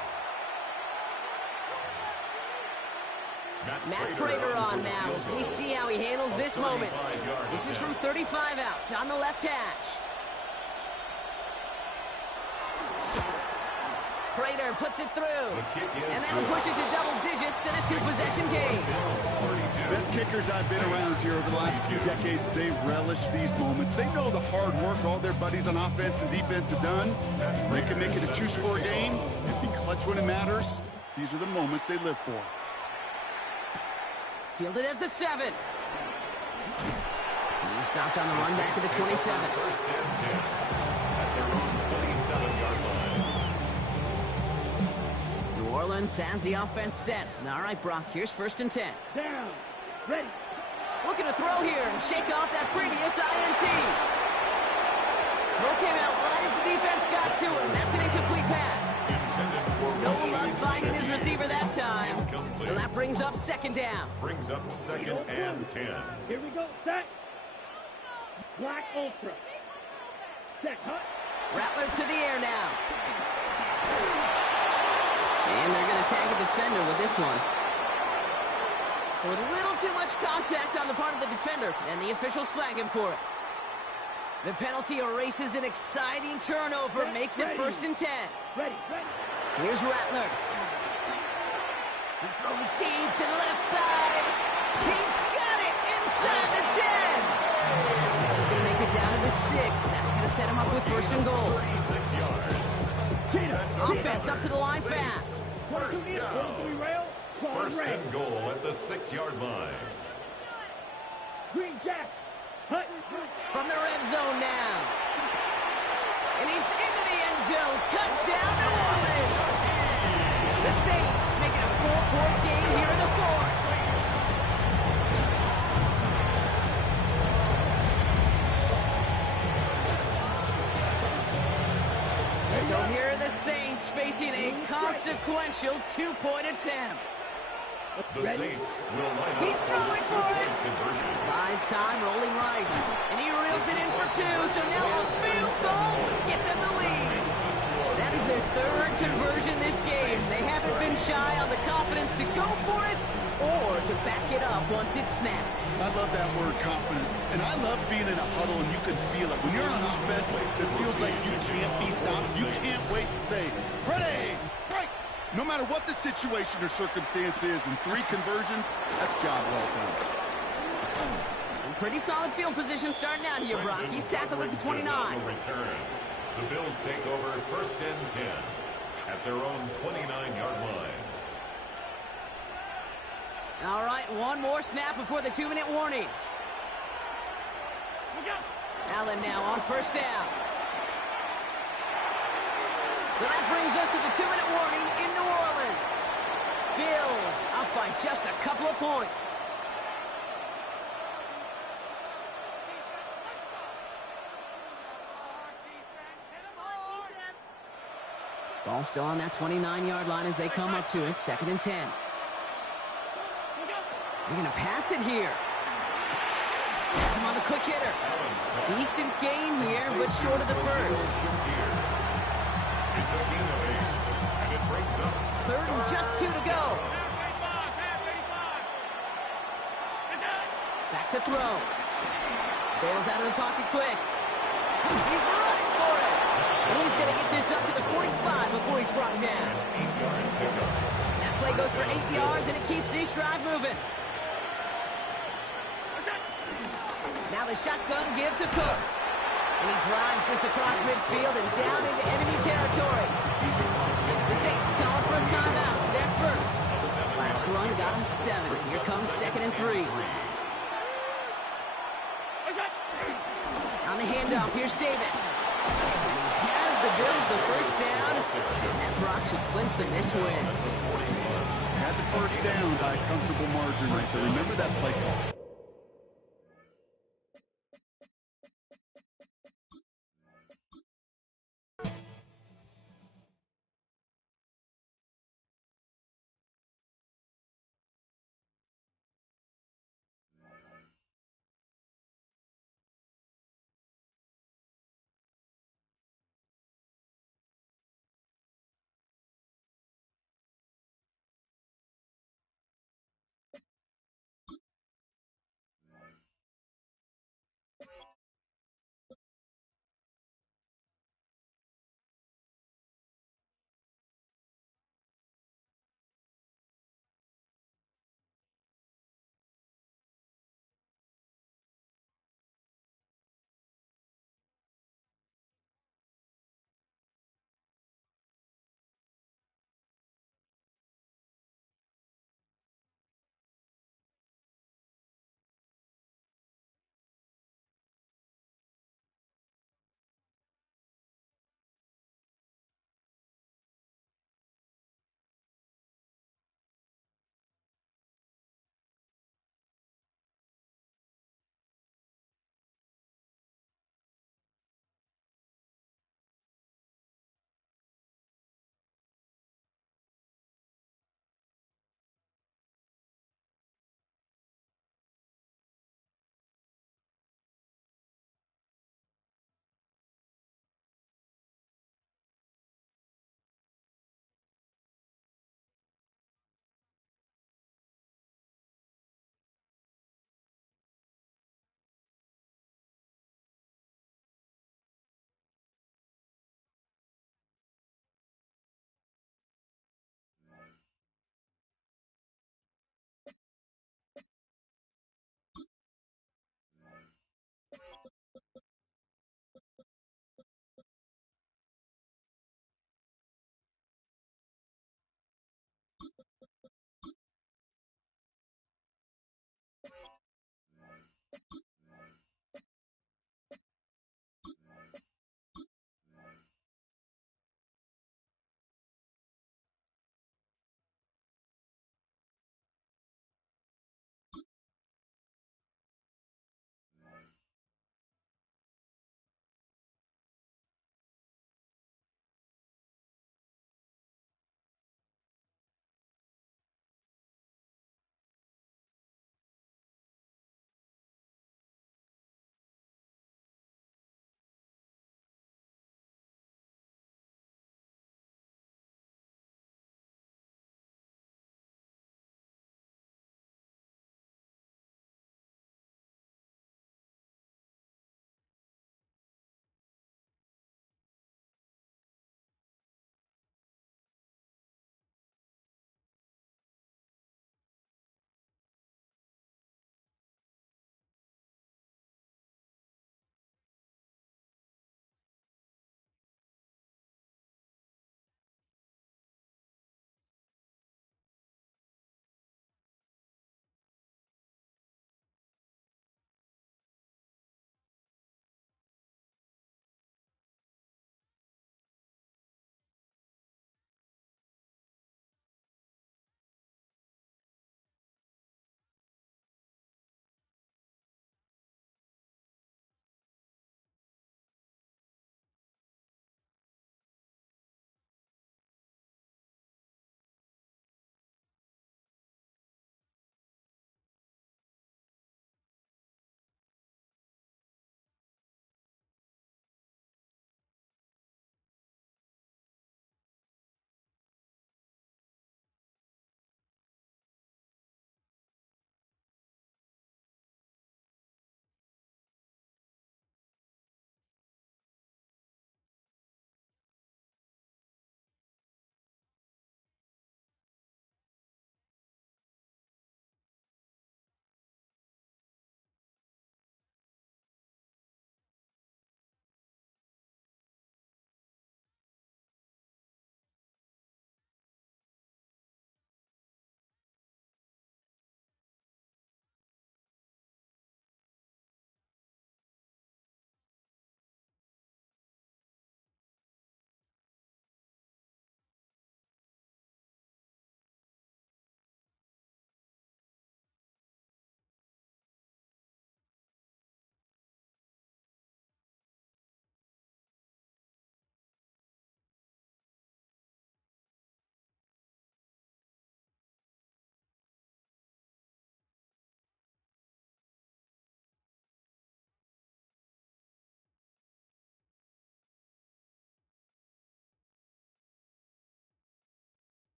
Matt Prater on now as we see how he handles this moment. This is from 35 out on the left hash. Prater puts it through, and that'll push it to double digits in a 2-possession game. Best kickers I've been around here over the last few decades, they relish these moments. They know the hard work all their buddies on offense and defense have done. They can make it a 2-score game and be clutch when it matters. These are the moments they live for. Fielded at the 7. He stopped on the run back at the 27. First and 10 at their own 27-yard line. New Orleans has the offense set. All right, Brock, here's 1st and 10. Down. Ready. Looking to throw here and shake off that previous INT. Throw came out right as the defense got to him. That's an incomplete pass. No luck finding his receiver that time. So that brings up 2nd down. Brings up 2nd and 10. Here we go. Set. Black Ultra. Set. Cut. Rattler to the air now. And they're going to tag a defender with this one. So a little too much contact on the part of the defender, and the officials flag him for it. The penalty erases an exciting turnover, makes it 1st and 10. Ready. Here's Rattler. He's throwing deep to the left side. He's got it inside the 10. This is going to make it down to the 6. That's going to set him up with 1st and goal. 36 yards. Offense up to the line fast. First down. First and goal at the 6-yard line. Green Jack. From the red zone now. And he's into the end zone. Touchdown, New Orleans. The Saints making a 4-point game here in the 4th. So here are the Saints facing a consequential 2-point attempt. The Saints will line up. He's throwing for it. Conversion. Buys time, rolling right. And he reels it in for 2, so now a field goal will get them the lead. That is their 3rd conversion this game. They haven't been shy on the confidence to go for it or to back it up once it's snapped. I love that word, confidence. And I love being in a huddle and you can feel it. When you're on offense, it feels like you can't be stopped. You can't wait to say, ready, break. No matter what the situation or circumstance is, in 3 conversions, that's job well done. pretty solid field position starting out here, Brock. He's tackled at the 29. Return. The Bills take over 1st and 10 at their own 29-yard line. All right, one more snap before the 2-minute warning. Allen now on 1st down. So that brings us to the 2-minute warning in New Orleans. Bills up by just a couple of points. Ball still on that 29-yard line as they come up to it. 2nd and 10. They're going to pass it here. Has him on the quick hitter. Decent gain here, but short of the first. It's a gain of 8, and it brings up 3rd and just 2 to go. Back to throw. Bails out of the pocket quick. He's running for it. And he's going to get this up to the 45 before he's brought down. That play goes for 8 yards, and it keeps this drive moving. Now the shotgun give to Cook. And he drives this across midfield and down into enemy territory. The Saints calling for a timeout. It's their first. Last run got him 7. Here comes 2nd and 3. On the handoff, here's Davis. And he has the Bills the first down. And that Brock should clinch them this win. Had the first down by a comfortable margin right there. Remember that play call.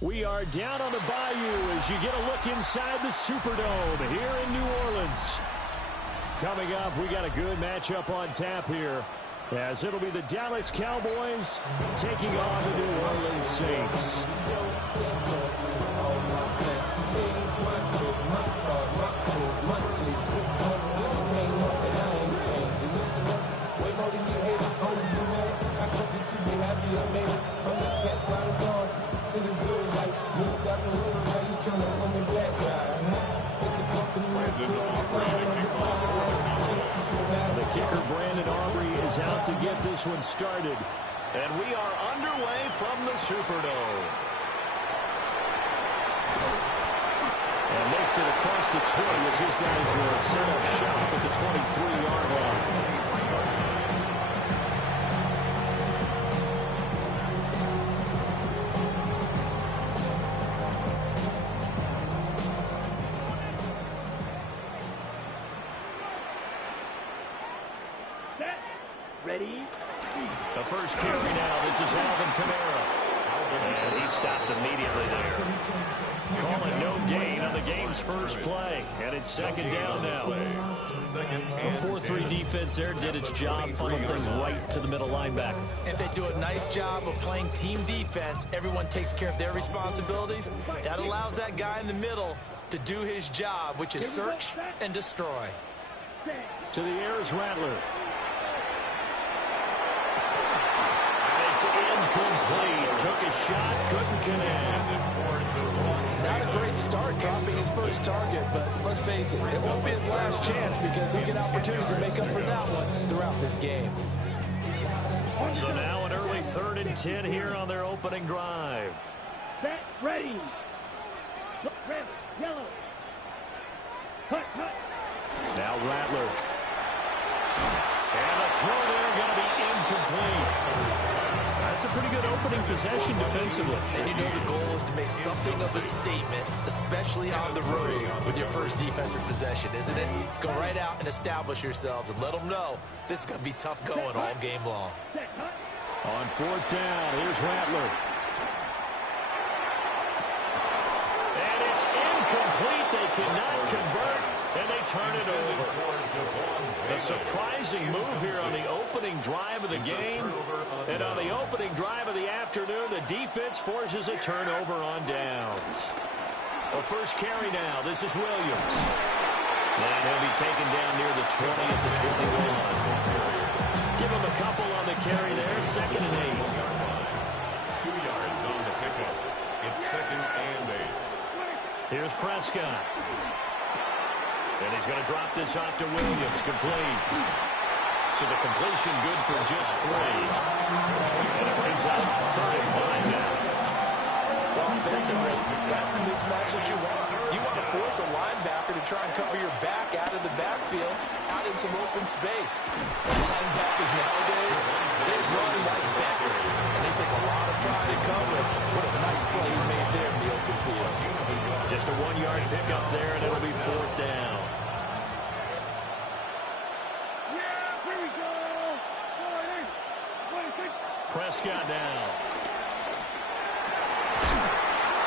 We are down on the Bayou as you get a look inside the Superdome here in New Orleans. Coming up, we got a good matchup on tap here, as it'll be the Dallas Cowboys taking on the New Orleans Saints. The kicker, Brandon Aubrey, is out to get this one started. And we are underway from the Superdome. And makes it across the 20 as his guys will set up shop at the 23-yard line. Ready? The first carry now. This is Alvin Kamara. And he stopped immediately there. Calling no gain on the game's first play. And it's second down now. The 4-3 defense there did its job, funneled things right to the middle linebacker. If they do a nice job of playing team defense, everyone takes care of their responsibilities. That allows that guy in the middle to do his job, which is search and destroy. To the air is Rattler. It's incomplete. Took a shot, couldn't connect. Not a great start dropping his first target, but let's face it, it won't be his last chance because he'll get opportunities to make up for that one throughout this game. So now an early 3rd and 10 here on their opening drive. Set, ready. Red, yellow. Cut, cut. Now Rattler. And the throw there going to be incomplete. That's a pretty good opening possession defensively. And you know the goal is to make something of a statement, especially on the road with your first defensive possession, isn't it? Go right out and establish yourselves and let them know this is going to be tough going all game long. On 4th down, here's Rattler. And it's incomplete. They cannot convert, and they turn it over. A surprising move here on the opening drive of the game. And on the opening drive of the afternoon, the defense forces a turnover on downs. The first carry now. This is Williams. And he'll be taken down near the 20 at the 21. Give him a couple on the carry there. 2nd and 8. 2 yards on the pickup. It's 2nd and 8. Here's Prescott. And he's going to drop this off to Williams. Complete. So the completion good for just 3. And it brings up 3rd and 5 now. Well, offensively, that's the mismatch that you want. You want to force a linebacker to try and cover your back out of the backfield, out in some open space. The linebackers nowadays, they run like backs, and they take a lot of pride in covering. What a nice play he made there in the open field. Just a 1-yard pickup there, and it'll be 4th down. Prescott now.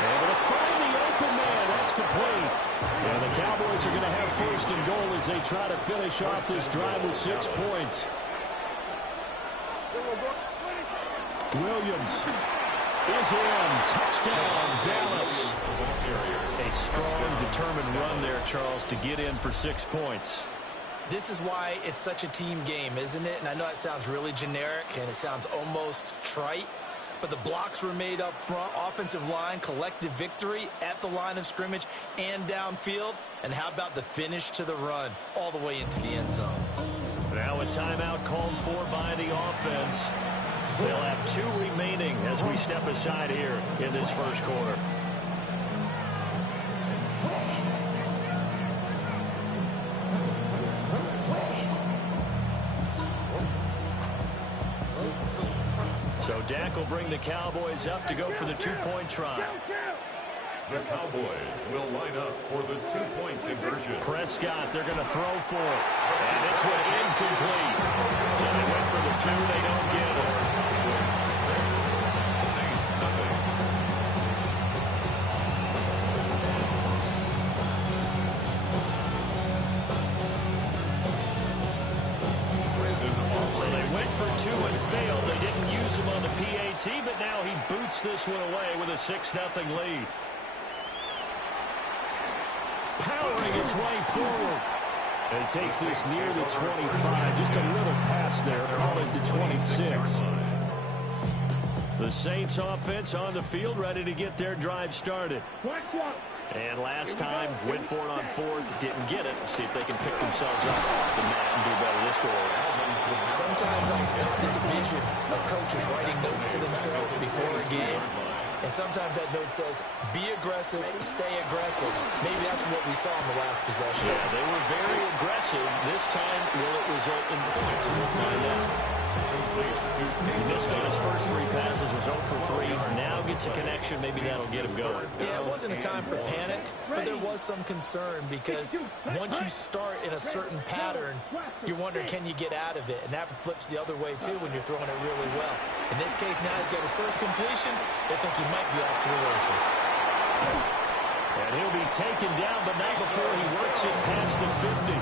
Able to find the open man. That's complete. And the Cowboys are going to have 1st and goal as they try to finish off this drive with 6 points. Williams is in. Touchdown, Dallas. A strong, determined run there, Charles, to get in for 6 points. This is why it's such a team game, isn't it? And I know it sounds really generic and it sounds almost trite, but the blocks were made up front, offensive line, collective victory at the line of scrimmage and downfield. And how about the finish to the run all the way into the end zone? Now a timeout called for by the offense. They'll have 2 remaining as we step aside here in this first quarter. So Dak will bring the Cowboys up to go for the 2-point try. The Cowboys will line up for the 2-point conversion. Prescott, they're going to throw for it. And this one incomplete. So they went for the 2, they don't get it. Saints nothing. 2 and failed. They didn't use him on the PAT, but now he boots this one away with a 6-0 lead. Powering its way forward. And he takes this near the 25. Just a little pass there. Call it the 26. The Saints offense on the field, ready to get their drive started. And last time, went for it on 4th, didn't get it. See if they can pick themselves up off the mat and do better this go around. Sometimes I have this vision of coaches writing notes to themselves before a game. And sometimes that note says, be aggressive, stay aggressive. Maybe that's what we saw in the last possession. Yeah, they were very aggressive. This time, will it result in points? We'll find out. He missed on his first 3 passes, was 0 for 3. Now gets a connection. Maybe that'll get him going. Yeah, it wasn't a time for panic, but there was some concern because once you start in a certain pattern, you're wondering, can you get out of it? And that flips the other way, too, when you're throwing it really well. In this case, now he's got his first completion. They think he might be off to the races. And he'll be taken down, but not before he works it past the 50.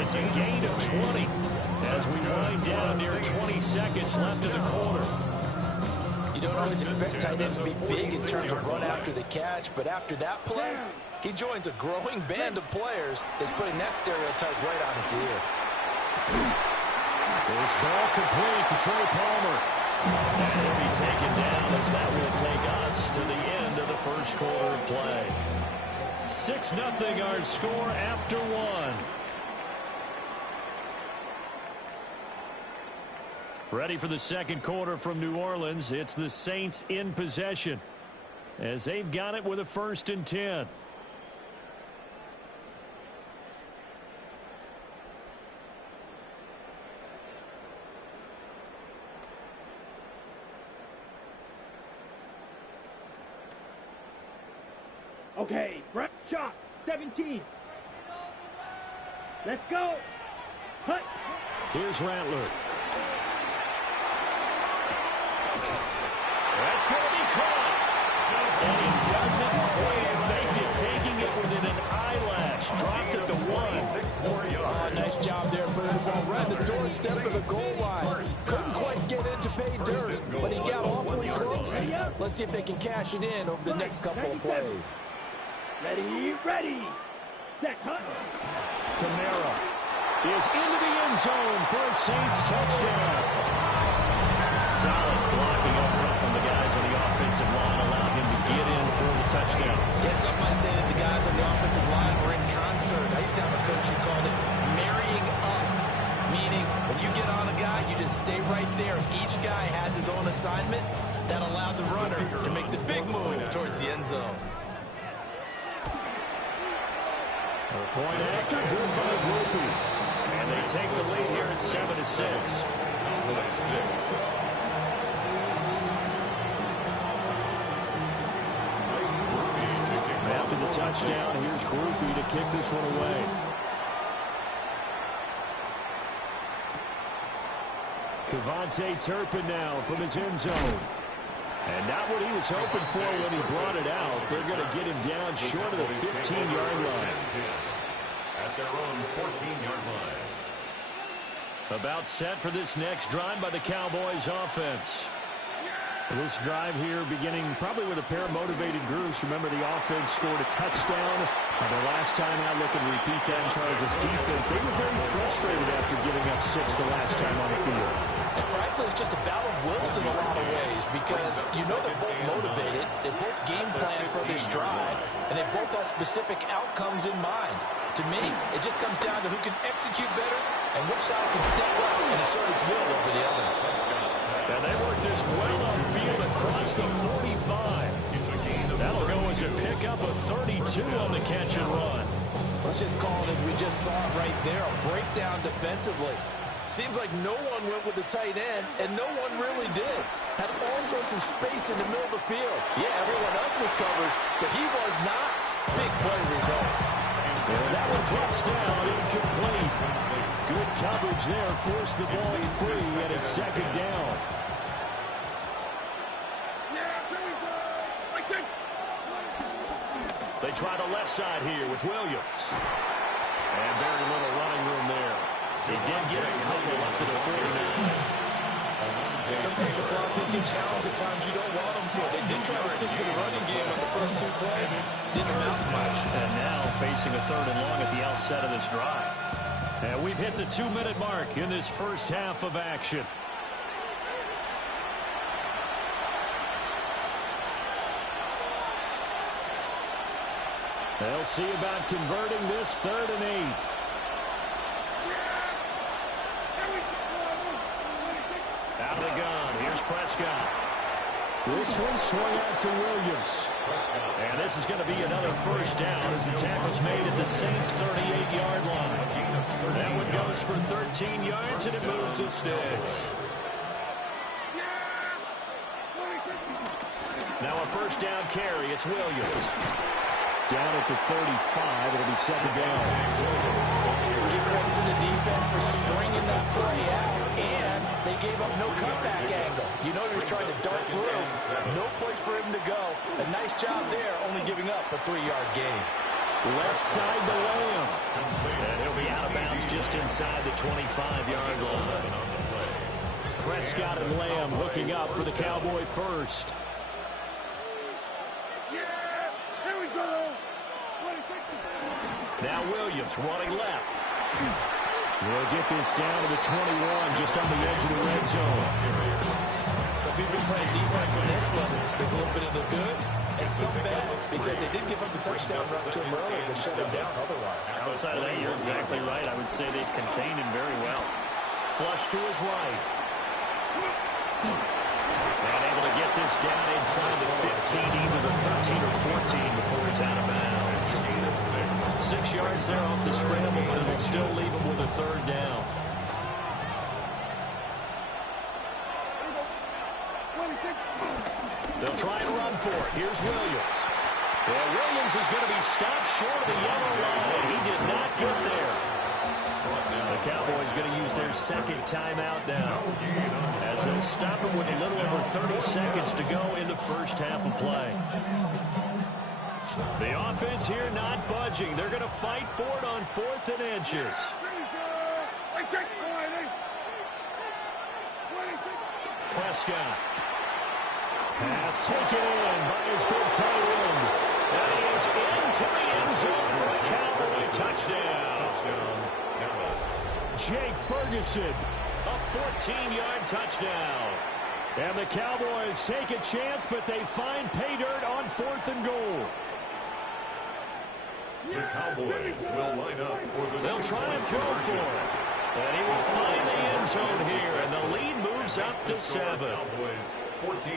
It's a gain of 20 as we wind down near 20 seconds left in the quarter. You don't always expect tight ends to be big in terms of run after the catch, but after that play, he joins a growing band of players that's putting that stereotype right on its ear. This ball complete to Trey Palmer. And he'll be taken down as that will take us to the end of the first quarter of play. 6-0 our score after 1. Ready for the second quarter from New Orleans. It's the Saints in possession as they've got it with a 1st and 10. Okay, front shot, 17. Let's go. Cut. Here's Rattler. That's going to be caught. And he doesn't quite make it, taking it within an eyelash. Dropped at the 1. Oh, nice job there, putting the ball right at the doorstep of the goal line. Couldn't quite get in to pay dirt, but he got awfully close. Let's see if they can cash it in over the next couple of plays. Ready. Set, cut. Kamara is into the end zone for a Saints touchdown. Solid blocking up front from the guys on the offensive line allowed him to get in for the touchdown. Yeah, some might say that the guys on the offensive line were in concert. I used to have a coach who called it marrying up, meaning when you get on a guy, you just stay right there. Each guy has his own assignment that allowed the runner to make the big move towards the end zone. A point after, good by Groupie. And they take the lead here at 7-6. After the touchdown, here's Groupie to kick this one away. Kevontae Turpin now from his end zone. And not what he was hoping for when he brought it out. They're going to get him down short of the 15-yard line. At their own 14-yard line. About set for this next drive by the Cowboys offense. This drive here beginning probably with a pair of motivated groups. Remember, the offense scored a touchdown. The last time out, look and repeat that in Charles' defense. They were very frustrated after giving up 6 the last time on the field. And frankly, it's just a battle of wills in a lot of ways because you know they're both motivated, they both game plan for this drive, and they both have specific outcomes in mind. To me, it just comes down to who can execute better and which side can step up and assert its will over the other. And they work this well on field across the 45. That'll go as a pickup of 32 on the catch and run. Let's just call it as we just saw it right there, a breakdown defensively. Seems like no one went with the tight end, and no one really did. Had all sorts of space in the middle of the field. Yeah, everyone else was covered, but he was not. Big play results. And that one drops down, incomplete. Good coverage there, forced the ball free, and it's 2nd down. They try the left side here with Williams. And very little running room there. He did get a couple left at the 49. Sometimes your philosophies get challenged at times you don't want them to. They did try to stick to the running game on the first 2 plays. Didn't amount to much. And now facing a 3rd and long at the outset of this drive. And we've hit the 2-minute mark in this first half of action. They'll see about converting this 3rd and 8. Out of the gun. Here's Prescott. This one swung out to Williams. And this is going to be another first down as the tackle's made at the Saints' 38-yard line. That one goes for 13 yards, and it moves the sticks. Now a first down carry. It's Williams. Down at the 35. It'll be 2nd down. Give credit to the defense for stringing that play out, and they gave up no cutback angle. You know he was trying to dart through. No place for him to go. A nice job there, only giving up a 3-yard gain. Left side to Lamb. And he'll be out of bounds just inside the 25-yard line. Prescott and Lamb hooking up for the Cowboy first. Now Williams running left. We'll get this down to the 21, just on the edge of the red zone. So if you've been playing defense in this one, there's a little bit of the good and some bad, because they did give up the touchdown run to him earlier to shut him down otherwise. Outside of that, you're exactly right. I would say they've contained him very well. Flush to his right. And able to get this down inside the 15, either the 13 or 14 before he's out of bounds. 6 yards there off the scramble, but it'll still leave him with a 3rd down. They'll try and run for it. Here's Williams. Well, Williams is going to be stopped short of the yellow line. He did not get there. The Cowboys going to use their 2nd timeout now, as they'll stop him with a little over 30 seconds to go in the first half of play. The offense here not budging. They're going to fight for it on 4th and inches. Prescott. Pass taken in by his big tight end. And he is into the end zone for a Cowboy touchdown. Jake Ferguson, a 14-yard touchdown. And the Cowboys take a chance, but they find pay dirt on 4th and goal. The Cowboys will line up for the... They'll try and throw for it. And he will find the end zone here, and the lead moves up to 7. Cowboys 14,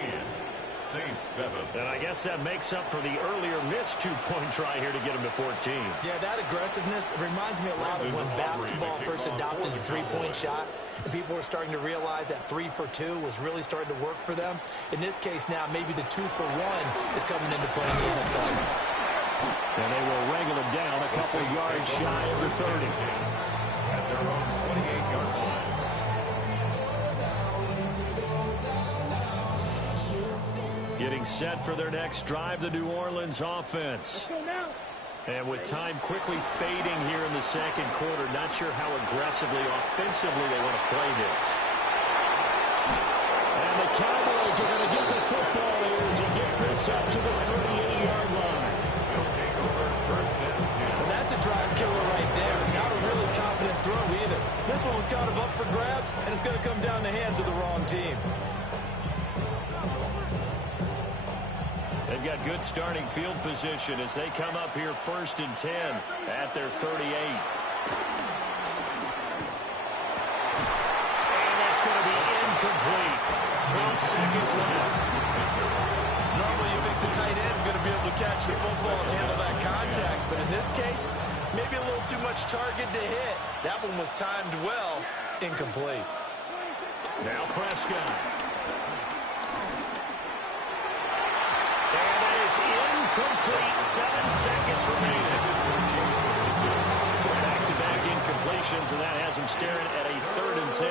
Saints 7. And I guess that makes up for the earlier missed 2-point try here to get him to 14. Yeah, that aggressiveness, it reminds me a lot of when basketball first adopted the 3-point shot. And people were starting to realize that 3 for 2 was really starting to work for them. In this case now, maybe the 2 for 1 is coming into play in the NFL. And they will wrangle him down a couple yards shy of the 30. At their own 28-yard line. Getting set for their next drive, the New Orleans offense. And with time quickly fading here in the 2nd quarter, not sure how aggressively, offensively they want to play this. And the Cowboys are going to get the football here as he gets this up to the 38-yard line. Well, that's a drive killer right there. Not a really confident throw either. This one was kind of up for grabs, and it's going to come down the hands of the wrong team. They've got good starting field position as they come up here 1st and 10 at their 38. And that's going to be incomplete. 12 seconds left. Normally you think the tight end's going to be able to catch the football and handle that contact, but in this case, maybe a little too much target to hit. That one was timed well. Incomplete. Now Prescott. And that is incomplete. 7 seconds remaining. So back-to-back incompletions, and that has him staring at a 3rd and 10.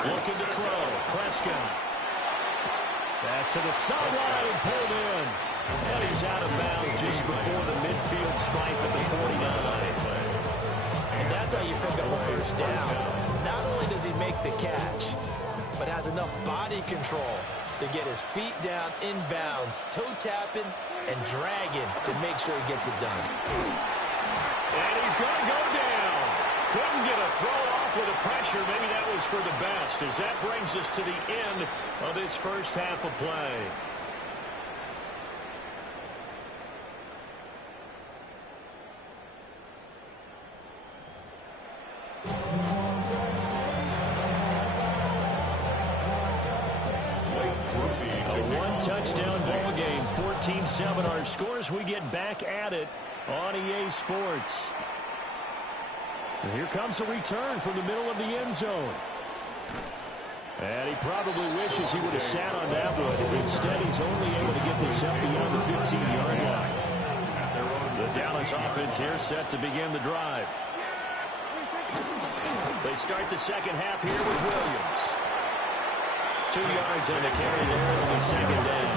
Looking to throw. Prescott. Pass to the sideline and pulled in. And he's out of bounds just before the midfield stripe at the 49. And that's how you pick up a first down. Not only does he make the catch, but has enough body control to get his feet down inbounds, toe tapping and dragging to make sure he gets it done. And he's going to go down. Couldn't get a throw off with the pressure. Maybe that was for the best, as that brings us to the end of this first half of play. Touchdown ball game, 14-7 our scores. We get back at it on EA Sports. And here comes a return from the middle of the end zone. And he probably wishes he would have sat on that one. Instead, he's only able to get this up beyond the 15-yard line. The Dallas offense here set to begin the drive. They start the second half here with Williams. 2 yards on the carry there, it'll be second down.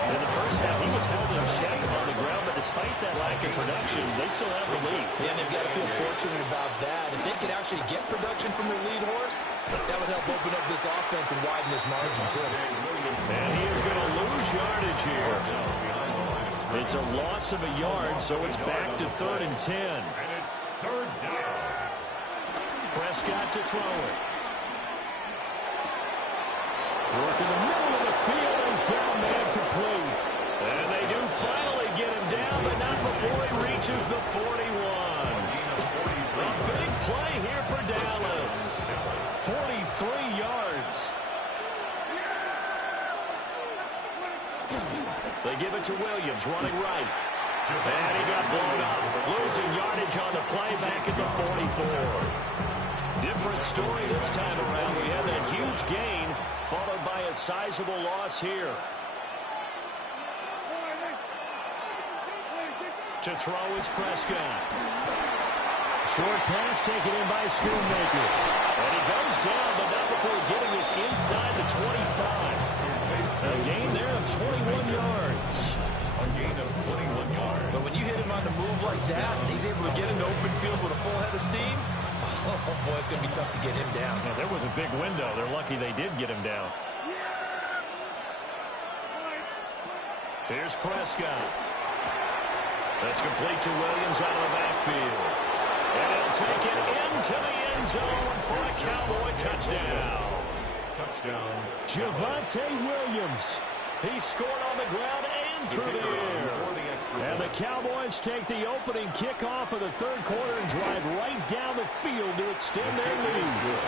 In the first half, he was held in check on the ground, but despite that lack of production, they still have relief. Yeah, and they've got to feel fortunate about that. If they could actually get production from their lead horse, that would help open up this offense and widen this margin, too. And he is going to lose yardage here. It's a loss of a yard, so it's back to 3rd and 10. And it's 3rd down. Prescott to throw it. Work in the middle of the field, and he's got a man complete. And they do finally get him down, but not before he reaches the 41. A big play here for Dallas. 43 yards. They give it to Williams, running right. And he got blown up, losing yardage on the play back at the 44. Different story this time around. We had that huge gain, followed by a sizable loss here. To throw is Prescott. Short pass taken in by Schoonmaker. And he goes down, but not before getting this inside the 25. A gain there of 21 yards. A gain of 21 yards. But when you hit him on the move like that, he's able to get into open field with a full head of steam. Oh, boy, it's going to be tough to get him down. Yeah, there was a big window. They're lucky they did get him down. Here's Prescott. That's complete to Williams out of the backfield. And he'll take it into the end zone for a Cowboy touchdown. Touchdown. Javonte Williams. He scored on the ground and through the air. And the Cowboys take the opening kickoff of the third quarter and drive right down the field to extend their lead.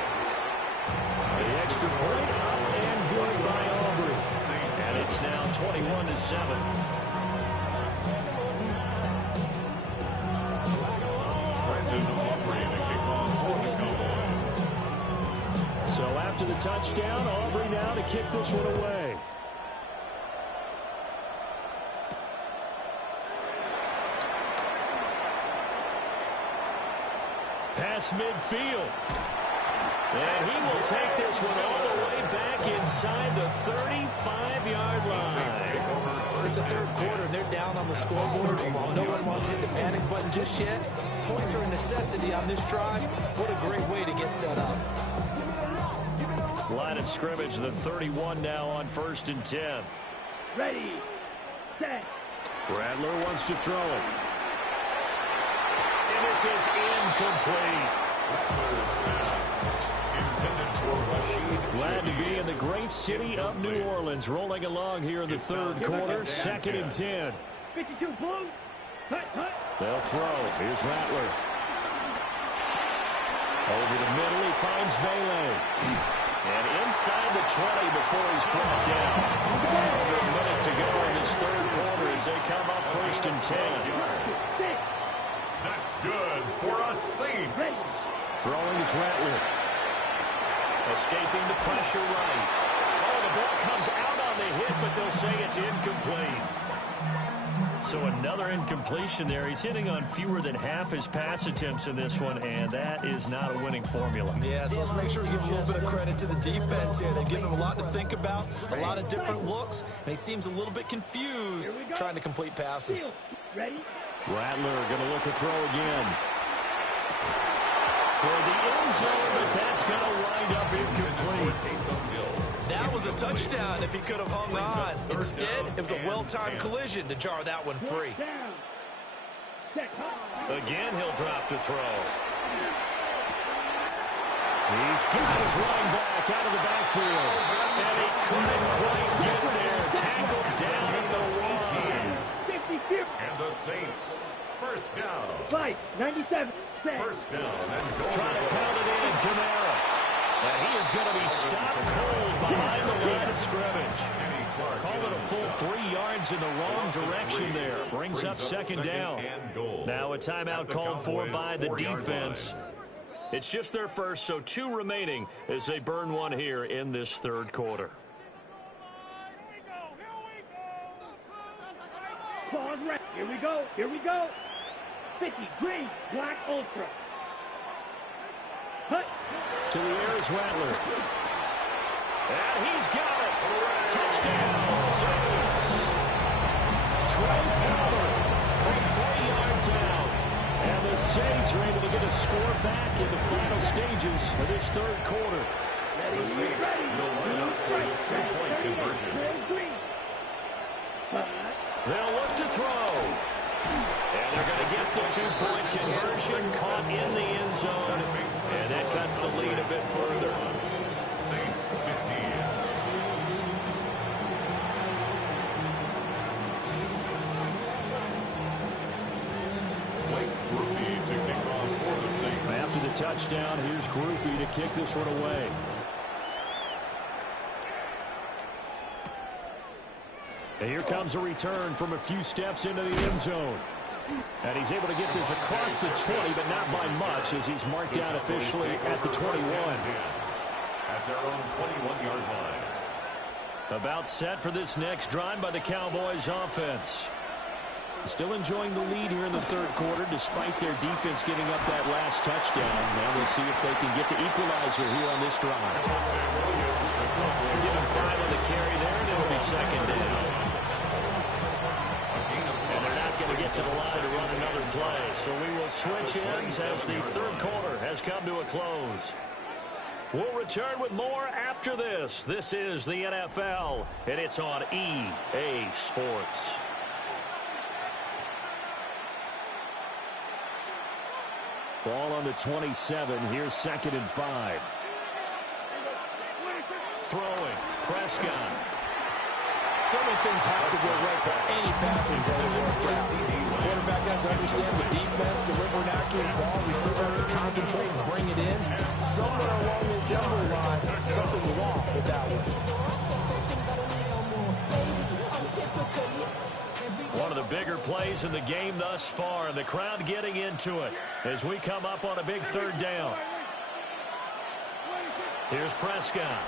The extra point up and good by Aubrey. And it's now 21-7. So after the touchdown, Aubrey now to kick this one away. Pass midfield. And he will take this one all the way back inside the 35-yard line. It's the third quarter, and they're down on the scoreboard. No one wants to hit the panic button just yet. Points are a necessity on this drive. What a great way to get set up. Line of scrimmage, the 31 now on 1st and 10. Ready, set. Rattler wants to throw it. And this is incomplete. Glad to be in the great city of New Orleans. Rolling along here in the third quarter. 2nd and 10. 52 blue. Hut, hut. They'll throw. Here's Rattler. Over the middle, he finds Vele. And inside the 20 before he's brought down. Over a minute to go in this third quarter as they come up 1st and 10. That's good for a Saints. Throwing is Rattler. Escaping the pressure right. Oh, the ball comes out on the hit, but they'll say it's incomplete. So another incompletion there. He's hitting on fewer than half his pass attempts in this one, and that is not a winning formula. Yeah, so let's make sure we give a little bit of credit to the defense here. They've given him a lot to think about, a lot of different looks, and he seems a little bit confused trying to complete passes. Ready? Rattler going to look to throw again. toward the end zone, but that's going to wind up incomplete. That was a touchdown if he could have hung on. Instead, it was a well-timed collision to jar that one free. Again, he'll drop to throw. He's got his running back out of the backfield. And he couldn't quite get there. Tackled down at the 1. And the Saints, first down. 97. First down and goal. Trying to pound it in, Kamara. And he is going to be stopped cold behind the line of scrimmage. Call it a full 3 yards in the wrong direction there. Brings up second down. Now a timeout called for by the defense. It's just their first, so 2 remaining as they burn one here in this third quarter. Pause right. Here we go. Here we go. 50 green, black ultra. Hut. To the air is Rattler. And he's got it. Touchdown, Saints. Trey Palmer from 3 yards out. And the Saints are able to get a score back in the final stages of this third quarter. The Saints will line up for the 2-point conversion. They'll look to throw. And they're going to get the 2-point conversion caught in the end zone. And that cuts the lead a bit further. Saints 15. After the touchdown, here's Groupie to kick this one away. And here comes a return from a few steps into the end zone. And he's able to get this across the 20, but not by much, as he's marked down officially at the 21. At their own 21-yard line. About set for this next drive by the Cowboys offense. Still enjoying the lead here in the third quarter, despite their defense giving up that last touchdown. Now we'll see if they can get the equalizer here on this drive. Give him 5 on the carry there, and it'll be second down. And they're not going to get to the line to run another play. So we will switch ends as the third quarter has come to a close. We'll return with more after this. This is the NFL, and it's on EA Sports. Ball on the 27. Here's 2nd and 5. Throwing. Prescott. So many things have to go right for any passing play to work out. The quarterback has to understand the defense, deliver an accurate ball. Receiver has to concentrate and bring it in. Somewhere along the assembly line, something was off with that one. One of the bigger plays in the game thus far, and the crowd getting into it as we come up on a big third down. Here's Prescott.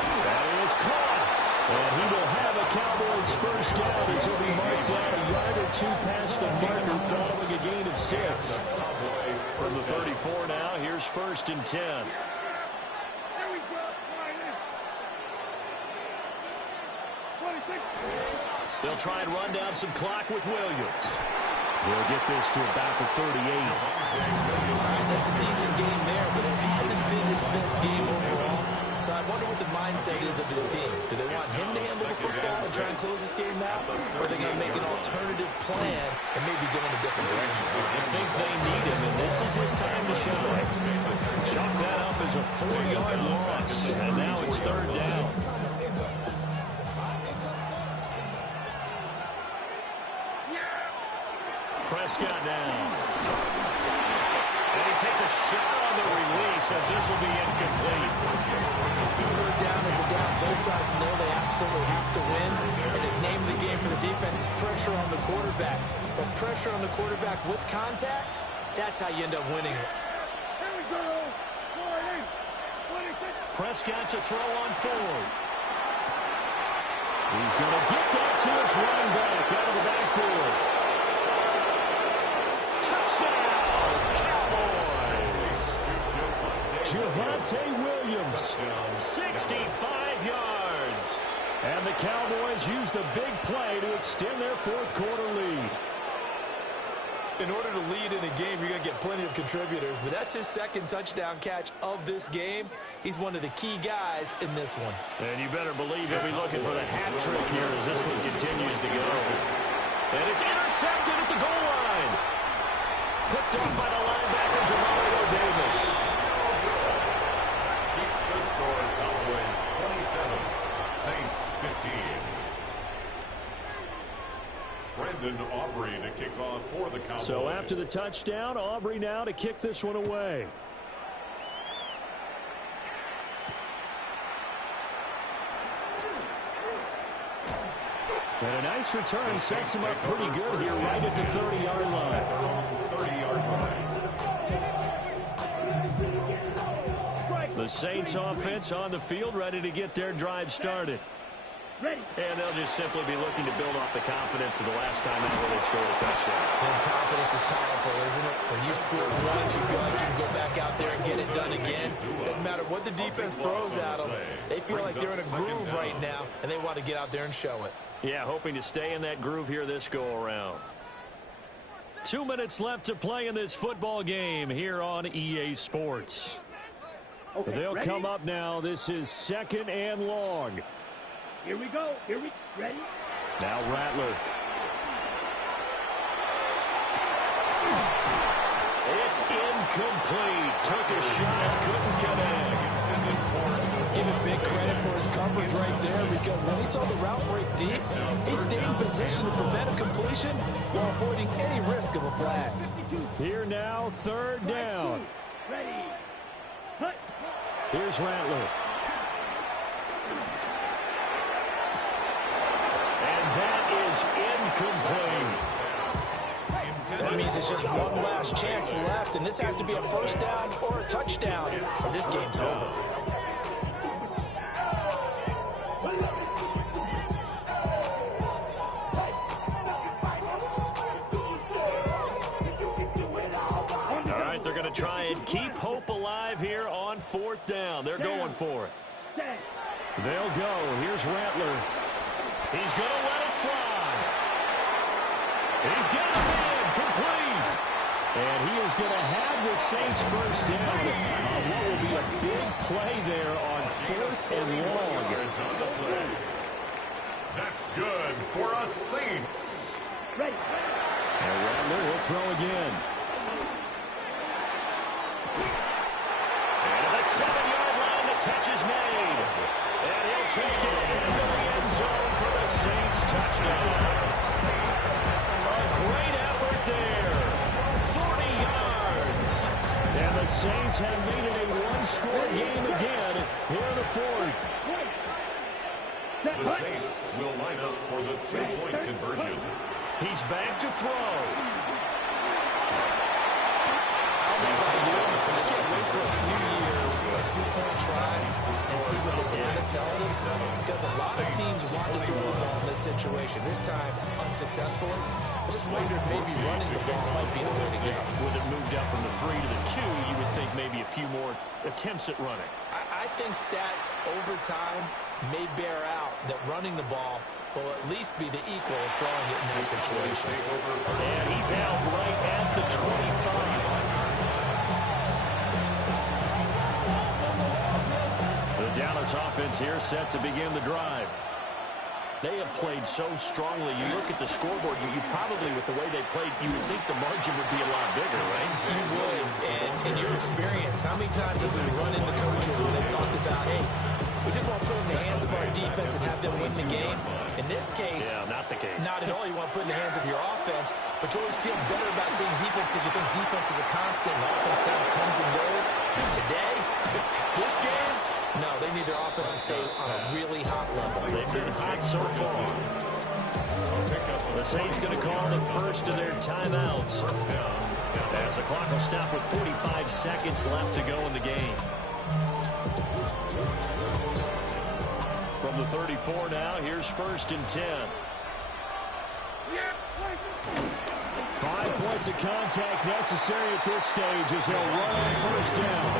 That is caught. And he will have a Cowboys first down as he'll be marked down a yard or 2 past the marker following a gain of 6. From the 34 now, here's 1st and 10. They'll try and run down some clock with Williams. They'll get this to about the 38. That's a decent game there, but it hasn't been his best game overall. So I wonder what the mindset is of his team. Do they want him to handle the football and try and close this game out? Or are they going to make an alternative plan and maybe go in a different direction? I think they need him, and this is his time to shine. Chalk that up as a 4-yard loss, and now it's 3rd down. Prescott down. And he takes a shot on the release as this will be incomplete. 3rd down is a down. Both sides know they absolutely have to win. And the name of the game for the defense is pressure on the quarterback. But pressure on the quarterback with contact, that's how you end up winning it. Prescott to throw on 4th. He's going to get that to his running back out of the backfield. Touchdown, Cowboys! Javonte Williams, 65 yards. And the Cowboys use the big play to extend their 4th quarter lead. In order to lead in a game, you're going to get plenty of contributors, but that's his second touchdown catch of this game. He's one of the key guys in this one. And you better believe he'll be looking for the hat trick here as this one continues to go. And it's intercepted at the goal line. Picked up by the linebacker, Demario Davis. Keeps the score. Cowboys 27, Saints 15. Brendan Aubrey to kick off for the Cowboys. So after the touchdown, Aubrey now to kick this one away. And a nice return sets him up pretty good here right at the 30-yard line. 30-yard line. The Saints offense on the field ready to get their drive started. Ready. And they'll just simply be looking to build off the confidence of the last time out where they scored a touchdown. And confidence is powerful, isn't it? When you score once, you feel like you can go back out there and get it done again. Doesn't matter what the defense throws at them. They feel like they're in a groove right now, and they want to get out there and show it. Yeah, hoping to stay in that groove here this go-around. 2 minutes left to play in this football game here on EA Sports. Okay, They'll ready? come up now. This is 2nd and long. Here we go. Ready? Now Rattler. It's incomplete. Took a shot, couldn't connect. Give him big credit for his coverage right there, because when he saw the route break deep, he stayed in position to prevent a completion while avoiding any risk of a flag. Here now, 3rd down. Ready. Cut. Here's Rattler. And that is incomplete. That means it's just one last chance left, and this has to be a 1st down or a touchdown, or this game's over. All right, they're going to try and keep hope alive here on 4th down. They're going for it. They'll go. Here's Rattler. He's going to let it fly. He's got it in. Complete. And he is going to have the Saints 1st down on what will be a big play there on 4th and long. That's good for us Saints. Ready. And Rattler will throw again. And the 7-yard line, the catch is made. And he'll take it into the end zone for the Saints touchdown. A great effort there. 40 yards. And the Saints have made it a one-score game again here in the 4th. The Saints will line up for the 2-point conversion. He's back to throw. I don't know about you, I can't wait for a few years of 2-point tries and see what the data tells us, because a lot of teams want to throw the ball in this situation. This time, unsuccessfully. I just wondered maybe running the ball might be the way to go. With it moved up from the 3 to the 2, you would think maybe a few more attempts at running. I think stats over time may bear out that running the ball will at least be the equal of throwing it in that situation. And he's out right at the 25. The Dallas offense here set to begin the drive. They have played so strongly. You look at the scoreboard, you probably, with the way they played, you would think the margin would be a lot bigger, right? You would. And in your experience, how many times have we run into coaches where they've talked about, hey, we just want to put it in the hands of our defense and have them win the game? In this case, yeah, not the case. Not at all. You want to put it in the hands of your offense, but you always feel better about seeing defense because you think defense is a constant and offense kind of comes and goes. Today, this game, no, they need their offense to stay on a really hot level. They've been hot so far. The Saints going to call the first of their timeouts, as the clock will stop with 45 seconds left to go in the game. From the 34 now, here's 1st and 10. 5 points of contact necessary at this stage as they'll run on 1st down.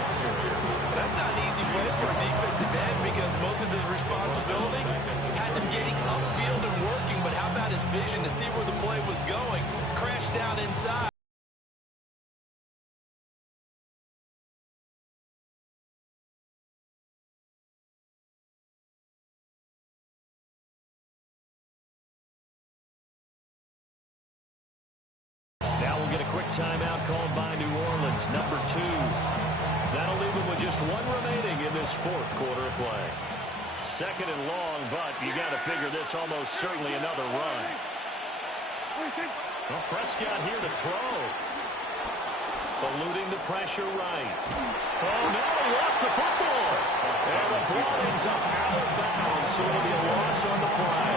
That's not an easy play for a defensive end because most of his responsibility has him getting upfield and working, but how about his vision to see where the play was going? Crashed down inside. timeout called by New Orleans, number 2. That'll leave them with just 1 remaining in this 4th quarter of play. 2nd and long, but you got to figure this almost certainly another run. Well, Prescott here to throw. Eluding the pressure right. Oh, no, he lost the football. And the ball ends up out of bounds, so it'll be a loss on the play.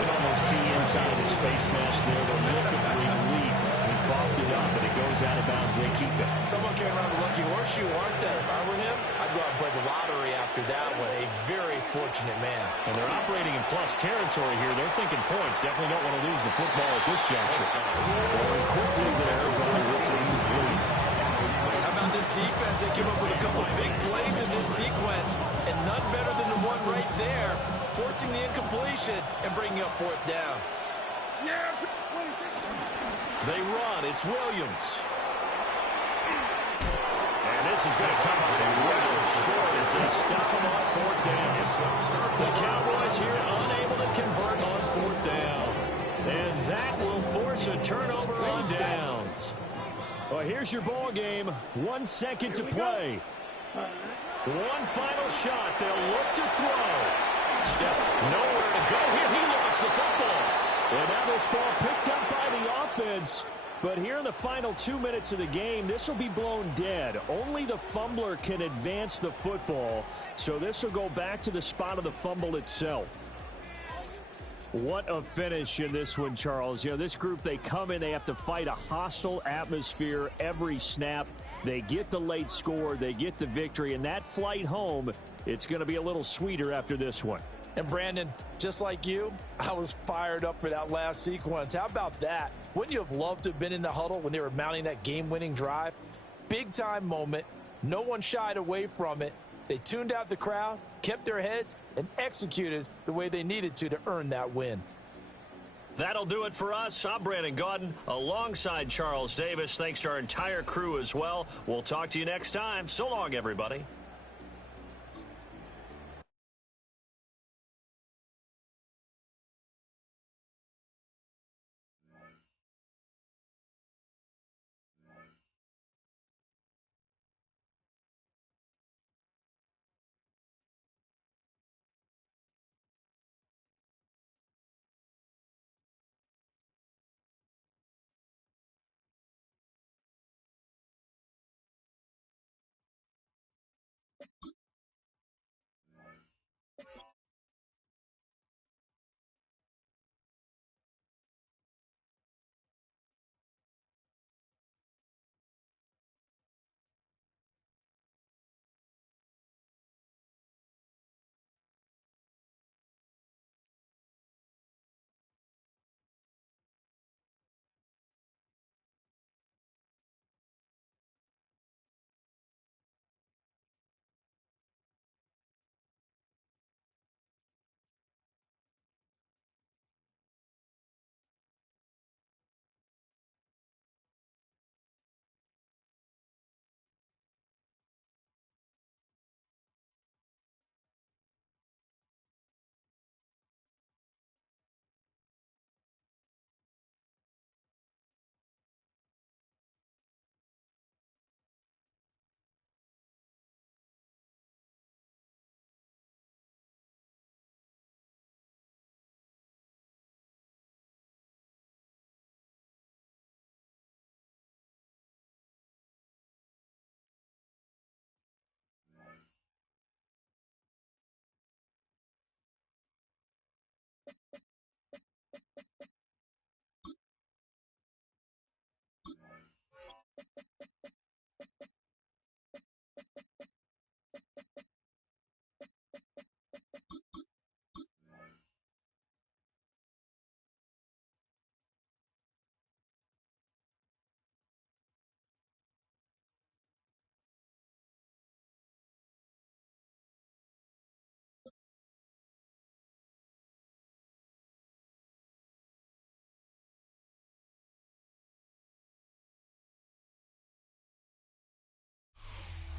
You can almost see inside his face mask there the look of relief. He coughed it up, and it goes out of bounds. They keep it. Someone came around with a lucky horseshoe, aren't they? If I were him, I'd go out and play the lottery after that one. A very fortunate man. And they're operating in plus territory here. They're thinking points. Definitely don't want to lose the football at this juncture. Going quickly there, but it's incomplete. How about this defense? They came up with a couple big plays in this sequence, and none better than the one right there, forcing the incompletion and bringing up 4th down. They run. It's Williams. And this is going to come up a little short as they stop him on 4th down. The Cowboys here unable to convert on 4th down. And that will force a turnover on downs. Well, here's your ball game. 1 second to play. One final shot. They'll look to throw. Step nowhere to go here. He lost the football. And now this ball picked up by the offense. But here in the final 2 minutes of the game, this will be blown dead. Only the fumbler can advance the football. So this will go back to the spot of the fumble itself. What a finish in this one, Charles. You know, this group, they come in, they have to fight a hostile atmosphere every snap. They get the late score, they get the victory, and that flight home, it's going to be a little sweeter after this one. And Brandon, just like you, I was fired up for that last sequence. How about that? Wouldn't you have loved to have been in the huddle when they were mounting that game-winning drive? Big-time moment. No one shied away from it. They tuned out the crowd, kept their heads, and executed the way they needed to earn that win. That'll do it for us. I'm Brandon Gaudin alongside Charles Davis. Thanks to our entire crew as well. We'll talk to you next time. So long, everybody.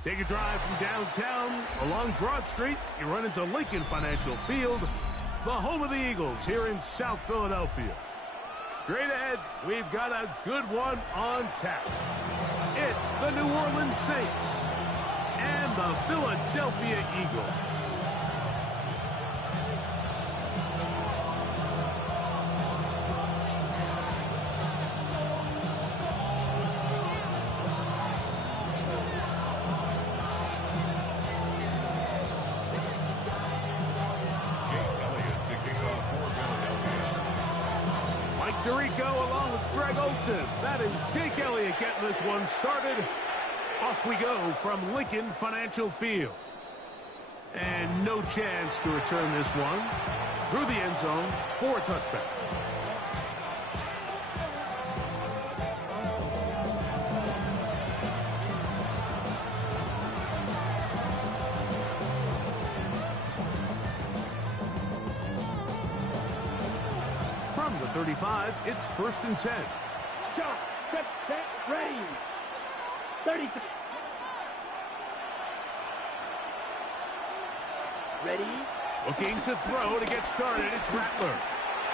Take a drive from downtown along Broad Street. You run into Lincoln Financial Field, the home of the Eagles here in South Philadelphia. Straight ahead, we've got a good one on tap. It's the New Orleans Saints and the Philadelphia Eagles. Tirico along with Greg Olsen. That is Jake Elliott getting this one started. Off we go from Lincoln Financial Field. And no chance to return this one through the end zone for a touchback. From the 35, it's 1st and 10. Shot, set, ready. 30. Ready. Looking to throw to get started. It's Rattler.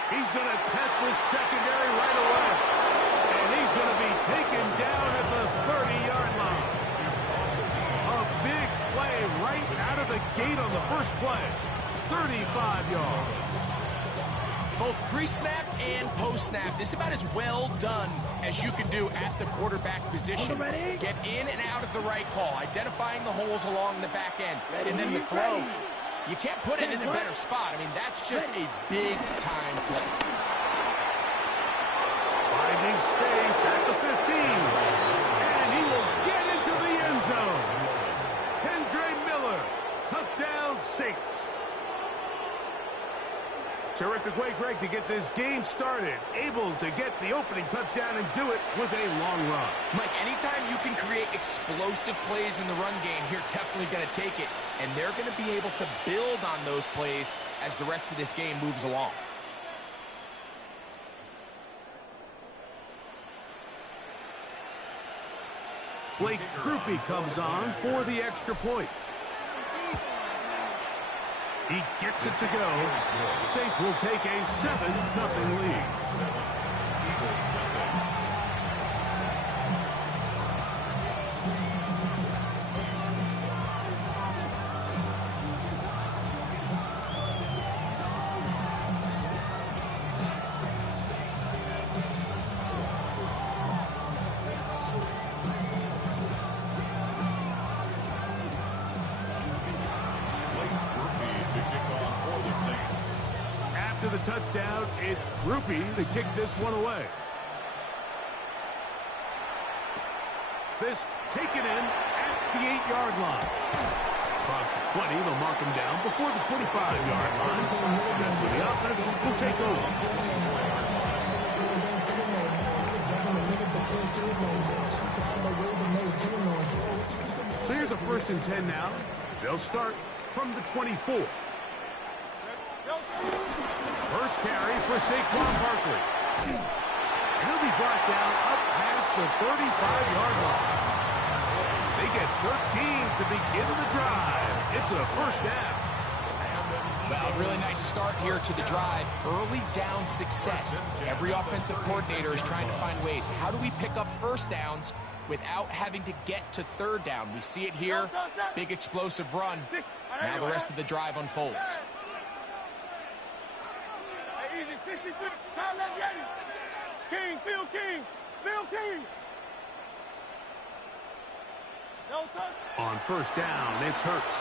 He's going to test this secondary right away. And he's going to be taken down at the 30-yard line. A big play right out of the gate on the first play. 35 yards. Both pre-snap and post-snap. This is about as well done as you can do at the quarterback position. Get in and out of the right call, identifying the holes along the back end. And then the throw, you can't put it in a better spot. I mean, that's just a big-time play. Finding space at the 15. And he will get into the end zone. Kendre Miller, touchdown Saints. Terrific way, Greg, to get this game started. Able to get the opening touchdown and do it with a long run. Mike, anytime you can create explosive plays in the run game, you're definitely going to take it. And they're going to be able to build on those plays as the rest of this game moves along. Blake Grupe comes on for the extra point. He gets it to go. Saints will take a 7-0 lead. After the touchdown, it's Grupe to kick this one away. This taken in at the 8-yard line. Across the 20, they'll mark him down before the 25-yard line. That's where the offense will take over. So here's a 1st and 10 now. They'll start from the 24. First carry for Saquon Barkley. And he'll be brought down up past the 35-yard line. They get 13 to begin the drive. It's a 1st down. Well, really nice start here to the drive. Early down success. Every offensive coordinator is trying to find ways. How do we pick up 1st downs without having to get to 3rd down? We see it here. Big explosive run. Now the rest of the drive unfolds. King, Phil King, Phil King. On 1st down, it's Hurts.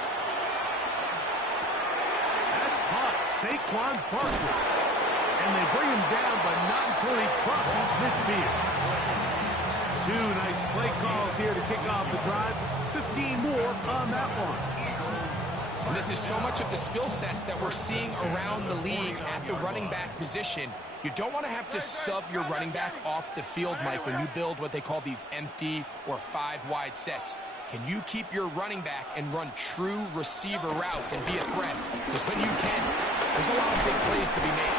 That's caught Saquon Barkley. And they bring him down, but not until he crosses midfield. 2 nice play calls here to kick off the drive. 15 more on that one. And this is so much of the skill sets that we're seeing around the league at the running back position. You don't want to have to sub your running back off the field, Mike, when you build what they call these empty or 5-wide sets. Can you keep your running back and run true receiver routes and be a threat? Because when you can, there's a lot of big plays to be made.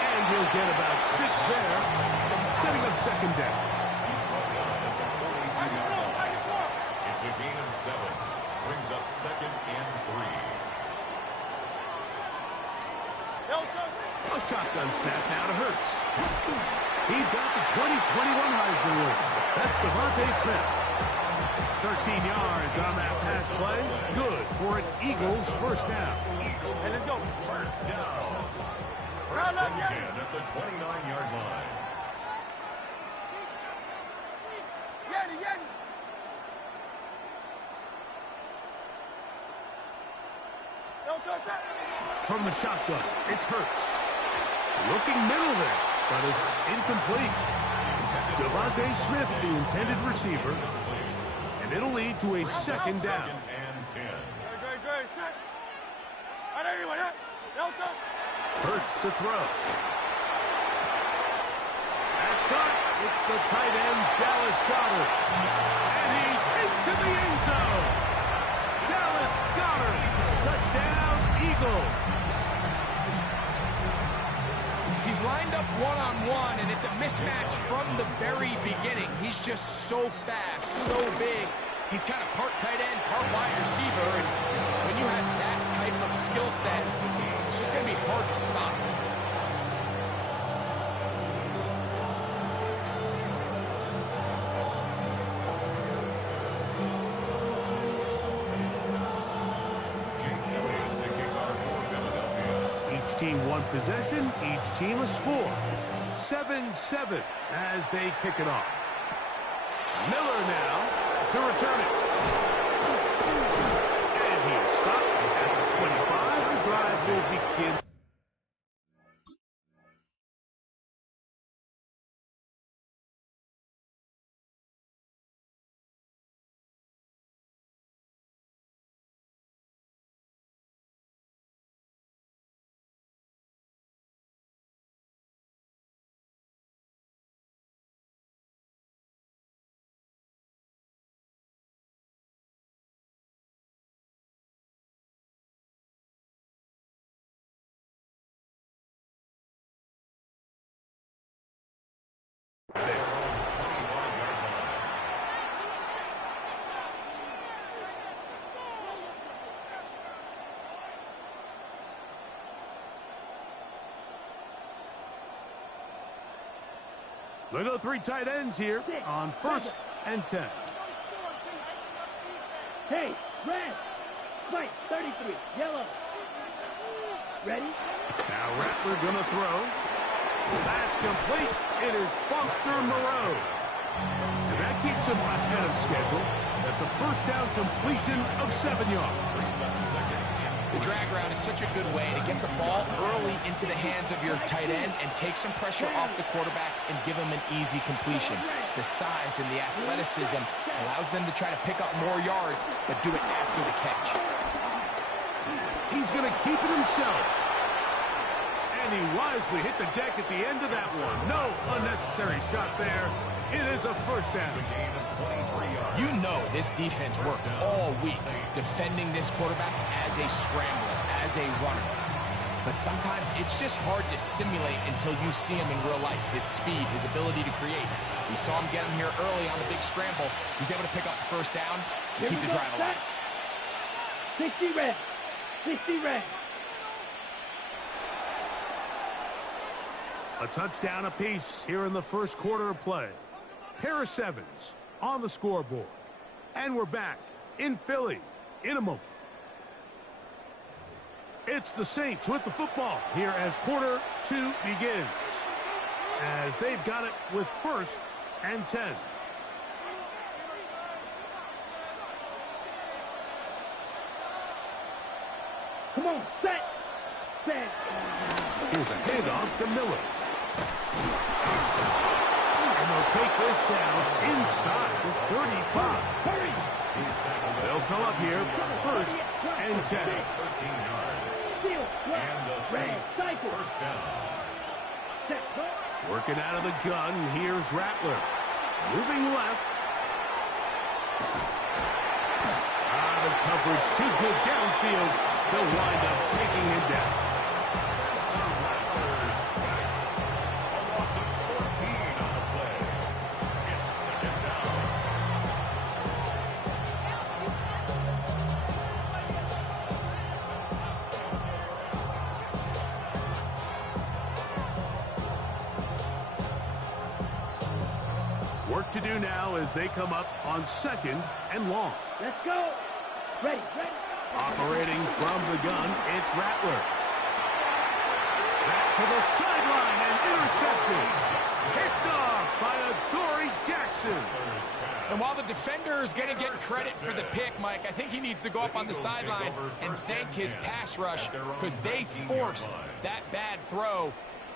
And he'll get about 6 there, setting up 2nd down. It's a gain of 7. Brings up 2nd and 3. A shotgun snap now to Hurts. He's got the 2021 Heisman winner. That's Devontae Smith. 13 yards on that pass play. Good for an Eagles first down. And let's go. First down. First and 10 at the 29-yard line. From the shotgun, it's Hurts. Looking middle there, but it's incomplete. Devontae Smith, the intended receiver, and it'll lead to a second down. Hurts to throw. That's caught. It's the tight end, Dallas Goedert. And he's into the end zone. Dallas Goedert. Touchdown, Eagles. He's lined up one-on-one, and it's a mismatch from the very beginning. He's just so fast, so big. He's kind of part tight end, part wide receiver, and when you have that type of skill set, it's just going to be hard to stop. Each team one possession, each team a score. 7-7 as they kick it off. Miller now to return it. And he is stopped at 25. The drive will begin. They go three tight ends here on 1st and 10. Hey, red, white, 33, yellow. Ready? Now Rattler gonna throw. That's complete. It is Foster Moreau. And that keeps him ahead of schedule. That's a first down completion of 7 yards. The drag route is such a good way to get the ball early into the hands of your tight end and take some pressure off the quarterback and give him an easy completion. The size and the athleticism allows them to try to pick up more yards, but do it after the catch. He's going to keep it himself. And he wisely hit the deck at the end of that one. No unnecessary shot there. It is a first down. You know this defense worked all week defending this quarterback as a scrambler, as a runner. But sometimes it's just hard to simulate until you see him in real life. His speed, his ability to create. We saw him get him here early on the big scramble. He's able to pick up the first down and keep the drive alive. 60 red. 60 red. A touchdown apiece here in the first quarter of play. Pair of sevens on the scoreboard. And we're back in Philly in a moment. It's the Saints with the football here as quarter 2 begins. As they've got it with 1st and 10. Come on, set. Set. Here's a handoff to Miller. And they'll take this down inside the 35. Hurry. They'll come up here 1st and 10. 13 yards. Steal. And the Saints cycle. first down. Set. Working out of the gun, here's Rattler. Moving left. The coverage too good downfield. They'll wind up taking him down. Rattler sacked. A loss of 14 on the play. It's second down. Work to do now as they come up on 2nd and long. Let's go. Ready. Operating from the gun, it's Rattler. Back to the sideline and intercepted. Picked off by Adoree Jackson. And while the defender is going to get credit for the pick, Mike, I think he needs to go up on the sideline and thank his pass rush because they forced that bad throw.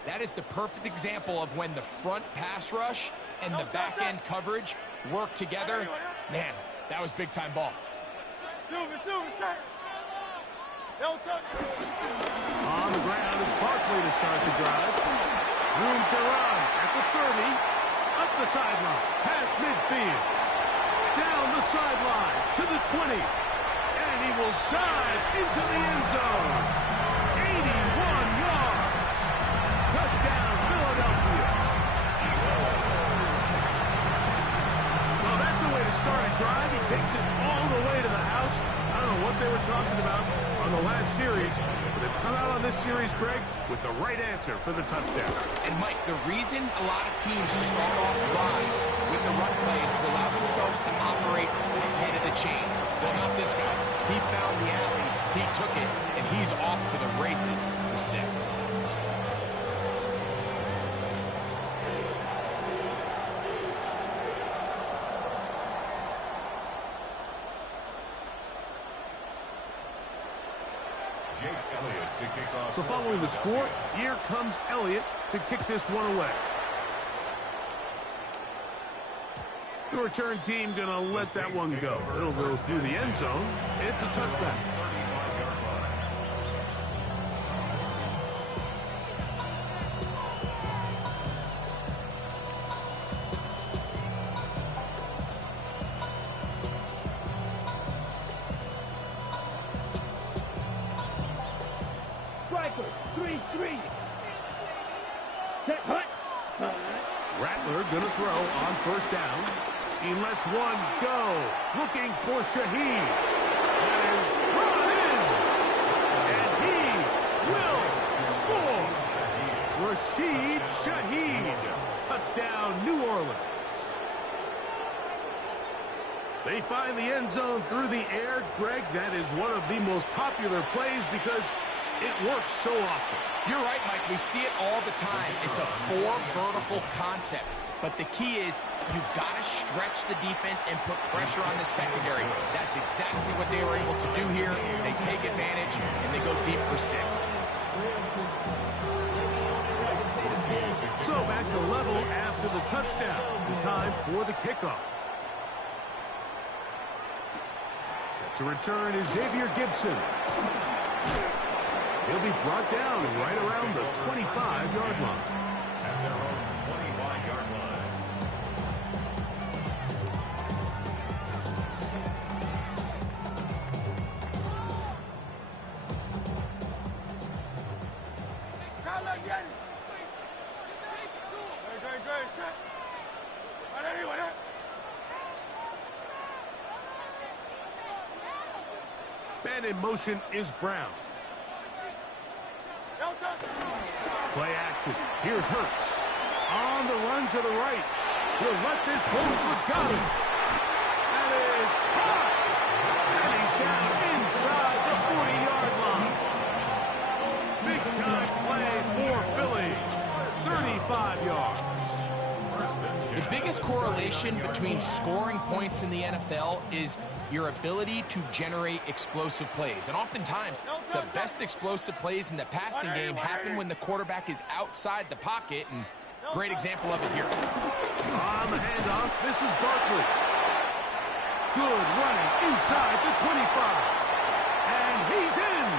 That is the perfect example of when the front pass rush and the back end coverage work together. Man, that was big-time ball. On the ground, it's Barkley to start the drive. Room to run at the 30. Up the sideline, past midfield. Down the sideline to the 20. And he will dive into the end zone. 81 yards. Touchdown, Philadelphia. Well, that's a way to start a drive. He takes it all the way to the house. I don't know what they were talking about on the last series, but they've come out on this series, Greg, with the right answer for the touchdown. And, Mike, the reason a lot of teams start off drives with the run plays to allow themselves to operate ahead of the chains. Well, not this guy. He found the alley, he took it, and he's off to the races for 6. So following the score, here comes Elliott to kick this one away. The return team going to let that one go. It'll go through the end zone. It's a touchback. Striker, 3-3. Set hut. Rattler going to throw on first down. He lets one go. Looking for Shaheed. That is brought in. And he will score. Rashid Shaheed. Touchdown, New Orleans. They find the end zone through the air. Greg, that is one of the most popular plays because it works so often. You're right, Mike. We see it all the time. It's a 4 vertical concept. But the key is you've got to stretch the defense and put pressure on the secondary. That's exactly what they were able to do here. They take advantage, and they go deep for 6. So back to level after the touchdown. Time for the kickoff. Set to return is Xavier Gibson. He'll be brought down right around the 25-yard line. At their own 25-yard line. Man in motion is Brown. Play action. Here's Hurts. On the run to the right. He'll let this go for Goddard. That is hot. And he's down inside the 40-yard line. Big time play for Philly. 35 yards. The biggest correlation between scoring points in the NFL is your ability to generate explosive plays. And oftentimes, the best explosive plays in the passing game happen when the quarterback is outside the pocket, and great example of it here. On the handoff, this is Barkley. Good running inside the 25. And he's in.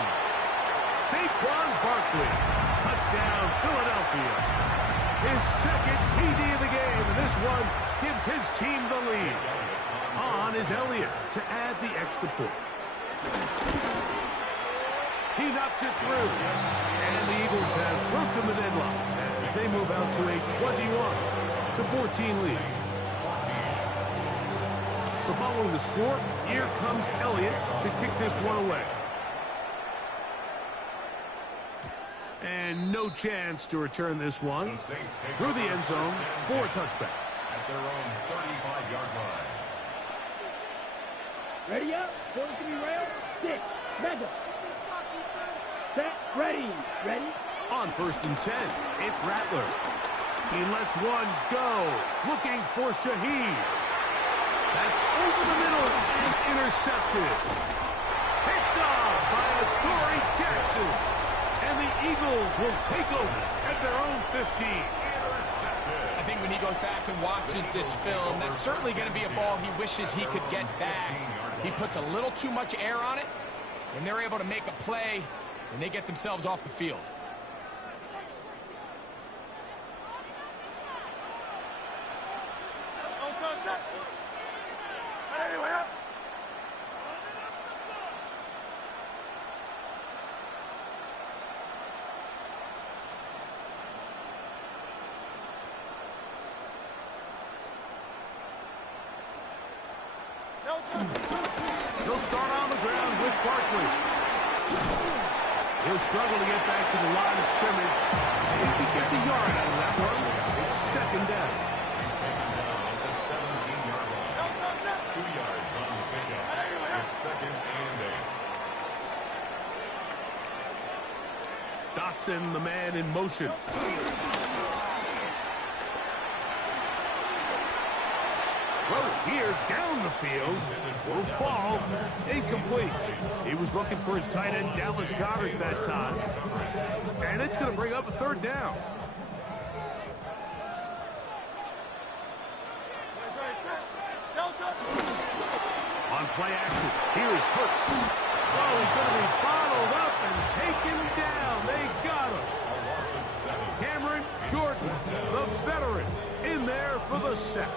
Saquon Barkley. Touchdown, Philadelphia. His second TD of the game, and this one gives his team the lead. On is Elliott to add the extra point. He knocks it through. And the Eagles have broken the deadlock as they move out to a 21-14 lead. So following the score, here comes Elliott to kick this one away. And no chance to return this one through the end zone for a touchback. their own 35-yard line. Ready up. 43 rail. 6. Mega. Set. Ready. Ready. On 1st and 10, it's Rattler. He lets one go. Looking for Shaheed. That's over the middle and intercepted. Picked off by Adoree Jackson. And the Eagles will take over at their own 15. I think when he goes back and watches this film, that's certainly going to be a ball he wishes he could get back. He puts a little too much air on it, and they're able to make a play, and they get themselves off the field. He'll start on the ground with Barkley. He'll struggle to get back to the line of scrimmage. If he gets a yard out of that one, it's 2nd down. He's taken down at the 17-yard line. 2 yards on the pickup. It's 2nd and 8. Dotson, the man in motion. Throw here down the field. Will fall. Incomplete. He was looking for his tight end, Dallas Goedert, that time. And it's going to bring up a 3rd down. On play action, here's Hurts. Oh, he's going to be bottled up and taken down. They got him. Cameron Jordan, the veteran, in there for the sack.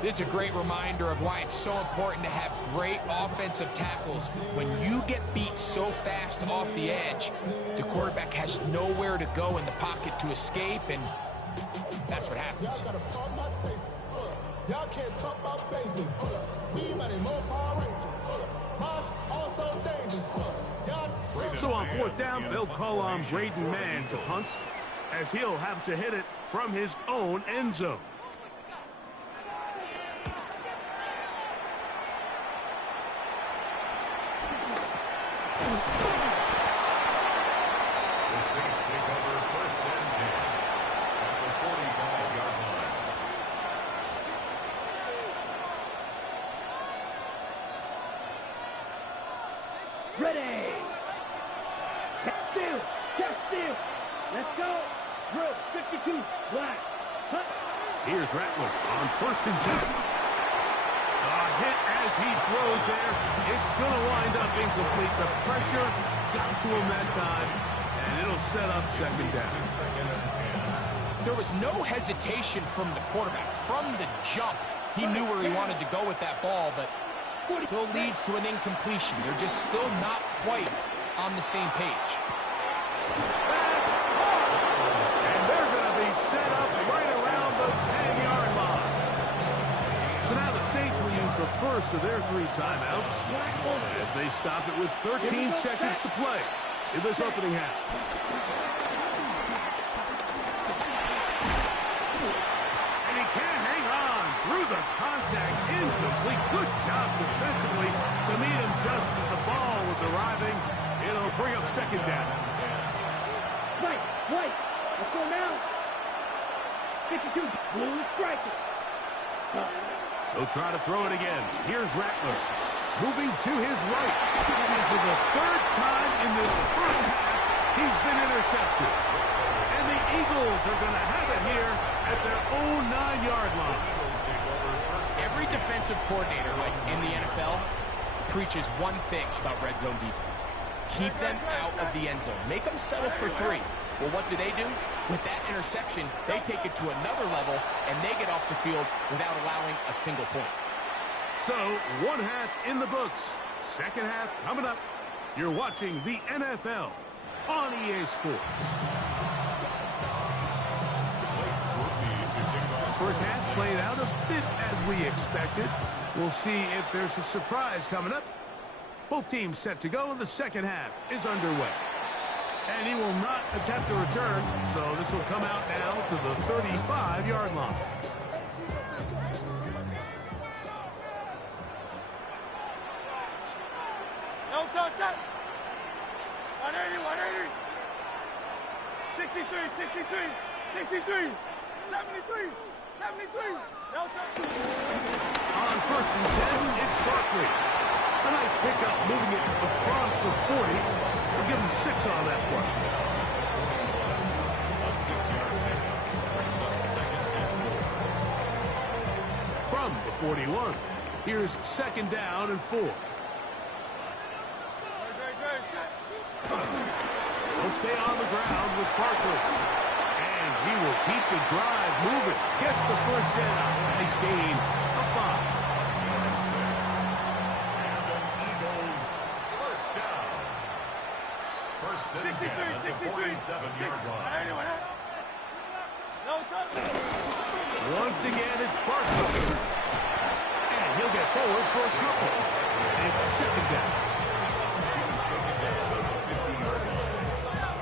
This is a great reminder of why it's so important to have great offensive tackles. When you get beat so fast off the edge, the quarterback has nowhere to go in the pocket to escape, and that's what happens. Y'all can't talk about basic. We money more Power Rangers. Also dangerous. So on 4th down, they'll call on Braden Mann to punt, as he'll have to hit it from his own end zone. The Saints take over 1st and 10 at the 45-yard line. Ready. Catch steal. Catch steal. Let's go. Drill. 52. Black. Hunt. Here's Rattler on 1st and 10. A hit as he throws there. It's going to wind up incomplete. The pressure got to him that time, and it'll set up 2nd down. There was no hesitation from the quarterback. From the jump, he knew where he wanted to go with that ball, but still leads to an incompletion. They're just still not quite on the same page. And they're going to be set up right around the 10-yard line. So now the Saints will use the first of their 3 timeouts as they stop it with 13 seconds to play in this opening half. And he can't hang on through the contact. Incomplete. Good job defensively to meet him just as the ball was arriving. It'll bring up 2nd down. Right. Let's go now. 52. Blue striker. He'll try to throw it again. Here's Rattler. Moving to his right. And for the 3rd time in this first half, he's been intercepted. And the Eagles are going to have it here at their own 9-yard line. Every defensive coordinator, like in the NFL, preaches one thing about red zone defense. Keep them out of the end zone. Make them settle for 3. Well, what do? With that interception, they take it to another level, and they get off the field without allowing a single point. So, 1 half in the books. 2nd half coming up. You're watching the NFL on EA Sports. First half played out a bit as we expected. We'll see if there's a surprise coming up. Both teams set to go, and the 2nd half is underway. And he will not attempt a return, so this will come out now to the 35-yard line. touch, set. 180, 180. 63, 63, 63, 73, 73. No touch. On 1st and 10, it's Barkley. A nice pickup, moving it across the 40. We'll give him 6 on that play. A 6-yard pickup brings up 2nd and 4. From the 41, here's 2nd down and 4. He'll stay on the ground with Barkley. And he will keep the drive moving. Gets the 1st down. Nice gain of 5. And 6. And an Eagles 1st down. 1st and 10 at the 47-yard line. No touch. Once again, it's Barkley. And he'll get forward for a couple. It's 2nd down. He's taken down at the 50-yard line.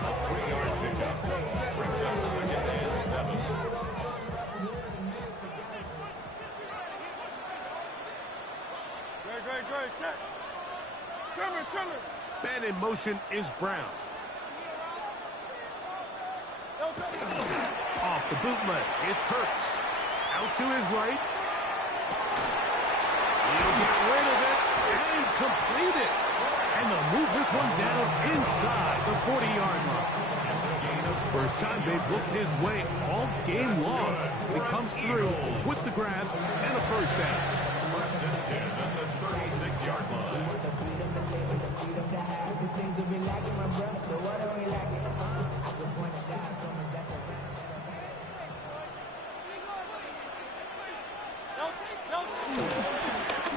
A 3-yard pickup brings up 2nd and 7. Great, set. Trimmer. Man in motion is Brown. No touch. Off the bootleg, it's Hurts. Out to his right. He'll get rid of it and complete it. And they'll move this one down inside the 40-yard line. First time they've looked his way all game long. He comes through with the grab and a 1st down. 1st and 10 at the 36-yard line.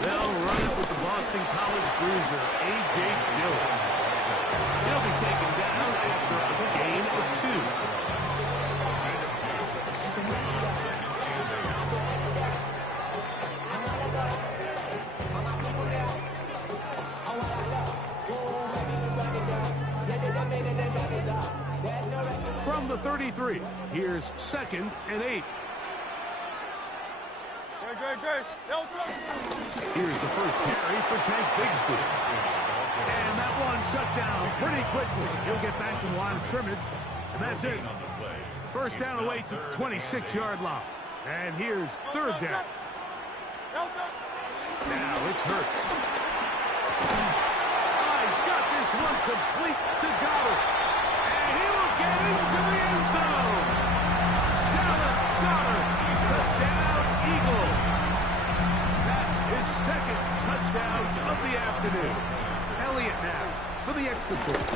They'll run it with the Boston College bruiser, A.J. Dillon. He'll be taken down after a gain of 2. From the 33, here's 2nd and 8. Great. No touch. Here's the 1st carry for Tank Bigsby. And that one shut down pretty quickly. He'll get back to the line of scrimmage, and that's it. 1st down away to the 26-yard line. And here's 3rd down. Now it's Hurts. He's got this one complete to Goddard. And he will get into the end zone. Dallas Goddard. Touchdown, Eagles. That is 2nd touchdown of the afternoon. Elliott now for the extra point.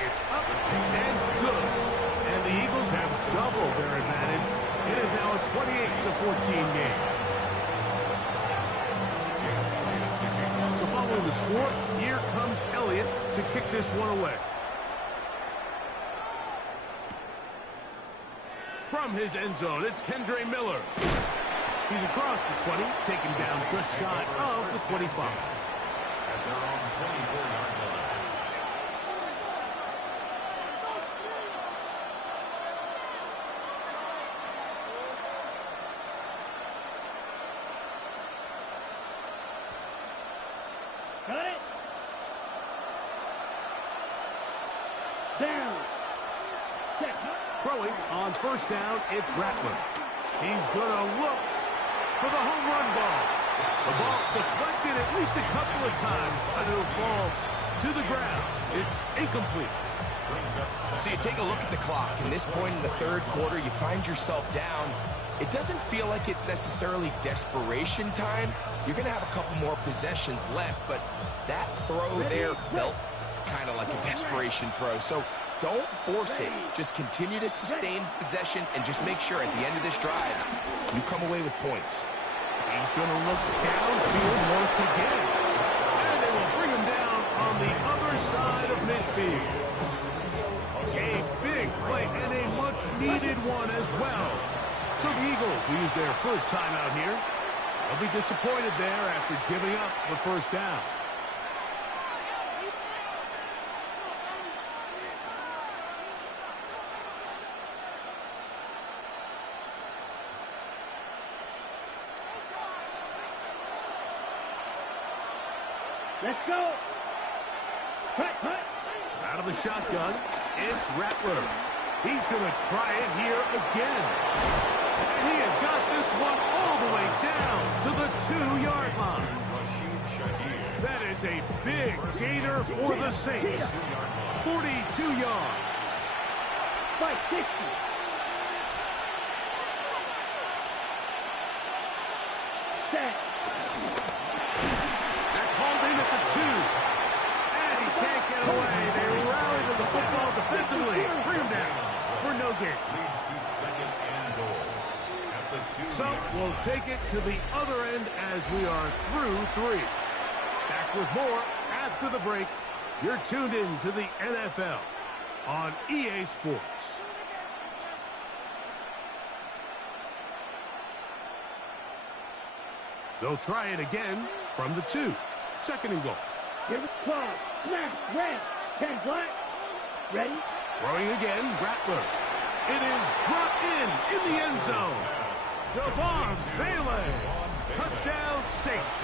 It's up and good. And the Eagles have doubled their advantage. It is now a 28-14 game. So following the score, here comes Elliott to kick this one away. From his end zone, it's Kendre Miller. He's across the 20, taken down just shy of the 25. At their own 24-yard line. Got it. Down. Set. Throwing on 1st down, it's Rattler. He's going to look for the home run ball. The ball deflected at least a couple of times, but it'll fall to the ground. It's incomplete. So you take a look at the clock. In this point in the 3rd quarter, you find yourself down. It doesn't feel like it's necessarily desperation time. You're going to have a couple more possessions left, but that throw there felt kind of like a desperation throw. So don't force it. Just continue to sustain possession and just make sure at the end of this drive, you come away with points. He's going to look downfield once again. And they will bring him down on the other side of midfield. A big play and a much-needed one as well. So the Eagles will use their 1st time out here. They'll be disappointed there after giving up the 1st down. Let's go. Cut. Out of the shotgun, it's Rattler. He's going to try it here again. And he has got this one all the way down to the 2-yard line. That is a big gainer for the Saints. 42 yards. 560. Set. That's hauled in at the 2. And he can't get away. They rally to the football defensively. Bring him down for no gain. Leads to second and goal. At the 2. So we'll take it to the other end as we are through 3. Back with more after the break. You're tuned in to the NFL on EA Sports. They'll try it again from the 2. Second and goal. Give it cross. Snap. Red. 10 black. Ready. Throwing again, Rattler. It is brought in the end zone. Devon Bailey. Touchdown, Saints.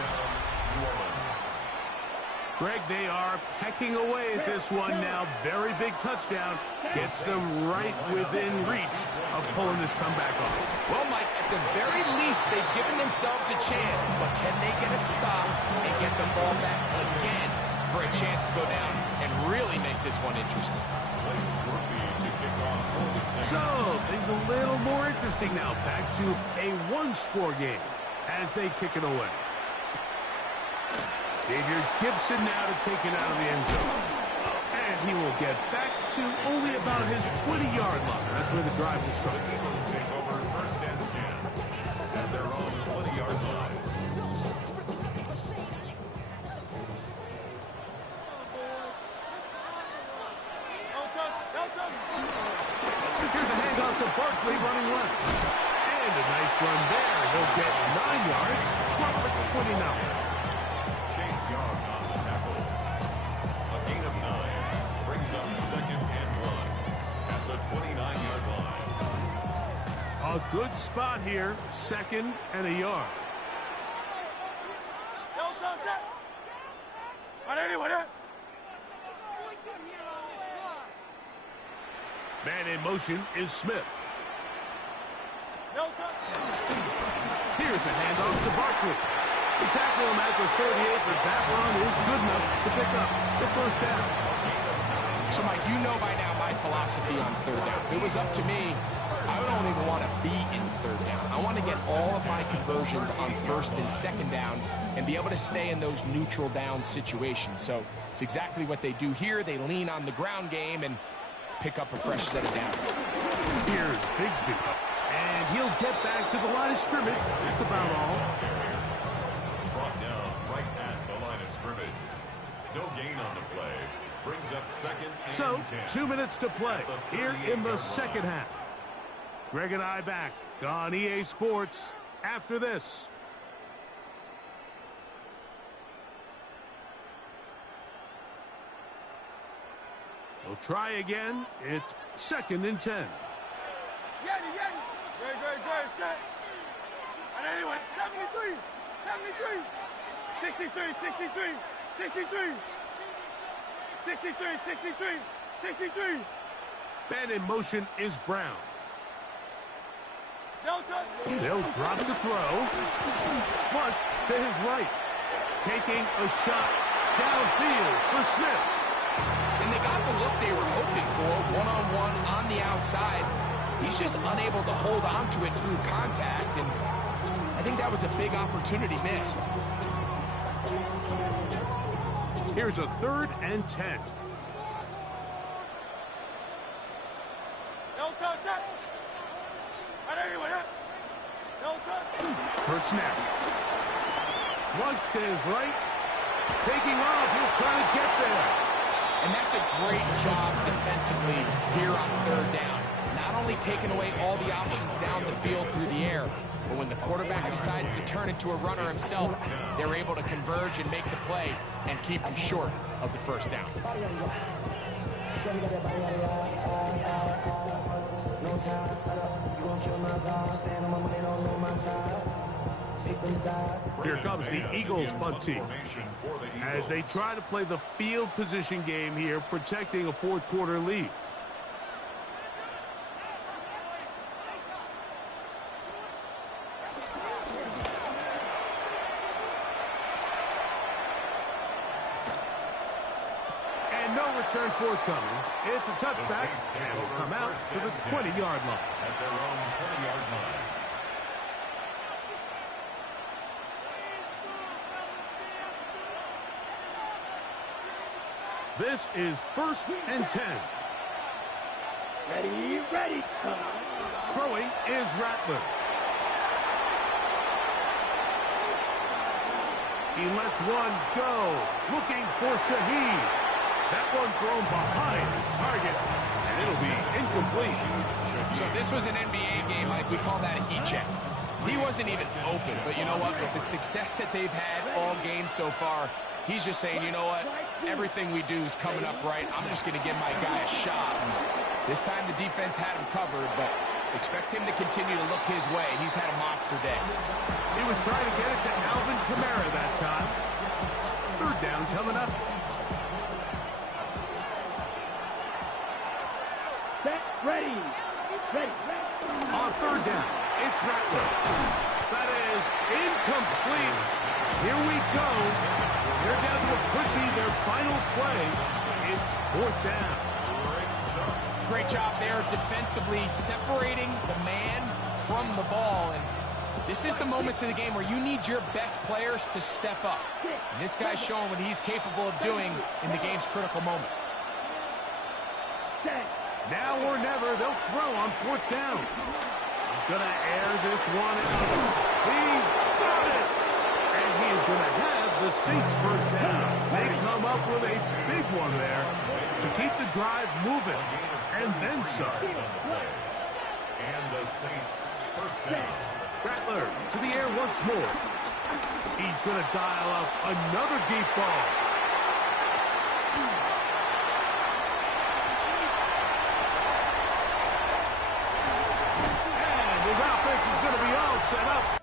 Greg, they are pecking away at this one now. Very big touchdown. Gets them right within reach of pulling this comeback off. Well, Mike, at the very least, they've given themselves a chance. But can they get a stop and get the ball back again for a chance to go down and really make this one interesting? So, things a little more interesting now. Back to a one-score game as they kick it away. Xavier Gibson now to take it out of the end zone. And he will get back to only about his 20-yard line. That's where the drive will start. Take over first and 10 at their own 20-yard line. Here's a handoff to Barkley running left. And a nice run there. He'll get 9 yards. Crawford 29. Chase Young on the tackle. A gain of 9 brings up second and 1 at the 29-yard line. A good spot here. Second and a yard. Man in motion is Smith. Here's a handoff to Barkley. The tackle him at the 38, but that run is good enough to pick up the first down. So, Mike, you know by now my philosophy on third down. If it was up to me, I don't even want to be in third down. I want to get all of my conversions on first and second down and be able to stay in those neutral down situations. So it's exactly what they do here. They lean on the ground game and pick up a fresh set of downs. Here's Bigsby. And he'll get back to the line of scrimmage. That's about all. Brought down right at the line of scrimmage. No gain on the play. Brings up second and 10. 2 minutes to play here in the second half. Greg and I back on EA Sports after this. They'll try again. It's second and 10. Set. And anyway, 73. 63. 63. Man in motion is Brown. They'll drop to throw. Flush to his right. Taking a shot downfield for Smith. And they got the look they were hoping for, one-on-one on the outside. He's just unable to hold on to it through contact, and I think that was a big opportunity missed. Here's a 3rd and 10. Hurts now. Flush to his right. Taking off. He'll try to get there. And that's a great job defensively here on third down. Not only taking away all the options down the field through the air, but when the quarterback decides to turn into a runner himself, they're able to converge and make the play and keep him short of the first down. Here comes the Eagles punt team as they try to play the field position game here, protecting a fourth quarter lead. And no return forthcoming. It's a touchback, and will come out to the 20-yard line. At their own 20-yard line. This is 1st and 10. Ready, ready. Throwing is Rattler. He lets one go, looking for Shaheed. That one thrown behind his target, and it'll be incomplete. So if this was an NBA game, Mike, we call that a heat check. He wasn't even open, but you know what? With the success that they've had all game so far, he's just saying, you know what? Everything we do is coming up right. I'm just going to give my guy a shot. And this time the defense had him covered, but expect him to continue to look his way. He's had a monster day. He was trying to get it to Alvin Kamara that time. 3rd down coming up. Set, ready. Ready. On 3rd down, it's Rattler. That is incomplete. Here we go. They're down to what could be their final play. It's 4th down. Great job there defensively, separating the man from the ball. And this is the moments of the game where you need your best players to step up. And this guy's showing what he's capable of doing in the game's critical moment. Now or never, they'll throw on 4th down. He's going to air this one out. He's got it! And he is going to have the Saints 1st down. They come up with a big one there to keep the drive moving, and then some. And the Saints 1st down. Rattler to the air once more. He's going to dial up another deep ball. And his offense is going to be all set up.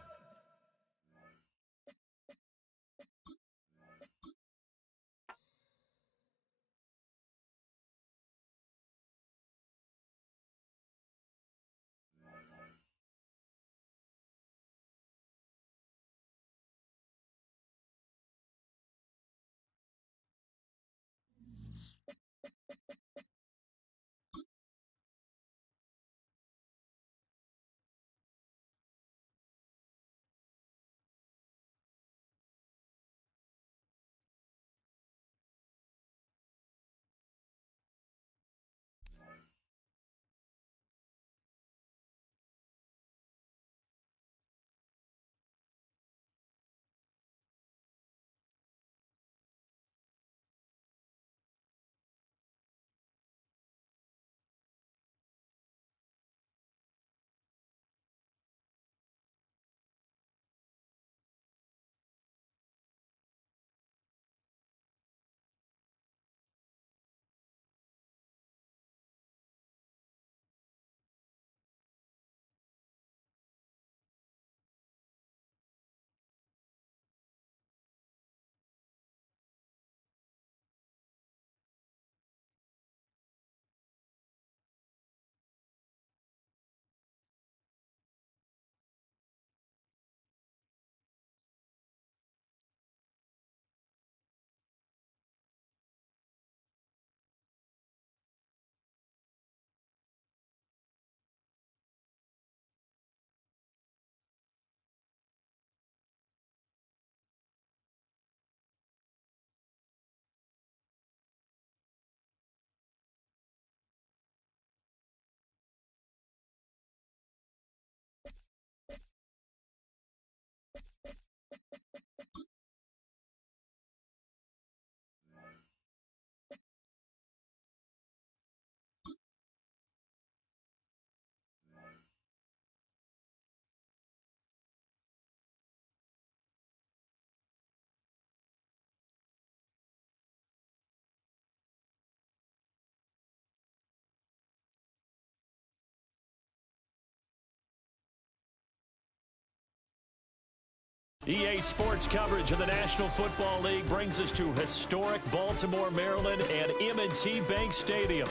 EA Sports coverage of the National Football League brings us to historic Baltimore, Maryland, and M&T Bank Stadium.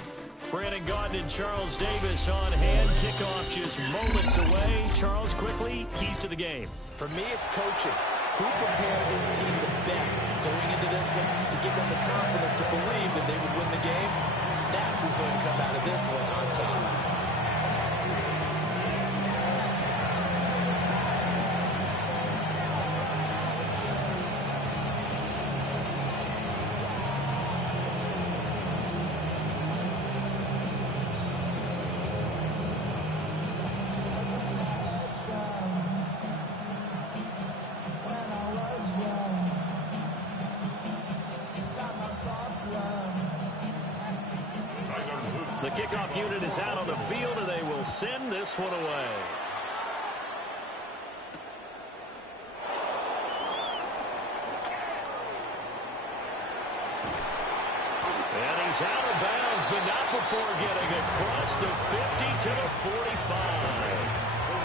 Brandon Gaudin and Charles Davis on hand. Kickoff just moments away. Charles, quickly, keys to the game. For me, it's coaching. Who prepared his team the best going into this one to give them the confidence to believe that they would win the game? That's who's going to come out of this one on top. The kickoff unit is out on the field, and they will send this one away. And he's out of bounds, but not before getting across the 50 to the 45.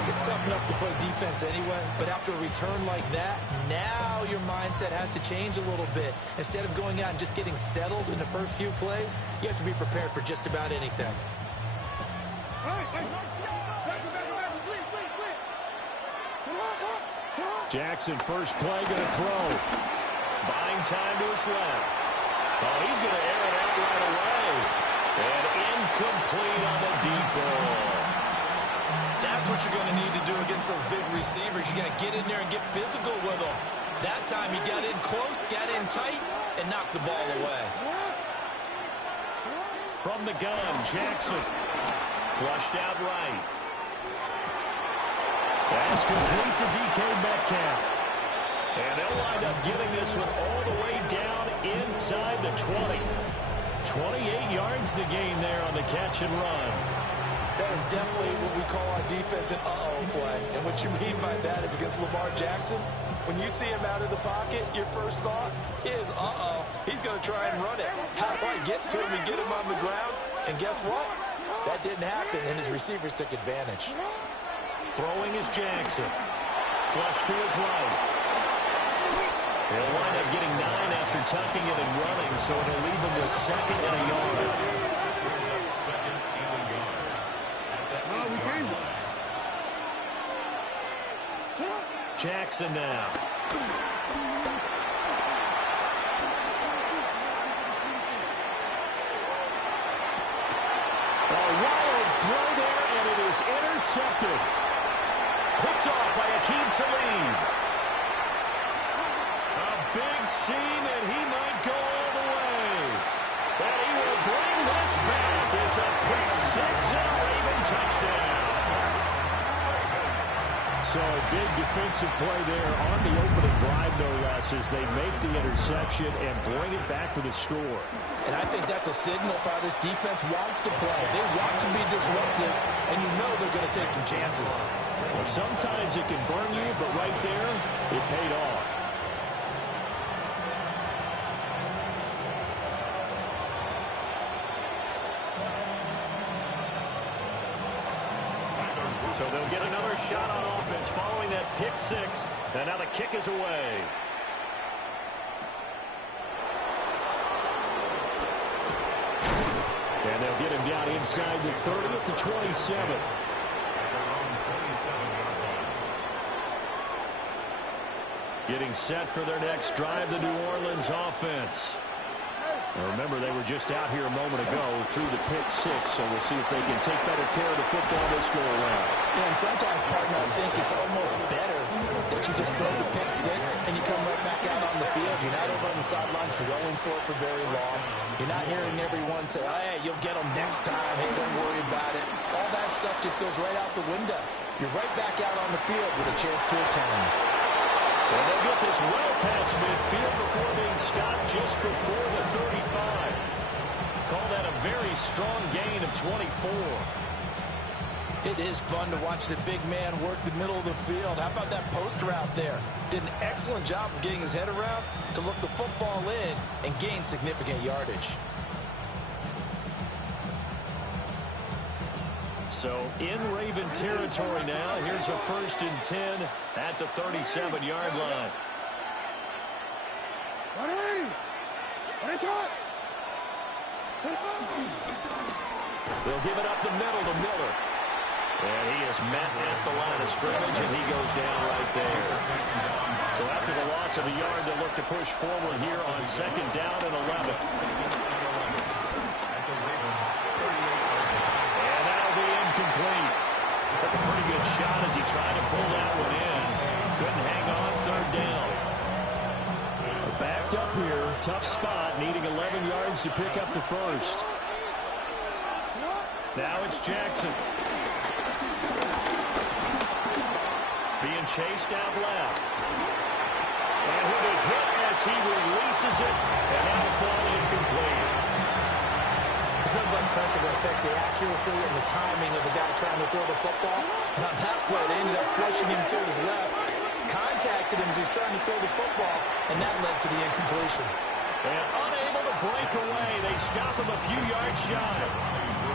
It's tough enough to play defense anyway, but after a return like that, now your mindset has to change a little bit. Instead of going out and just getting settled in the first few plays, you have to be prepared for just about anything. Jackson, first play, going to throw. Buying time to his left. Oh, he's going to air it out right away. And incomplete on the deep ball. That's what you're going to need to do against those big receivers. You got to get in there and get physical with them. That time he got in close, got in tight, and knocked the ball away. From the gun, Jackson. Flushed out right. That's complete to DK Metcalf. And they'll wind up getting this one all the way down inside the 20. 28 yards the gain there on the catch and run. That is definitely what we call our defense an uh-oh play. And what you mean by that is against Lamar Jackson, when you see him out of the pocket, your first thought is, uh-oh, he's going to try and run it. How do I get to him and get him on the ground? And guess what? That didn't happen, and his receivers took advantage. Throwing is Jackson. Flush to his right. He'll wind up getting 9 after tucking it and running, so it'll leave him with second and a yard. Jackson now. A wild throw there, and it is intercepted. Picked off by Akeem Talib. A big seam, and he might go all the way. And he will bring this back. It's a pick six and a Raven touchdown. So a big defensive play there on the opening drive, no less, as they make the interception and bring it back for the score. And I think that's a signal for how this defense wants to play. They want to be disruptive, and you know they're going to take some chances. Well, sometimes it can burn you, but right there, it paid off. So they'll get another shot on offense following that pick six. And now the kick is away. And they'll get him down inside the 30 at the 27. Getting set for their next drive, the New Orleans offense. Now remember, they were just out here a moment ago through the pick six, so we'll see if they can take better care of the football this go around. Yeah, and sometimes, partner, I think it's almost better that you just throw the pick six and you come right back out on the field. You're not over on the sidelines dwelling for it for very long. You're not hearing everyone say, oh, hey, you'll get them next time. Hey, don't worry about it. All that stuff just goes right out the window. You're right back out on the field with a chance to attain. And they'll get this well past midfield before being stopped just before the 35. Call that a very strong gain of 24. It is fun to watch the big man work the middle of the field. How about that post route there? Did an excellent job of getting his head around to look the football in and gain significant yardage. So in Raven territory now. Here's a 1st and 10 at the 37-yard line. They'll give it up the middle to Miller. And he is met at the line of scrimmage, and he goes down right there. So after the loss of a yard, they'll look to push forward here on 2nd down and 11. And that'll be incomplete. Took a pretty good shot as he tried to pull that one in. Couldn't hang on 3rd down. Backed up here. Tough spot. Needing 11 yards to pick up the first. Now it's Jackson. Being chased out left. And he'll be hit as he releases it. And that'll fall incomplete. There's nothing but pressure to affect the accuracy and the timing of a guy trying to throw the football. And on that play, they ended up flushing him to his left. Contacted him as he's trying to throw the football. And that led to the incompletion. And unable to break away. They stop him a few yards shy.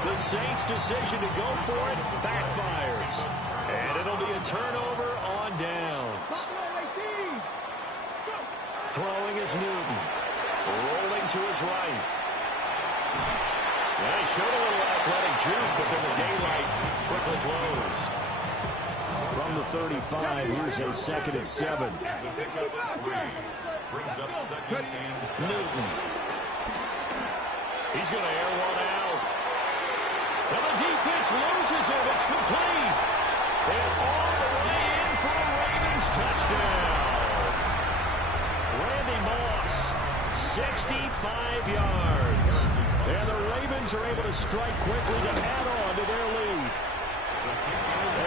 The Saints' decision to go for it backfires. And it'll be a turnover on downs. Throwing is Newton. Rolling to his right. Well, he showed a little athletic juke, but then the daylight quickly closed. From the 35, here's a 2nd and 7. Brings up 2nd and 7. Newton. He's going to air one out. And the defense loses it. It's complete. And all the way in for a Ravens touchdown. Randy Moss, 65 yards. And the Ravens are able to strike quickly to add on to their lead.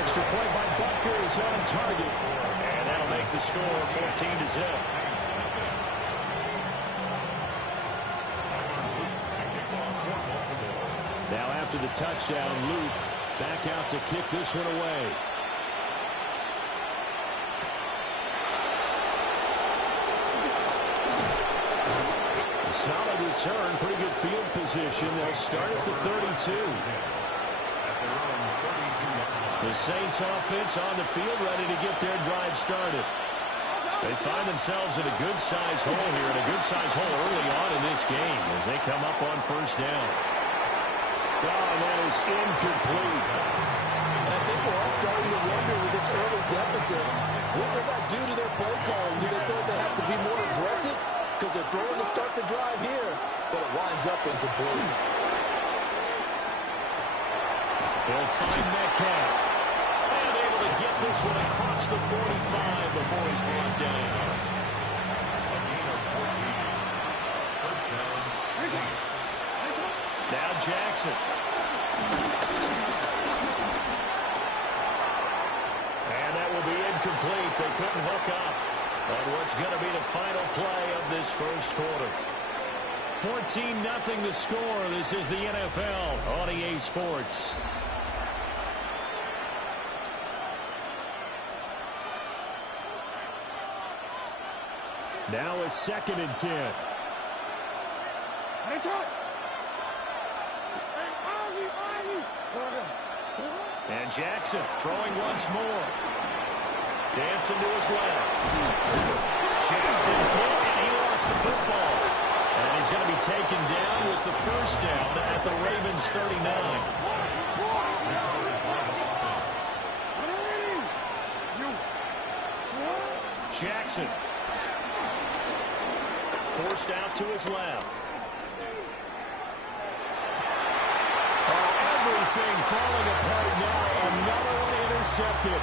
Extra point by Butker is on target. And that'll make the score 14-0. Now after the touchdown, Luke back out to kick this one away. A solid return, pretty good field position. They'll start at the 32. The Saints offense on the field ready to get their drive started. They find themselves in a good-sized hole here, and a good-sized hole early on in this game as they come up on 1st down. Oh, that is incomplete. And I think we're all starting to wonder with this early deficit, what will that do to their play calling? Do they feel they have to be more aggressive? Because they're throwing to start the drive here, but it winds up incomplete. They'll find Metcalf. And able to get this one across the 45 before he's brought down. A gain of 14. 1st down, Saints. Now Jackson. And that will be incomplete. They couldn't hook up on what's going to be the final play of this 1st quarter. 14-0 the score. This is the NFL on EA Sports. Now a 2nd and 10. And Jackson throwing once more. Dancing to his left. Jackson hit, and he lost the football. And he's going to be taken down with the 1st down at the Ravens 39. Jackson. Forced out to his left. Everything falling apart now. Another one intercepted.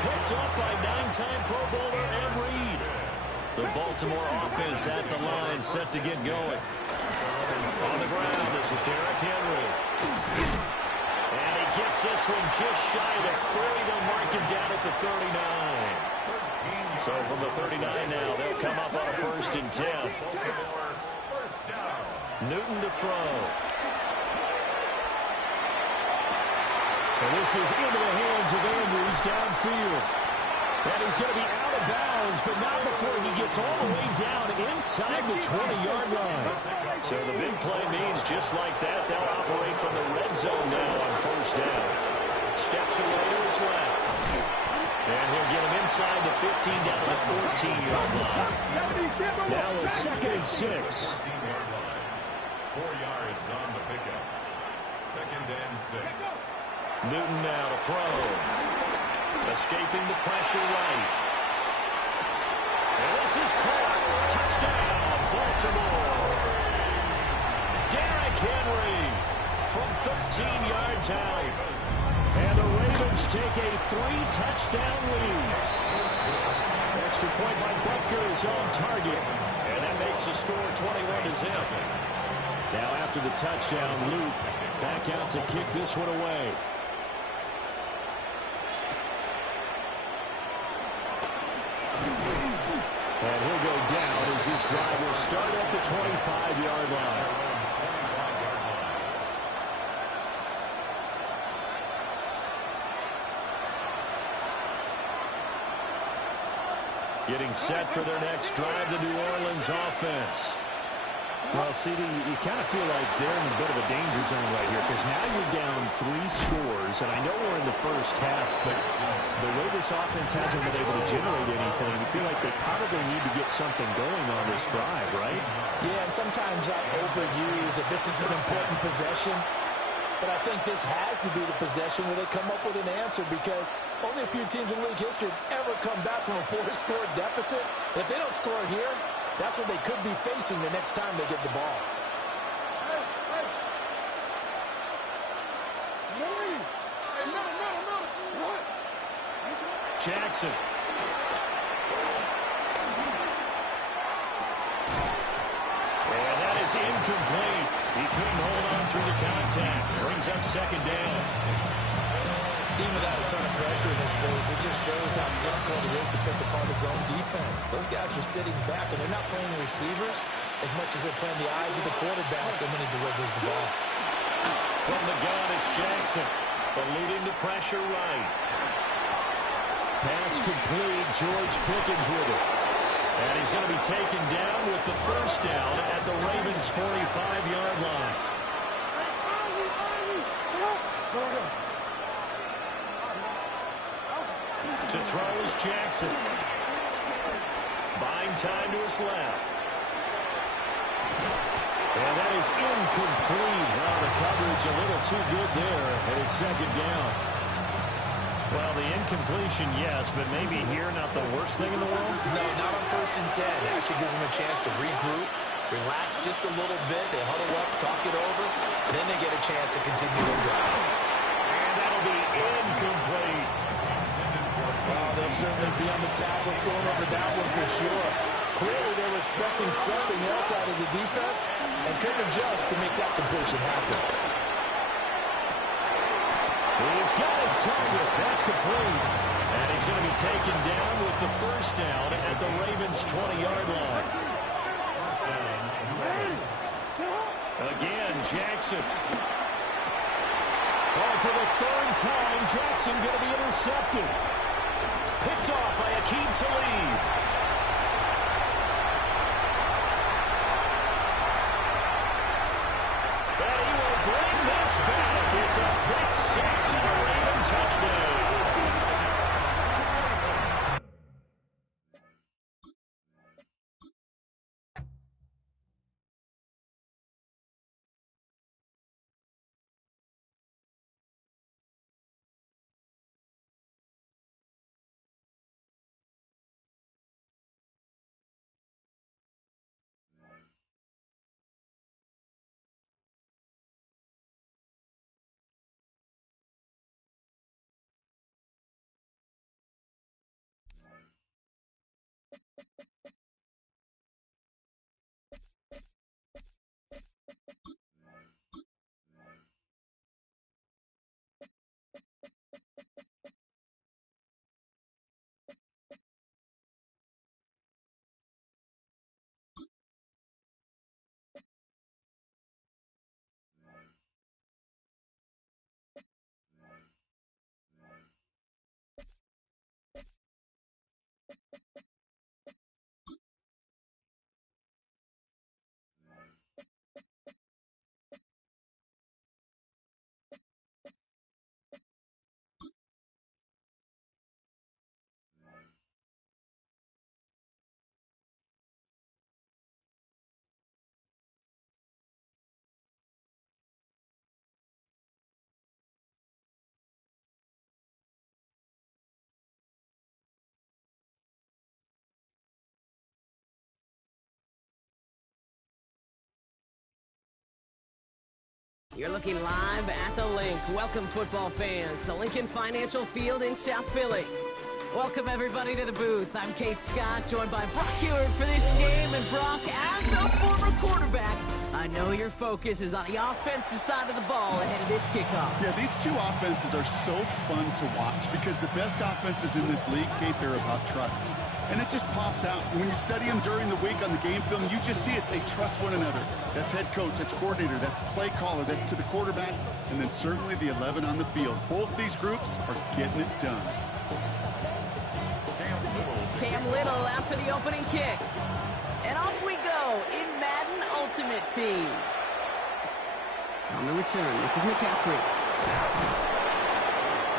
Picked up by 9-time Pro Bowler Ed Reed. The Baltimore offense at the line, set to get going. On the ground, this is Derrick Henry. And he gets this one just shy of the 40. They'll mark him down at the 39. So from the 39 now, they'll come up on a 1st and 10. Newton to throw. And this is into the hands of Andrews downfield. And he's going to be out of bounds, but not before he gets all the way down inside the 20-yard line. So the big play means just like that, they'll operate from the red zone now on first down. Steps away to his left. And he'll get him inside the 15 down to the 14-yard line. Now a 2nd and 6. 4 yards on the pickup. 2nd and 6. Newton now to throw. Escaping the pressure right. And this is caught. Touchdown, Baltimore. Derrick Henry from 13 yards out. And the Ravens take a 3-touchdown lead. Extra point by Butker is on target. And that makes the score 21-0. Now after the touchdown, Luke back out to kick this one away. And he'll go down as this drive will start at the 25-yard line. Getting set for their next drive, the New Orleans offense. Well, CD, you kind of feel like they're in a bit of a danger zone right here because now you're down 3 scores, and I know we're in the first half, but the way this offense hasn't been able to generate anything, you feel like they probably need to get something going on this drive, right? Yeah, and sometimes I overuse that this is an important possession, but I think this has to be the possession where they come up with an answer because only a few teams in league history have ever come back from a 4-score deficit. And if they don't score here, that's what they could be facing the next time they get the ball. Jackson. And that is incomplete. He couldn't hold on through the contact. Brings up 2nd down. Even without a ton of pressure in his face, it just shows how difficult it is to pick apart his own defense. Those guys are sitting back, and they're not playing receivers as much as they're playing the eyes of the quarterback and when he delivers the ball. From the gun, it's Jackson, eluding the pressure right. Pass complete. George Pickens with it. And he's going to be taken down with the first down at the Ravens' 45-yard line. To throw is Jackson. Buying time to his left. And that is incomplete. Well, the coverage a little too good there, and it's 2nd down. Well, the incompletion, yes, but maybe here not the worst thing in the world? No, not on 1st and 10. It actually gives them a chance to regroup, relax just a little bit. They huddle up, talk it over, and then they get a chance to continue their drive. And that'll be incomplete. Well, they'll certainly be on the tablets going over that one for sure. Clearly, they were expecting something else out of the defense and couldn't adjust to make that completion happen. He's got his target. That's complete. And he's going to be taken down with the first down at the Ravens' 20-yard line. Again, Jackson. Oh, for the 3rd time, Jackson going to be intercepted. Picked off by Akeem Talib. And he will bring this back. It's a pick 6 and a Raven touchdown. You're looking live at the Link. Welcome, football fans, to Lincoln Financial Field in South Philly. Welcome, everybody, to the booth. I'm Kate Scott, joined by Brock Ewert for this game. And Brock, as a former quarterback, I know your focus is on the offensive side of the ball ahead of this kickoff. Yeah, these two offenses are so fun to watch because the best offenses in this league, Kate, they're about trust. And it just pops out. When you study them during the week on the game film, you just see it. They trust one another. That's head coach, that's coordinator, that's play caller, that's to the quarterback, and then certainly the 11 on the field. Both these groups are getting it done. Cam Little out for the opening kick. And off we go in Madden Ultimate Team. On the return, this is McCaffrey.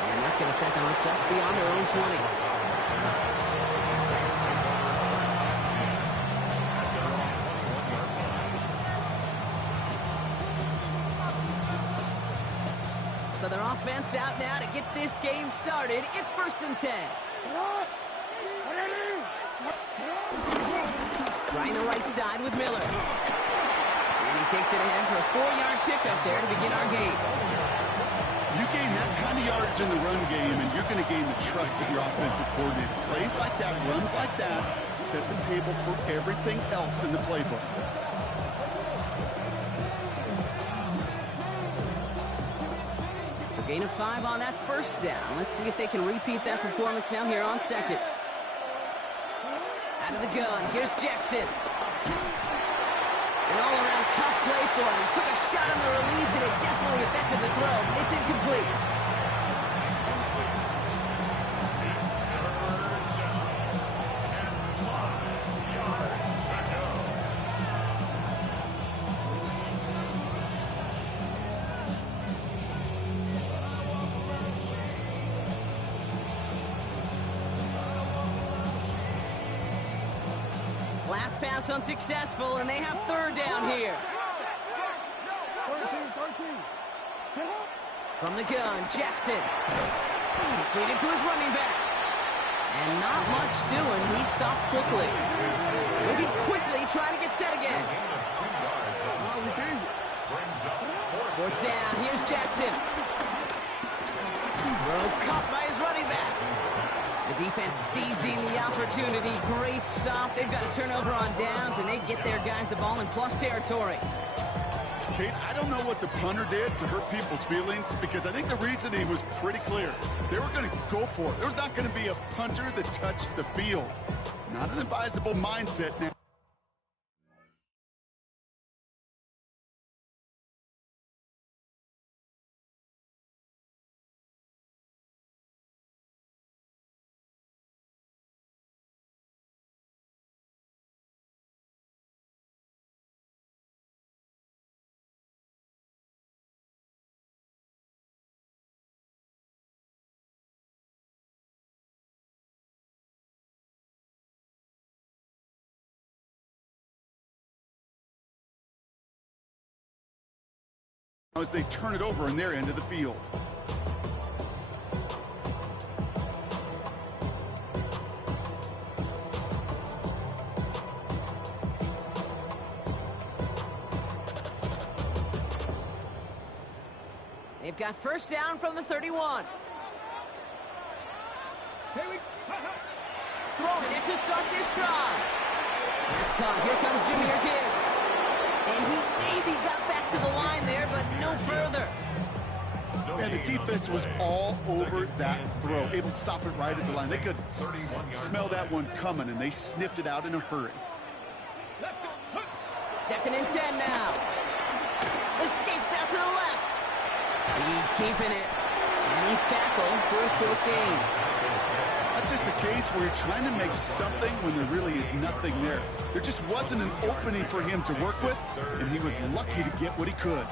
And that's going to set them up just beyond their own 20. So their offense out now to get this game started. It's 1st and 10. Trying the right side with Miller. And he takes it ahead for a 4-yard pickup there to begin our game. You gain that kind of yardage in the run game, and you're going to gain the trust of your offensive coordinator. Plays like that, runs like that, set the table for everything else in the playbook. So gain of 5 on that first down. Let's see if they can repeat that performance now here on second. Out of the gun, here's Jackson. An all-around tough play for him. He took a shot on the release, and it definitely affected the throw. It's incomplete. Last pass unsuccessful, and they have 3rd down here. From the gun, Jackson. Completed to his running back. And not much doing. He stopped quickly. Moving quickly, trying to get set again. 4th down, here's Jackson. Throw caught by his running back. The defense seizing the opportunity. Great stop. They've got a turnover on downs, and they get their guys the ball in plus territory. Kate, I don't know what the punter did to hurt people's feelings because I think the reasoning was pretty clear. They were going to go for it. There's not going to be a punter that touched the field. Not an advisable mindset now. As they turn it over in their end of the field. They've got 1st down from the 31. Throwing it to start this drive. That's caught. Here comes Junior Gibbs. And he maybe got back to the line there, but no further. And the defense was all over that throw, able to stop it right at the line. They could smell that one coming, and they sniffed it out in a hurry. 2nd and 10 now. Escapes out to the left. He's keeping it. And he's tackled for a 4th gain. That's just the case where you're trying to make something when there really is nothing there. There just wasn't an opening for him to work with, and he was lucky to get what he could.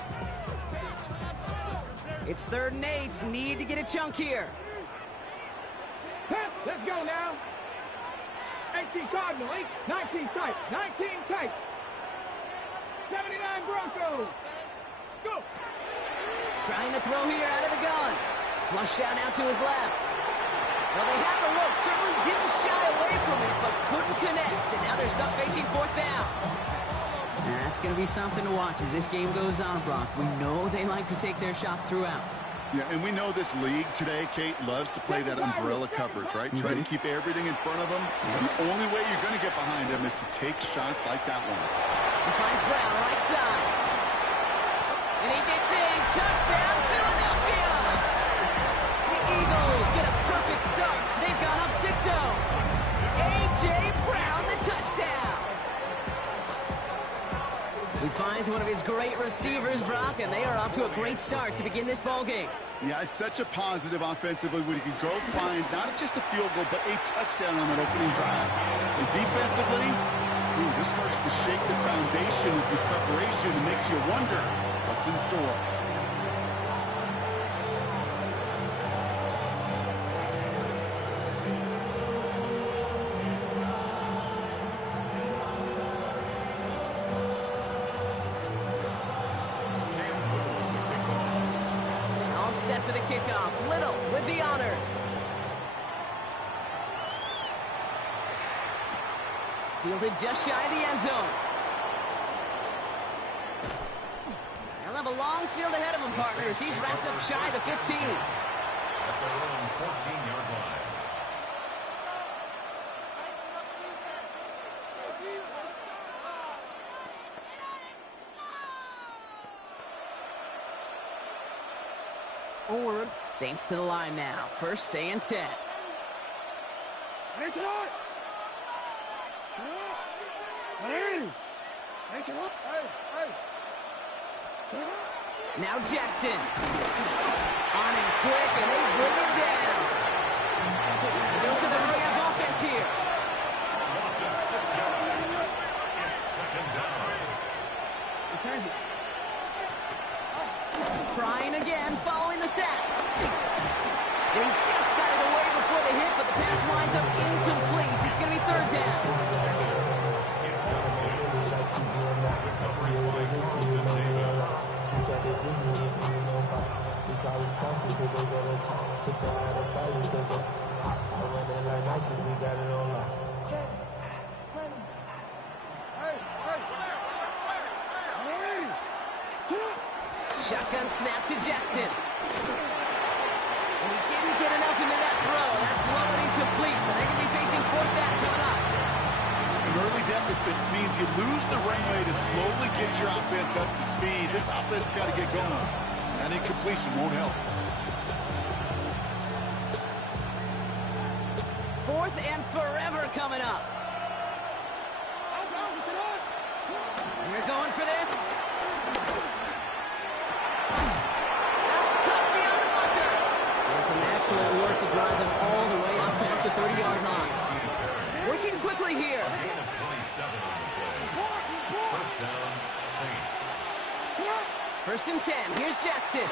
It's 3rd and 8. Need to get a chunk here. Let's go now. 18 Cardinal, 19 tight, 19 tight. 79 Broncos. Go. Trying to throw here out of the gun. Flushed out now to his left. Well, they had the look. Certainly didn't shy away from it, but couldn't connect. And now they're stuck facing 4th down. That's It's going to be something to watch as this game goes on, Brock. We know they like to take their shots throughout. Yeah, and we know this league today, Kate, loves to play that umbrella coverage, right? Try to keep everything in front of them. The only way you're going to get behind them is to take shots like that one. He finds Brown, right side. And he gets in. Touchdown, Philadelphia! The Eagles get a perfect start. They've gone up 6-0. A.J. Brown, the touchdown. He finds one of his great receivers, Brock, and they are off to a great start to begin this ball game. Yeah, it's such a positive offensively when you can go find not just a field goal, but a touchdown on that opening drive. And defensively, this starts to shake the foundation of the preparation and makes you wonder what's in store. Set for the kickoff. Little with the honors. Fielded just shy of the end zone. They'll have a long field ahead of him, partners. He's wrapped up shy of the 15. At their own 14-yard line. Saints to the line now. First stay and 10. Now Jackson. On him quick, and they bring him down. A dose of the Ram offense here. Losses 6 yards. It's second down. Trying again, following the sack. And he just got it away before the hit, but the pass winds up incomplete. It's going to be third down. Shotgun snap to Jackson. And he didn't get enough into that throw. That's low and incomplete, so they're going to be facing fourth down coming up. An early deficit means you lose the runway to slowly get your offense up to speed. This offense got to get going. That incompletion won't help. Fourth and forever coming up. You're going for this. That's cut beyond the marker. And some excellent work to drive them all the way up past the 30-yard line. Working quickly here. 27 on the play. First down, Saints. First and 10. Here's Jackson.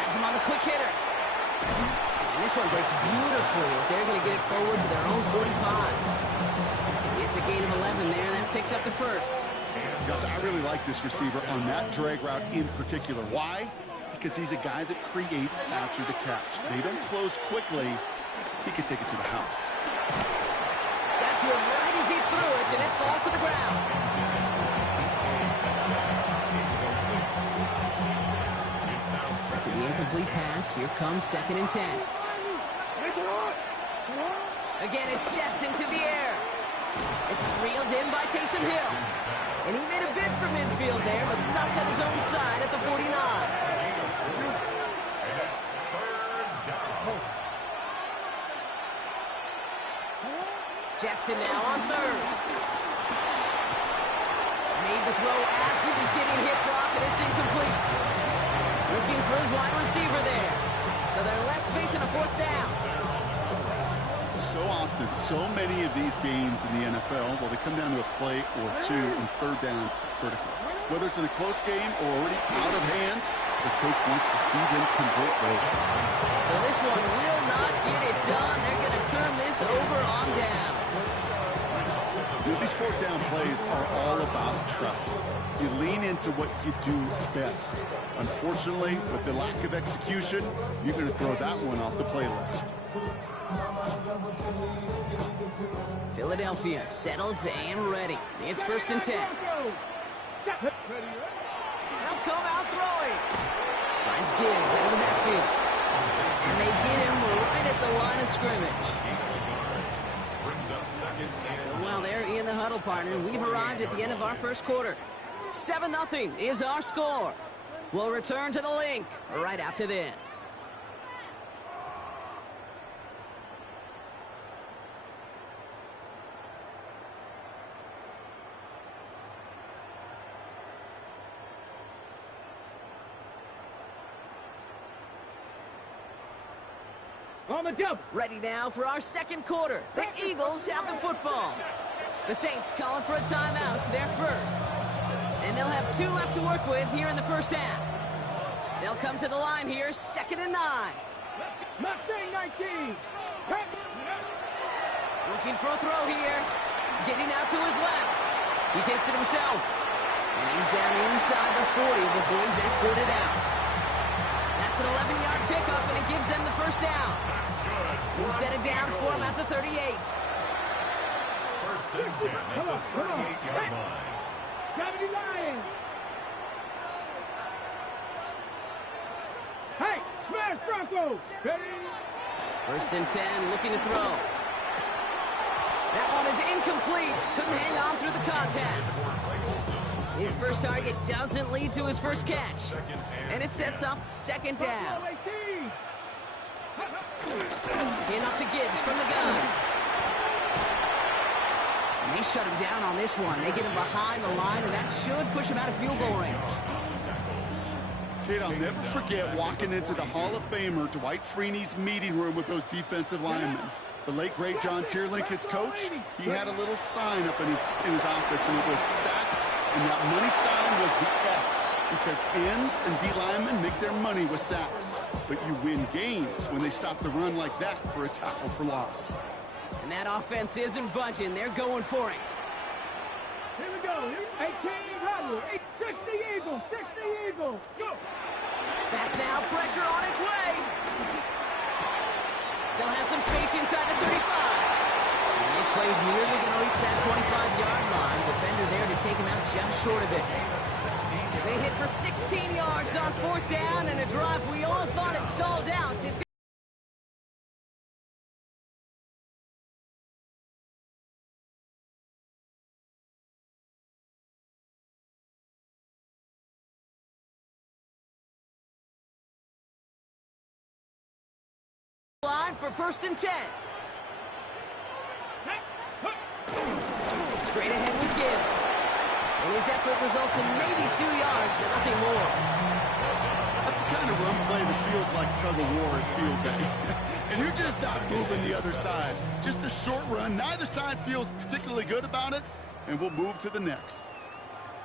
Has him on the quick hitter. And this one breaks beautifully as they're going to get it forward to their own 45. It's a gain of 11 there. That picks up the first. Guys, I really like this receiver on that drag route in particular. Why? Because he's a guy that creates after the catch. They don't close quickly. He can take it to the house. Got to him right as he threw it, and it falls to the ground. After the incomplete pass, here comes second and 10. Again, it's Jackson to the air. It's reeled in by Taysom Hill. And he made a bid for midfield there, but stopped on his own side at the 49. And it's third down. Jackson now on third. Made the throw as he was getting hit, Brock, and it's incomplete. Looking for his wide receiver there. So they're left facing a fourth down. So often, so many of these games in the NFL, well, they come down to a play or two and third downs critical. Whether it's in a close game or already out of hand, the coach wants to see them convert those. So this one will not get it done. They're going to turn this over on down. You know, these fourth down plays are all about trust. You lean into what you do best. Unfortunately, with the lack of execution, you're going to throw that one off the playlist. Philadelphia settled and ready. It's first and 10. They'll come out throwing. Finds Gibbs out of the backfield. And they get him right at the line of scrimmage. So while they're in the huddle, partner, we've arrived at the end of our first quarter. 7-0 is our score. We'll return to the link right after this. On the jump. Ready now for our second quarter. The Eagles have the football. The Saints calling for a timeout. They're first. And they'll have 2 left to work with here in the first half. They'll come to the line here, 2nd and 9. Mustang 19. Looking for a throw here. Getting out to his left. He takes it himself. And he's down inside the 40 before he's escorted out. That's an 11-yard pickup, and it gives them the first down. We'll set it down for him at the 38. First and 10 at the 38-yard line. Gravity Lions. Hey, smash Broncos. Ready? First and 10, looking to throw. That one is incomplete. Couldn't hang on through the contact. His first target doesn't lead to his first catch. And it sets up 2nd down. Enough to Gibbs from the gun. And they shut him down on this one. They get him behind the line, and that should push him out of field goal range. Kid, I'll never forget walking into the Hall of Famer Dwight Freeney's meeting room with those defensive linemen. The late, great John Tierlink, his coach, he had a little sign up in his office, and it was sacks, and that money sign was the S, because ends and D linemen make their money with sacks. But you win games when they stop the run like that for a tackle for loss. And that offense isn't budging. They're going for it. Here we go. 18 huddle. 60 Eagles. 60 Eagles. Go. Back now. Pressure on its way. Still has some space inside the 35. And this play's nearly going to reach that 25-yard line. Defender there to take him out just short of it. They hit for 16 yards on 4th down, and a drive we all thought it stalled out is line for 1st and 10. Straight ahead with Gibbs. And his effort results in maybe 2 yards, but nothing more. That's the kind of run play that feels like tug-of-war at field day. And you're just not moving the other side. Just a short run. Neither side feels particularly good about it, and we'll move to the next.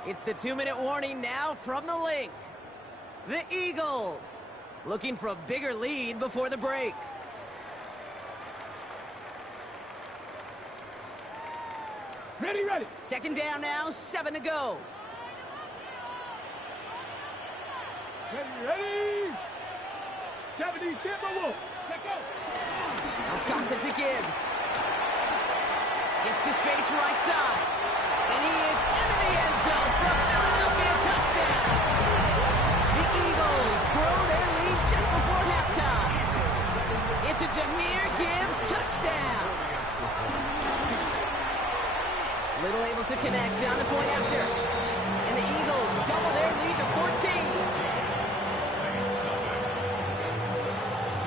It's the 2-minute warning now from the link. The Eagles looking for a bigger lead before the break. Ready, ready. 2nd down now, 7 to go. Ready. 70 Timberwolves. Let's go. I'll toss it to Gibbs. Gets to space right side. And he is into the end zone for a Philadelphia touchdown. The Eagles grow their lead just before halftime. It's a Jahmyr Gibbs touchdown. Little able to connect on the point after. And the Eagles double their lead to 14.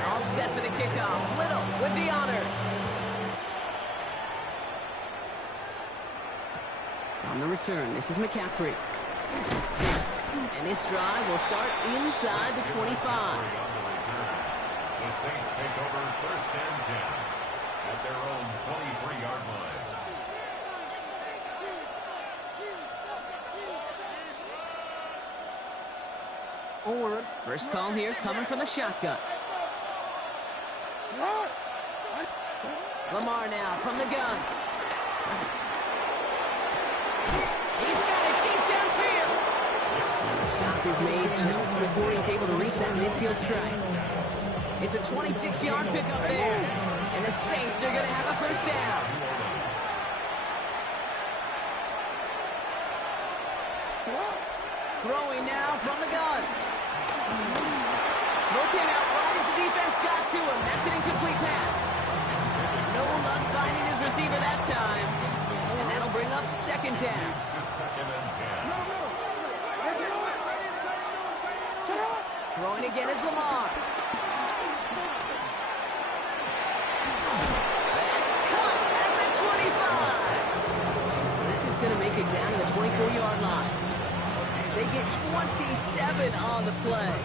All set for the kickoff. Little with the honors. On the return, this is McCaffrey. And this drive will start inside the 25. The Saints take over 1st and 10 at their own 23-yard line. First call here coming from the shotgun. Lamar now from the gun. He's got it deep downfield. And the stop is made just before he's able to reach that midfield strike. It's a 26-yard pickup there. And the Saints are going to have a 1st down. Throwing now from the gun. Throw came out right as the defense got to him. That's an incomplete pass. No luck finding his receiver that time. And that'll bring up second down. Throwing again is Lamar. That's caught at the 25. This is going to make it down to the 24-yard line. They get 27 on the play.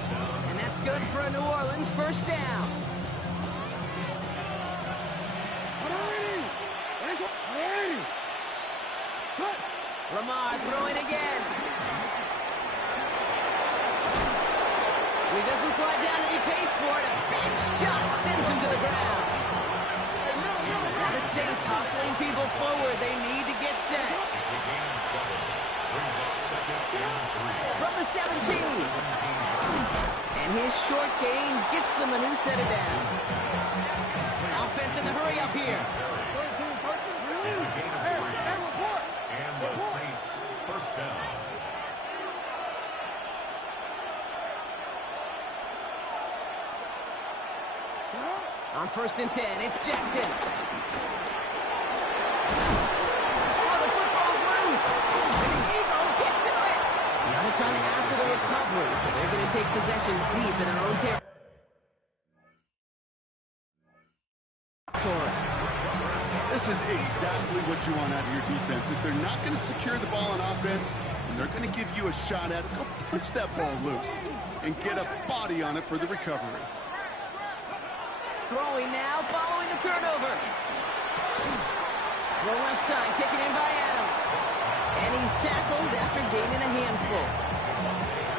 And that's good for a New Orleans first down. Lamar throwing again. He doesn't slide down and he pays for it. A big shot sends him to the ground. Now the Saints hustling people forward. They need to get set. From the 17. And his short gain gets them a new set of downs. Offense in the hurry up here. And the Saints first down. On 1st and 10, it's Jackson. Oh, the football's loose. And the Eagles get to it. Not a ton after the recovery, so they're going to take possession deep in their own territory. This is exactly what you want out of your defense. If they're not going to secure the ball on offense, and they're going to give you a shot at it, go punch that ball loose and get a body on it for the recovery. Throwing now, following the turnover. Throw left side, taken in by Adams. And he's tackled after gaining a handful.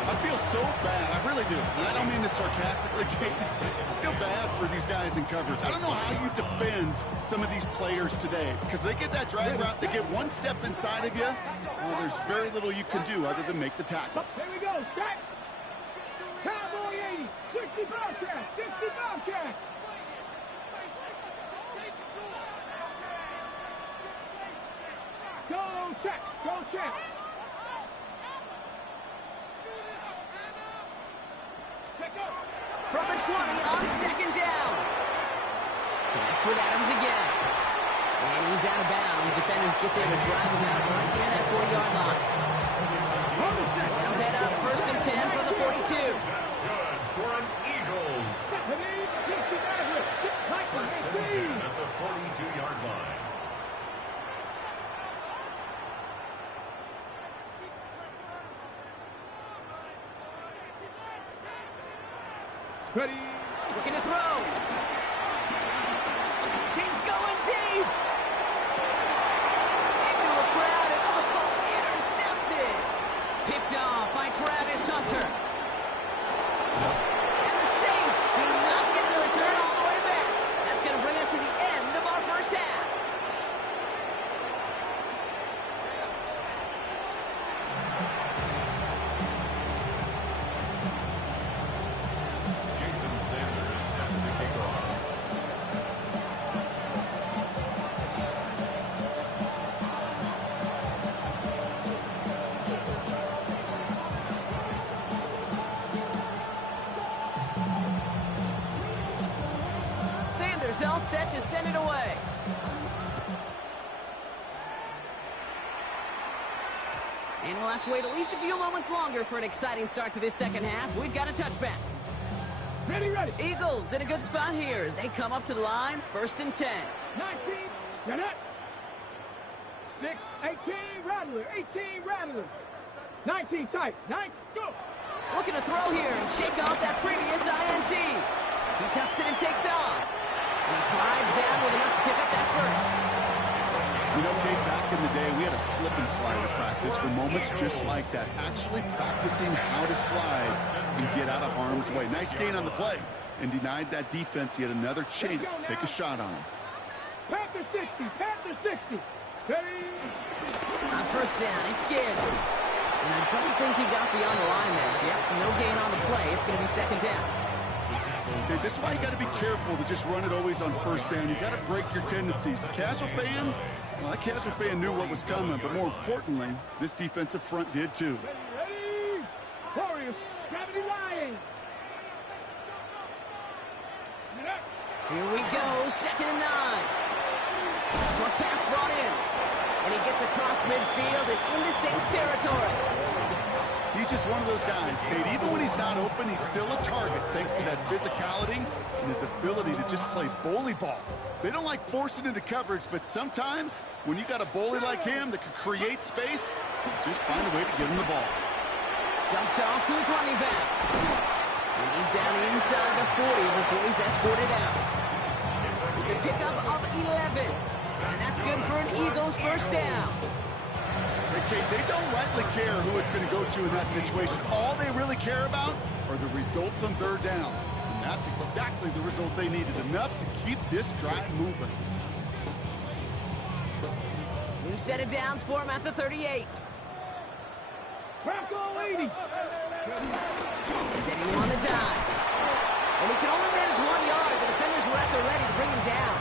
I feel so bad, I really do. And I don't mean this sarcastically. I feel bad for these guys in coverage. I don't know how you defend some of these players today, because they get that drag route, they get one step inside of you, well, there's very little you can do other than make the tackle. Here we go, stack. Cowboy 80, 60 Bobcat, 60 Bobcat. Go check, go check. From the 20 on 2nd down. Connects with Adams again. And he's out of bounds. Defenders get there to drive him out right near that 40-yard line. Now head up, 1st and 10 from the 42. That's good for an Eagles. First and 10 at the 42-yard line. Ready. Looking to throw. He's going deep. Into a crowd and intercepted. Picked off by Travis Hunter. And the Saints do not get the return all the way back. That's going to bring us to the end of our first half. All set to send it away. And we'll have to wait at least a few moments longer for an exciting start to this second half. We've got a touchback. Ready, ready. Eagles in a good spot here as they come up to the line. 1st and 10. 19, get it. 6, 18, Rattler, 18, Rattler. 19, tight, 9, go. Looking to throw here and shake off that previous INT. He tucks it and takes off. And he slides down with enough to pick up that first. You know, Kate, back in the day, we had a slip and slide to practice for moments just like that. Actually practicing how to slide and get out of harm's way. Nice gain on the play. And denied that defense yet another chance to take a shot on him. Panther 60, Panther 60. Ready. On 1st down, it's Gibbs. And I don't think he got beyond the line there. Yep, no gain on the play. It's going to be 2nd down. Okay, this is why you got to be careful to just run it always on 1st down. You got to break your tendencies. The casual fan, Well, that casual fan knew what was coming, but more importantly, this defensive front did too. Ready? Warriors, gravity line. Here we go, 2nd and 9. Short pass brought in. And he gets across midfield and into Saints territory. He's just one of those guys, Kate. Even when he's not open, he's still a target thanks to that physicality and his ability to just play bully ball. They don't like forcing into coverage, but sometimes when you got a bully like him that can create space, just find a way to get him the ball. Dumped off to his running back. And he's down inside the 40 before he's escorted out. It's a pickup of 11. And that's good for an Eagles first down. Okay, they don't rightly care who it's going to go to in that situation. All they really care about are the results on 3rd down. And that's exactly the result they needed, enough to keep this drive moving. New set of downs for him at the 38. Crack all 80. Setting him on the dive. And he can only manage 1 yard. The defenders were at the ready to bring him down.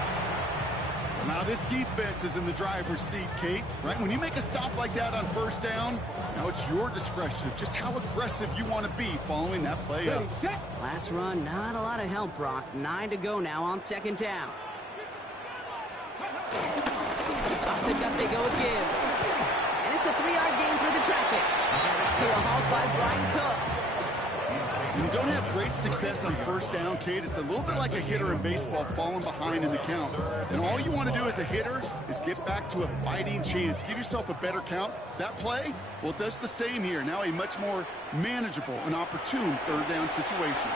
Now this defense is in the driver's seat, Kate. Right? When you make a stop like that on 1st down, now it's your discretion of just how aggressive you want to be following that play up. Last run, not a lot of help, Brock. 9 to go now on 2nd down. Off the gut they go with Gibbs. And it's a 3-yard gain through the traffic. To a halt by Brian Cook. When you don't have great success on 1st down, Kate, it's a little bit like a hitter in baseball falling behind in the count. And all you want to do as a hitter is get back to a fighting chance. Give yourself a better count. That play, well, it does the same here. Now a much more manageable and opportune 3rd down situation.